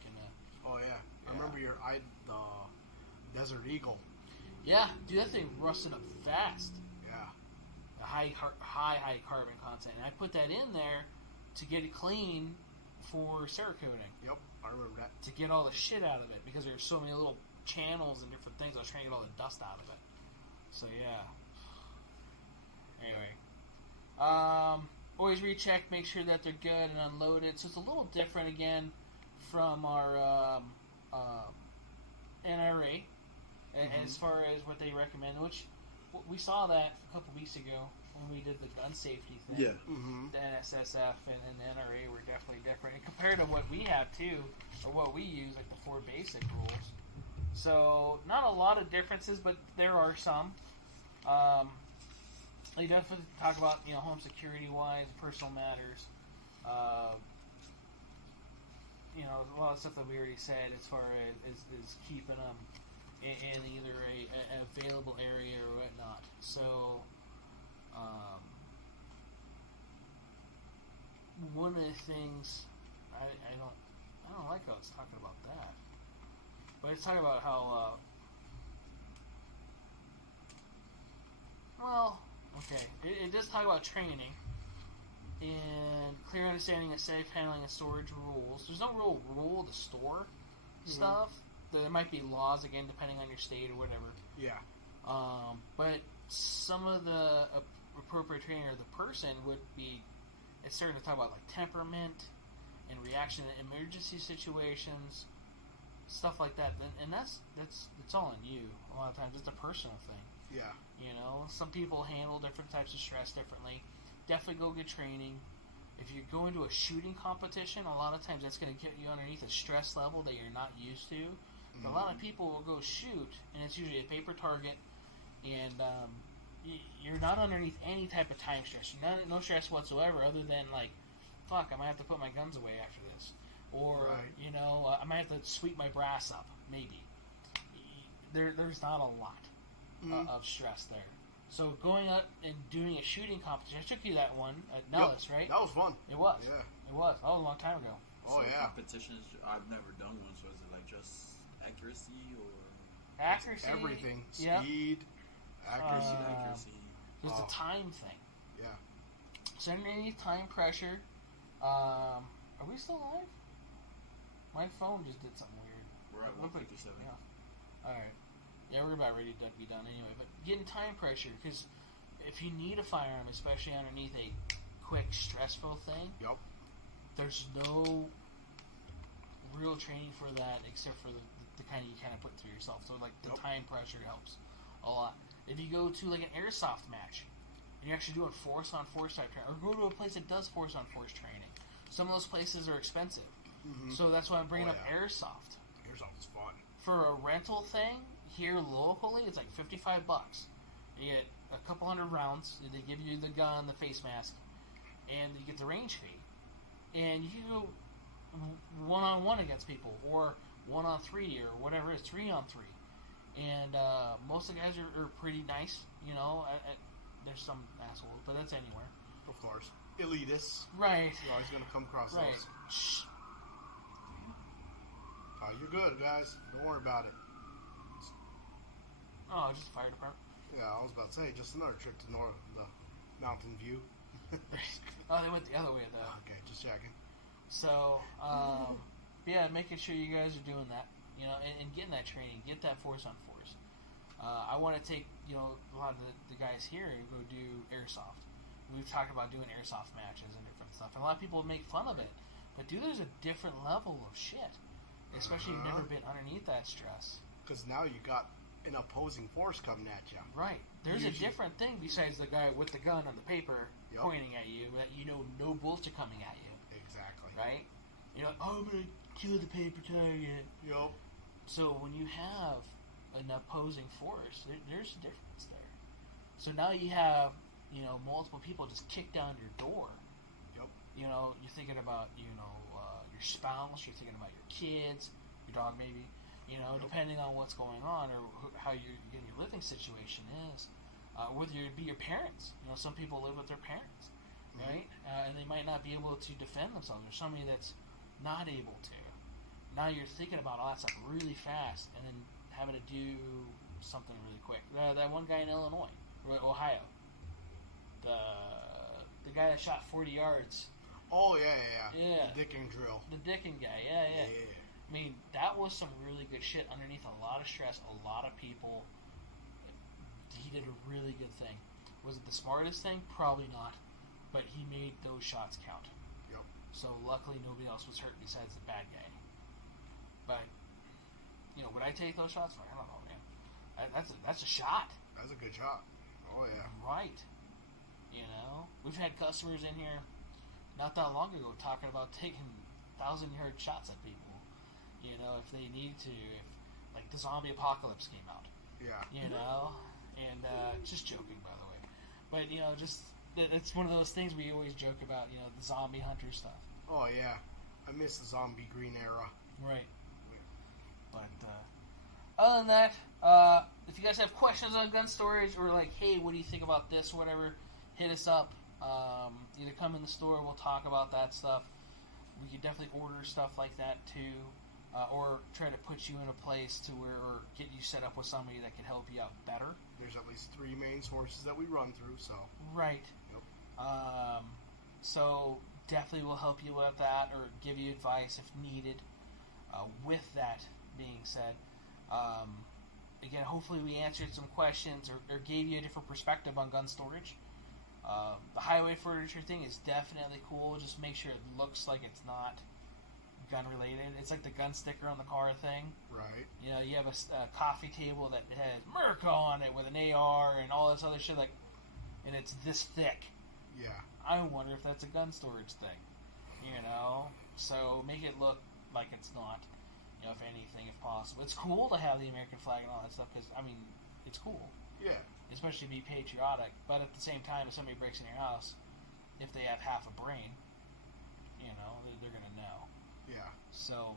Oh yeah. I remember the Desert Eagle. Yeah, dude, that thing rusted up fast. Yeah. A high carbon content, and I put that in there to get it clean for Cerakoting. Yep, I remember that. To get all the shit out of it because there's so many little channels and different things. I was trying to get all the dust out of it. So yeah. Anyway, always recheck, make sure that they're good and unloaded. So it's a little different again from our NRA as far as what they recommend, which we saw that a couple weeks ago when we did the gun safety thing. Yeah. Mm-hmm. The NSSF and the NRA were definitely different. And compared to what we have too, or what we use, like the 4 basic rules. So not a lot of differences, but there are some. They definitely talk about, home security wise, personal matters. A lot of stuff that we already said as far as keeping them in either a available area or whatnot. So, one of the things I don't like how it's talking about that, but it's talking about how it does talk about training and clear understanding of safe handling and storage rules. There's no real rule to store stuff. There might be laws, again, depending on your state or whatever. Yeah. But some of the appropriate training of the person would be, it's starting to talk about like temperament and reaction in emergency situations, stuff like that. And that's all on you. A lot of times it's a personal thing. Yeah. Some people handle different types of stress differently. Definitely go get training. If you go into a shooting competition, a lot of times that's going to get you underneath a stress level that you're not used to. But a lot of people will go shoot, and it's usually a paper target, and you're not underneath any type of time stress. No stress whatsoever, other than like, fuck, I might have to put my guns away after this, or I might have to sweep my brass up. Maybe there's not a lot of stress there. So going up and doing a shooting competition, I took you that one at Nellis, right? That was fun. It was. Yeah. It was. That was a long time ago. So competitions, I've never done one, so is it like just accuracy or... Accuracy. Everything. Yep. Speed, accuracy. There's the time thing. Yeah. So underneath time pressure, are we still live? My phone just did something weird. We're at 157. Yeah. Alright. Yeah, we're about ready to be done anyway. But getting time pressure, because if you need a firearm, especially underneath a quick, stressful thing, Yep. there's no real training for that except for the kind you kind of put through yourself. So, like, the time pressure helps a lot. If you go to, like, an airsoft match, and you're actually doing force-on-force type training, or go to a place that does force-on-force training, some of those places are expensive. Mm-hmm. So that's why I'm bringing up airsoft. Airsoft is fun. For a rental thing, here locally, it's like $55. You get a couple hundred rounds, they give you the gun, the face mask, and you get the range fee. And you can go one-on-one against people, or 1-on-3, or whatever it is, 3-on-3. And most of the guys are pretty nice, there's some assholes, but that's anywhere. Of course. Elitists. Right. You're always going to come across right. those. Shh. You're good, guys. Don't worry about it. Oh, just fire department. Yeah, I was about to say, just another trip to the Mountain View. Oh, they went the other way, though. Okay, just checking. So, yeah, making sure you guys are doing that, and getting that training, get that force on force. I want to take, a lot of the guys here and go do airsoft. We've talked about doing airsoft matches and different stuff. And a lot of people make fun of it. But, dude, there's a different level of shit. Especially if you've never been underneath that stress. Because now you got an opposing force coming at you. Right. There's a different thing besides the guy with the gun on the paper pointing at you that no bullets are coming at you. Exactly. Right? I'm going to kill the paper target. Yup. So when you have an opposing force, there's a difference there. So now you have, multiple people just kick down your door. Yep. You're thinking about, your spouse, you're thinking about your kids, your dog maybe, depending on what's going on or how your living situation is. Whether it be your parents. Some people live with their parents, right? And they might not be able to defend themselves. There's somebody that's not able to. Now you're thinking about all that stuff really fast and then having to do something really quick. That one guy in Ohio, the guy that shot 40 yards. Oh, yeah. The Dickin drill. The Dickin guy, yeah. I mean, that was some really good shit underneath a lot of stress, a lot of people. He did a really good thing. Was it the smartest thing? Probably not. But he made those shots count. Yep. So luckily nobody else was hurt besides the bad guy. But, would I take those shots? I don't know, man. That's a shot. That's a good shot. Oh, yeah. Right. We've had customers in here not that long ago talking about taking 1,000-yard shots at people. If they need to. If, like, the zombie apocalypse came out. Yeah. And just joking, by the way. But, it's one of those things we always joke about, the zombie hunter stuff. Oh, yeah. I miss the zombie green era. Right. But, other than that, if you guys have questions on gun storage or like, hey, what do you think about this, whatever, hit us up. Either come in the store, we'll talk about that stuff. We could definitely order stuff like that too, or try to put you in a place to where, or get you set up with somebody that can help you out better. There's at least 3 main sources that we run through, so. Right. Yep. So definitely will help you with that, or give you advice if needed. With that being said, again, hopefully we answered some questions or gave you a different perspective on gun storage. The highway furniture thing is definitely cool. Just make sure it looks like it's not gun related. It's like the gun sticker on the car thing. Right. You have a coffee table that has Merc on it with an AR and all this other shit, and it's this thick. Yeah. I wonder if that's a gun storage thing. So make it look like it's not. If anything, if possible. It's cool to have the American flag and all that stuff because, it's cool. Yeah. Especially to be patriotic. But at the same time, if somebody breaks in your house, if they have half a brain, they're going to know. Yeah. So,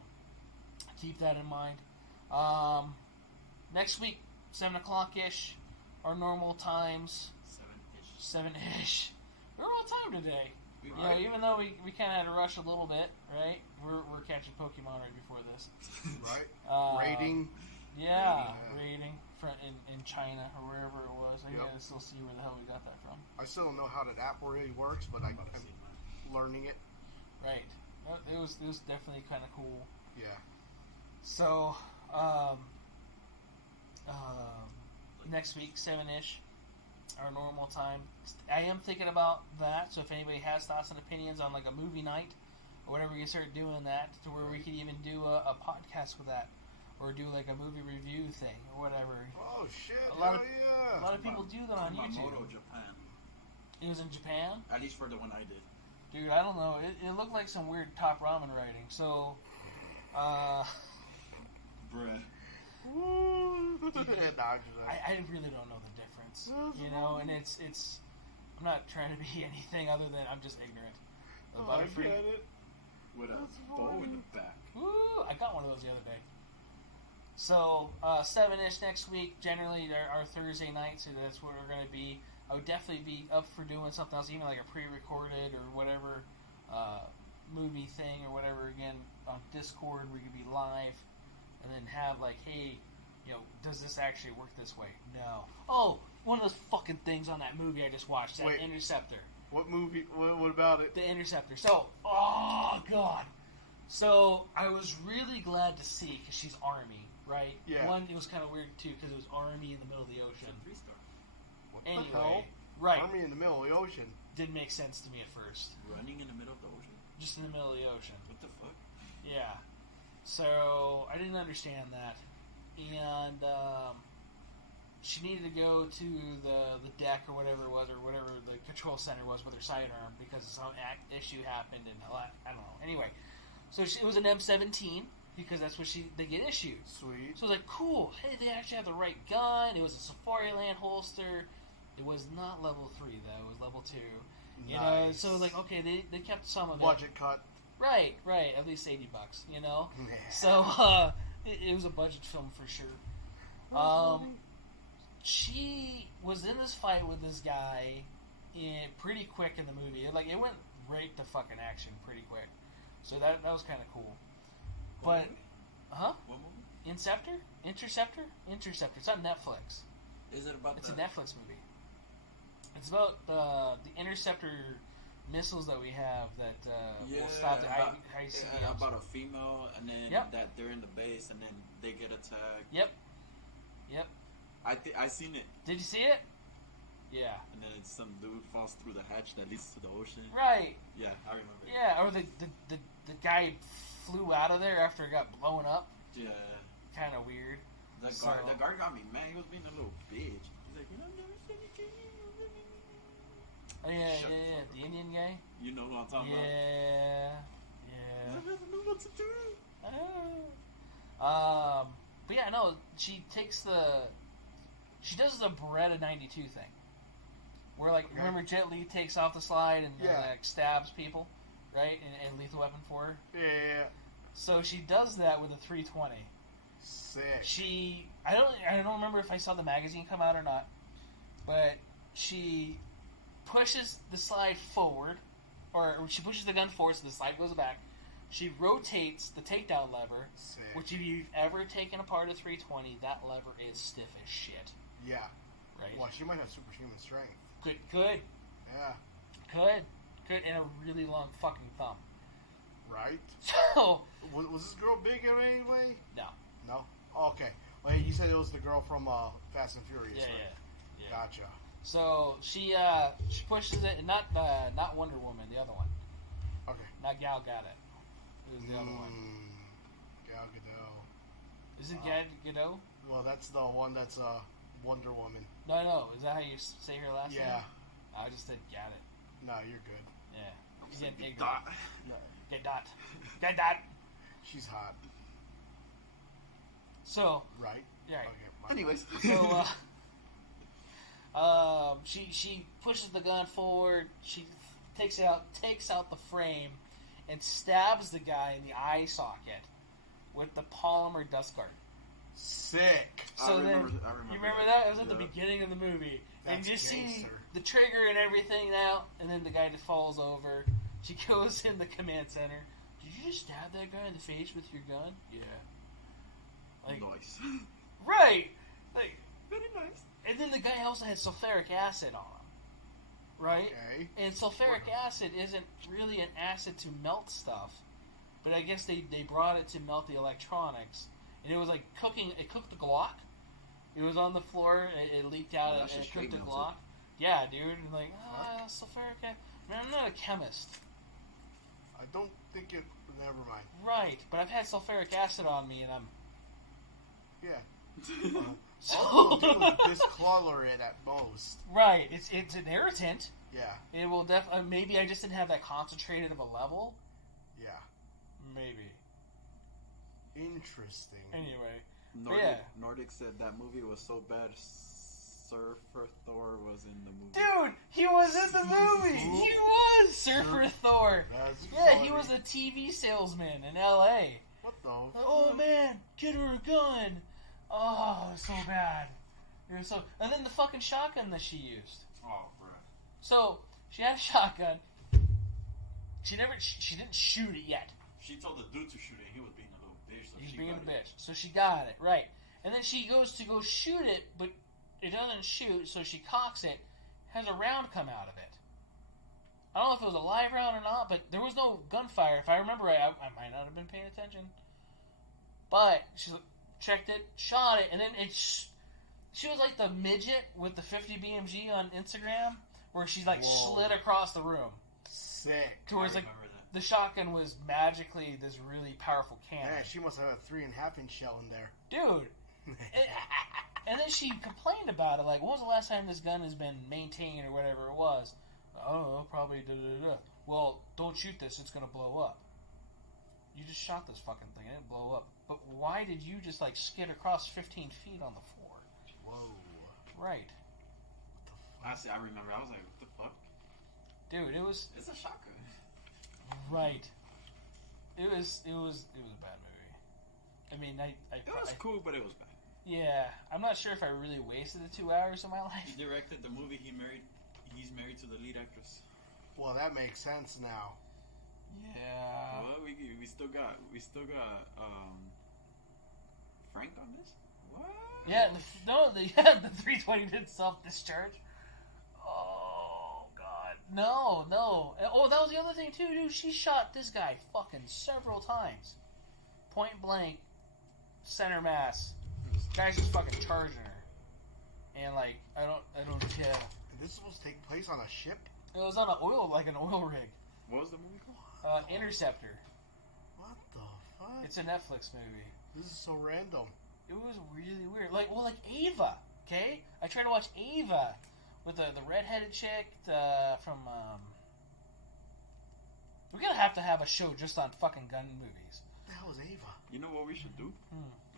keep that in mind. Next week, 7 o'clock-ish, our normal times. 7-ish. We're on time today. Even though we kind of had to rush a little bit, right? We're catching Pokemon right before this. Right. Rating. Yeah, rating in China or wherever it was. I gotta still see where the hell we got that from. I still don't know how that app really works, but I'm learning it. Right. It was definitely kind of cool. Yeah. So, next week, 7-ish, our normal time. I am thinking about that, so if anybody has thoughts and opinions on like a movie night or whatever, we can start doing that to where we could even do a podcast with that. Or do like a movie review thing or whatever. Oh shit! A lot of people do that on YouTube. Japan. It was in Japan? At least for the one I did. Dude, I don't know. It looked like some weird Top Ramen writing. So, Bruh. I really don't know the difference. And it's. I'm not trying to be anything other than I'm just ignorant. I get it. With a bow in the back. Woo! I got one of those the other day. So, 7-ish next week, generally our Thursday night, so that's where we're going to be. I would definitely be up for doing something else, even like a pre-recorded or whatever movie thing or whatever, again, on Discord, where you can be live and then have like, hey, does this actually work this way? No. Oh, one of those fucking things on that movie I just watched, that Interceptor. What movie? What about it? The Interceptor. So, oh god. So I was really glad to see, because she's Army, right? Yeah. One, it was kind of weird too because it was Army in the middle of the ocean. 3-star. What Anyway, the hell? right? Army in the middle of the ocean. Didn't make sense to me at first. Running in the middle of the ocean? Just in the middle of the ocean. What the fuck? Yeah. So I didn't understand that, and she needed to go to the deck or whatever it was, or whatever the control center was with her sidearm because some issue happened, and I don't know. Anyway, so it was an M17 because that's what they get issued. Sweet. So I was like, cool. Hey, they actually have the right gun. It was a Safari Land holster. It was not level 3 though. It was level 2. You know, so like, okay, they kept some of it. Budget cut. Right. At least $80, you know? Yeah. So, it was a budget film for sure. She was in this fight with this guy pretty quick in the movie. It went right to fucking action pretty quick. So that was kind of cool. But, What movie? Interceptor? It's on Netflix. Is it about It's a Netflix movie. It's about the Interceptor missiles that we have that will stop the ICBMs. About a female, and then that they're in the base, and then they get attacked. Yep. I seen it. Did you see it? Yeah. And then some dude falls through the hatch that leads to the ocean. Right. Yeah, I remember. Yeah, or the guy flew out of there after it got blown up. Yeah. Kind of weird. The guard got me mad. He was being a little bitch. He's like, I've never seen you. Oh, yeah. The Indian guy? You know who I'm talking about? Yeah. I never knew what to do. But yeah, no, she does the Beretta 92 thing. Where, remember Jet Li takes off the slide and stabs people, right? And Lethal Weapon for her? Yeah. So she does that with a 320. Sick. I don't remember if I saw the magazine come out or not, but she pushes the slide forward, or she pushes the gun forward so the slide goes back. She rotates the takedown lever, which if you've ever taken apart a 320, that lever is stiff as shit. Yeah. Right? Well, she might have superhuman strength. Could. Yeah. Could, and a really long fucking thumb. Right. So... Was this girl big in any way? No. Oh, okay. Well, you said it was the girl from Fast and Furious. Yeah. Gotcha. So she pushes it, and not Wonder Woman, the other one. Okay. Not Gal Gadot. It was the other one. Gal Gadot. Is it Gal Gadot? Well, that's the one that's Wonder Woman. No. Is that how you say her last name? Yeah. I just said Gadot. No, you're good. Yeah. She's getting ignorant. Dot. Gadot. She's hot. So. Right. Yeah. Okay. Anyways. So, she pushes the gun forward. She takes out the frame and stabs the guy in the eye socket with the polymer dust guard. Sick. So I remember you remember that? It was at the beginning of the movie. That's and you see gangster. the trigger and everything now, and then the guy just falls over. She goes in the command center. Did you just stab that guy in the face with your gun? Yeah. Nice. Right. Very nice. And then the guy also had sulfuric acid on him. Right? Okay. And sulfuric acid isn't really an acid to melt stuff, but I guess they brought it to melt the electronics. And it was like cooking. It cooked the Glock. It was on the floor. It leaked out and it cooked the Glock. Yeah, dude. And sulfuric acid. Man, I'm not a chemist. I don't think it. Never mind. Right, but I've had sulfuric acid on me, and I'm. Yeah. So All it'll do is discolor it at most. Right, it's an irritant. Yeah. It will maybe I just didn't have that concentrated of a level. Yeah. Maybe. Interesting. Anyway. Nordic said that movie was so bad Surfer Thor was in the movie. Dude, he was in the movie! He was Surfer Thor! He was a TV salesman in LA. What the Oh man, get her a gun! Oh, it was so bad. It was and then the fucking shotgun that she used. Oh, bro. So, she had a shotgun. She didn't shoot it yet. She told the dude to shoot it. He was being a little bitch, He's being a bitch. So she got it, right. And then she goes to go shoot it, but it doesn't shoot, so she cocks it, has a round come out of it. I don't know if it was a live round or not, but there was no gunfire. If I remember right, I might not have been paying attention. But she checked it, shot it, and then she was like the midget with the 50 BMG on Instagram, where she's like slid across the room. Sick. To where it's like the shotgun was magically this really powerful cannon. Yeah, she must have a 3.5-inch shell in there. Dude. And then she complained about it, like, when was the last time this gun has been maintained or whatever it was? I don't know, probably da-da-da-da. Well, don't shoot this, it's going to blow up. You just shot this fucking thing, it didn't blow up. But why did you just, like, skid across 15 feet on the floor? Whoa. Right. Honestly, I remember, I was like, what the fuck? Dude, it was... It's a shotgun. Right. It was a bad movie. I mean, it was cool, but it was bad. Yeah, I'm not sure if I really wasted the 2 hours of my life. He directed the movie. He's married to the lead actress. Well, that makes sense now. Yeah. Well, we still got Frank on this. What? Yeah. The 320 did self-discharge. Oh God. No. Oh, that was the other thing too, dude. She shot this guy fucking several times, point blank, center mass. Guy's just fucking charging her, and like I don't care. And this is supposed to take place on a ship? It was on an oil rig. What was the movie called? Interceptor. What the fuck? It's a Netflix movie. This is so random. It was really weird. Like Ava. Okay, I tried to watch Ava with the redheaded chick from. We're gonna have to have a show just on fucking gun movies. What the hell is Ava? You know what we should do?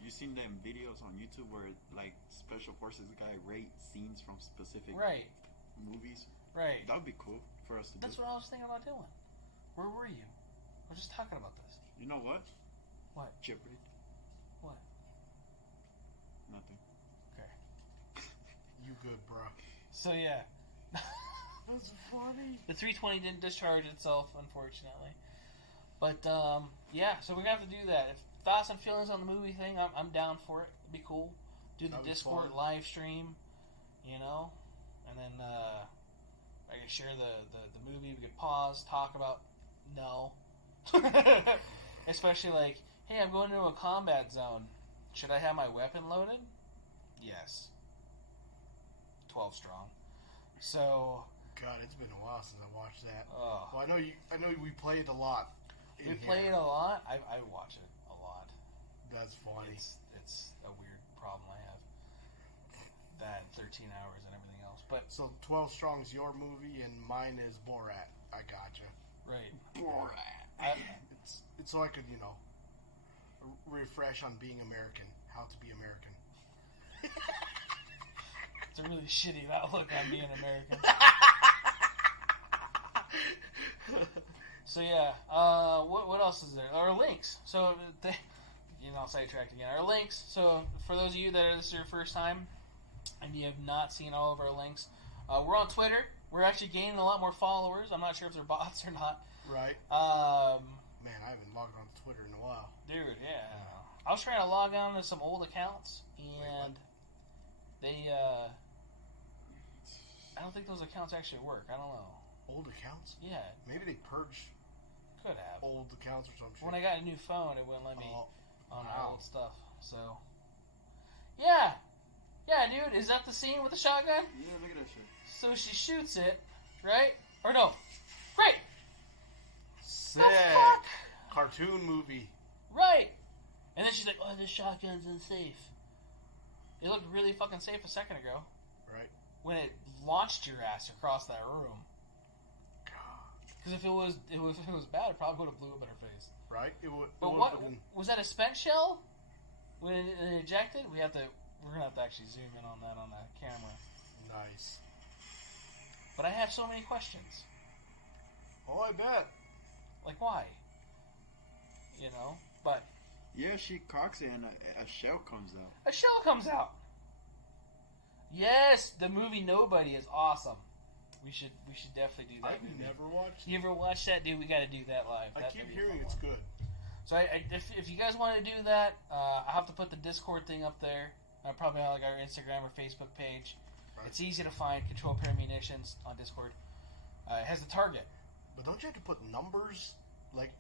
You seen them videos on YouTube where like special forces guy rate scenes from specific movies? Right. That would be cool for us to do. That's what I was thinking about doing. Where were you? We're just talking about this. You know what? What? Jeopardy. What? Nothing. Okay. You good, bro? So yeah. That's funny. The 320 didn't discharge itself, unfortunately. But yeah, so we're gonna have to do that. If thoughts and feelings on the movie thing, I'm down for it. It'd be cool. Do the Discord live stream, you know, and then I can share the movie. We could pause, talk about especially like, hey, I'm going into a combat zone. Should I have my weapon loaded? Yes. 12 strong. So. God, it's been a while since I watched that. Oh. Well, I know we play it a lot. We play it a lot. I watch it a lot. That's funny. It's a weird problem I have. That 13 hours and everything else. But so 12 Strong is your movie and mine is Borat. I gotcha. Right. Borat. It's so I could refresh on being American. How to be American. It's a really shitty outlook on being American. So yeah, what else is there? Our links. So, sidetracked again. Our links. So for those of you that this is your first time and you have not seen all of our links, we're on Twitter. We're actually gaining a lot more followers. I'm not sure if they're bots or not. Right. Man, I haven't logged on to Twitter in a while. Dude, yeah. I was trying to log on to some old accounts, and they, I don't think those accounts actually work. I don't know. Old accounts? Yeah. Maybe they purged Could have. old accounts or something. When I got a new phone, it wouldn't let me on wow. old stuff. So, yeah. Yeah, dude, is that the scene with the shotgun? Yeah, look at that shit. So she shoots it, right? Or no. Right! Sick! The fuck? Cartoon movie. Right! And then she's like, oh, this shotgun's unsafe. It looked really fucking safe a second ago. Right. When it launched your ass across that room. Because if it was bad, it probably would have blew up in her face. Right. It would. But what was that? A spent shell? When it ejected, we're gonna have to actually zoom in on that camera. Nice. But I have so many questions. Oh, I bet. Like why? But yeah, she cocks it and a shell comes out. A shell comes out. Yes, the movie Nobody is awesome. We should definitely do that. I've never watched it. You ever watched that, dude? We got to do that live. I keep hearing it's good. So if you guys want to do that, I have to put the Discord thing up there. Probably on like our Instagram or Facebook page. Right. It's easy to find. Control Pair Munitions on Discord. It has the target. But don't you have to put numbers, like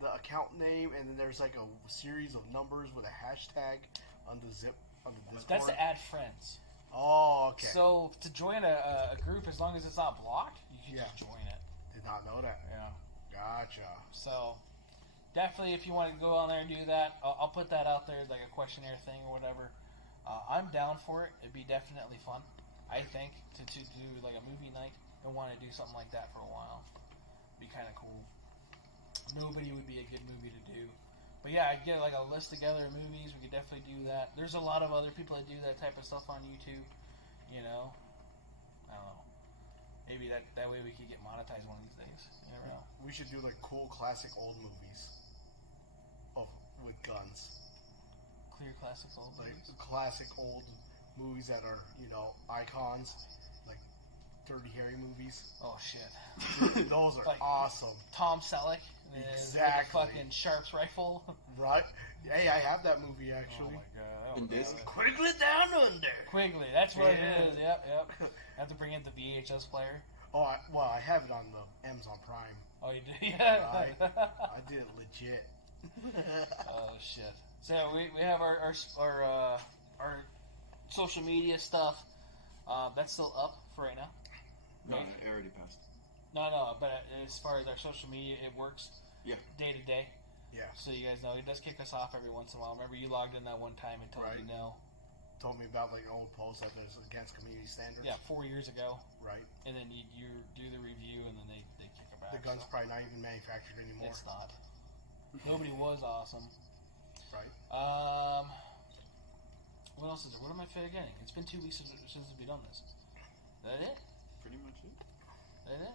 the account name, and then there's like a series of numbers with a hashtag on the Discord? That's to add friends. Oh, okay. So to join a group, as long as it's not blocked, you can just join it. Did not know that. Yeah. Gotcha. So definitely, if you want to go on there and do that, I'll put that out there, like a questionnaire thing or whatever. I'm down for it. It'd be definitely fun, I think, to do like a movie night and want to do something like that for a while. Be kind of cool. Nobody would be a good movie to do. But yeah, I'd get like a list together of movies. We could definitely do that. There's a lot of other people that do that type of stuff on YouTube. You know? I don't know. Maybe that way we could get monetized one of these days. You never know. We should do like cool classic old movies with guns. Clear classic old movies? Like classic old movies that are, icons. Like Dirty Harry movies. Oh, shit. Those are like awesome. Tom Selleck. Exactly. Like fucking Sharps rifle. Right. Hey, I have that movie actually. Oh my god. Quigley Down Under. Quigley, that's what it is. Yep. I have to bring in the VHS player. Oh, I have it on the Amazon Prime. Oh, you do? Yeah. I did it legit. Oh shit. So we have our social media stuff. That's still up for right now. No, it already passed. No, but as far as our social media, it works. Yeah. Day to day. Yeah. So you guys know, it does kick us off every once in a while. Remember, you logged in that one time and told me no. Told me about like an old post that is against community standards. Yeah, 4 years ago. Right. And then you do the review, and then they kick it back. The gun's probably not even manufactured anymore. It's not. Nobody was awesome. Right. What else is there? What am I forgetting? It's been 2 weeks since we've done this. Is that it? Pretty much it. That it?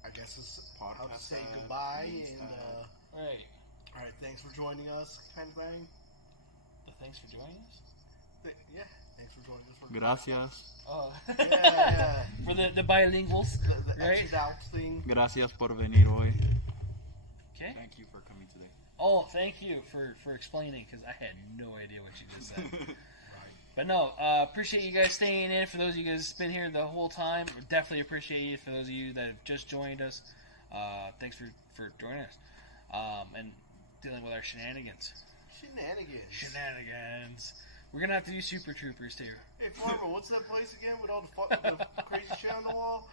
I guess it's podcast how to say goodbye and right. All right, thanks for joining us, kind of thing. Thanks for joining us. Yeah, thanks for joining us. Gracias. Oh. Yeah. For the bilinguals, the right? exit out thing. Gracias por venir hoy. Okay. Thank you for coming today. Oh, thank you for explaining, because I had no idea what you just said. Right. But no, appreciate you guys staying in. For those of you guys who've been here the whole time, definitely appreciate you. For those of you that have just joined us, thanks for joining us. And dealing with our shenanigans. Shenanigans. We're gonna have to do Super Troopers too. Hey, Farmer, what's that place again with all the crazy shit on the wall?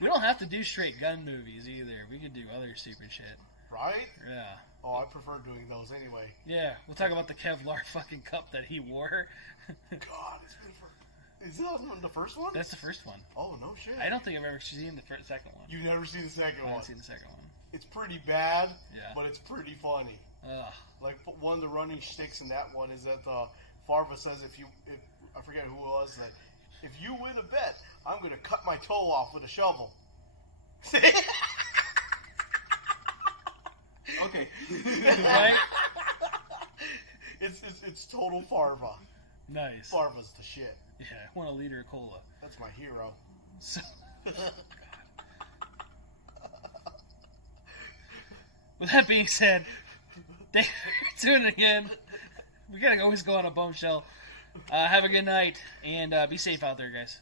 We don't have to do straight gun movies either. We could do other stupid shit. Right? Yeah. Oh, I prefer doing those anyway. Yeah, we'll talk about the Kevlar fucking cup that he wore. God, it's been for... Is that the first one? That's the first one. Oh, no shit. I don't think I've ever seen the second one. You've never seen the second one? I haven't seen the second one. It's pretty bad, yeah, but it's pretty funny. Ugh. Like, one of the running shticks in that one is that Farva says if I forget who it was, that if you win a bet, I'm going to cut my toe off with a shovel. Okay. Right? It's total Farva. Nice. Farva's the shit. Yeah, I want a liter of cola. That's my hero. So, with that being said, thanks for tuning in. We gotta always go on a bombshell. Have a good night, and be safe out there, guys.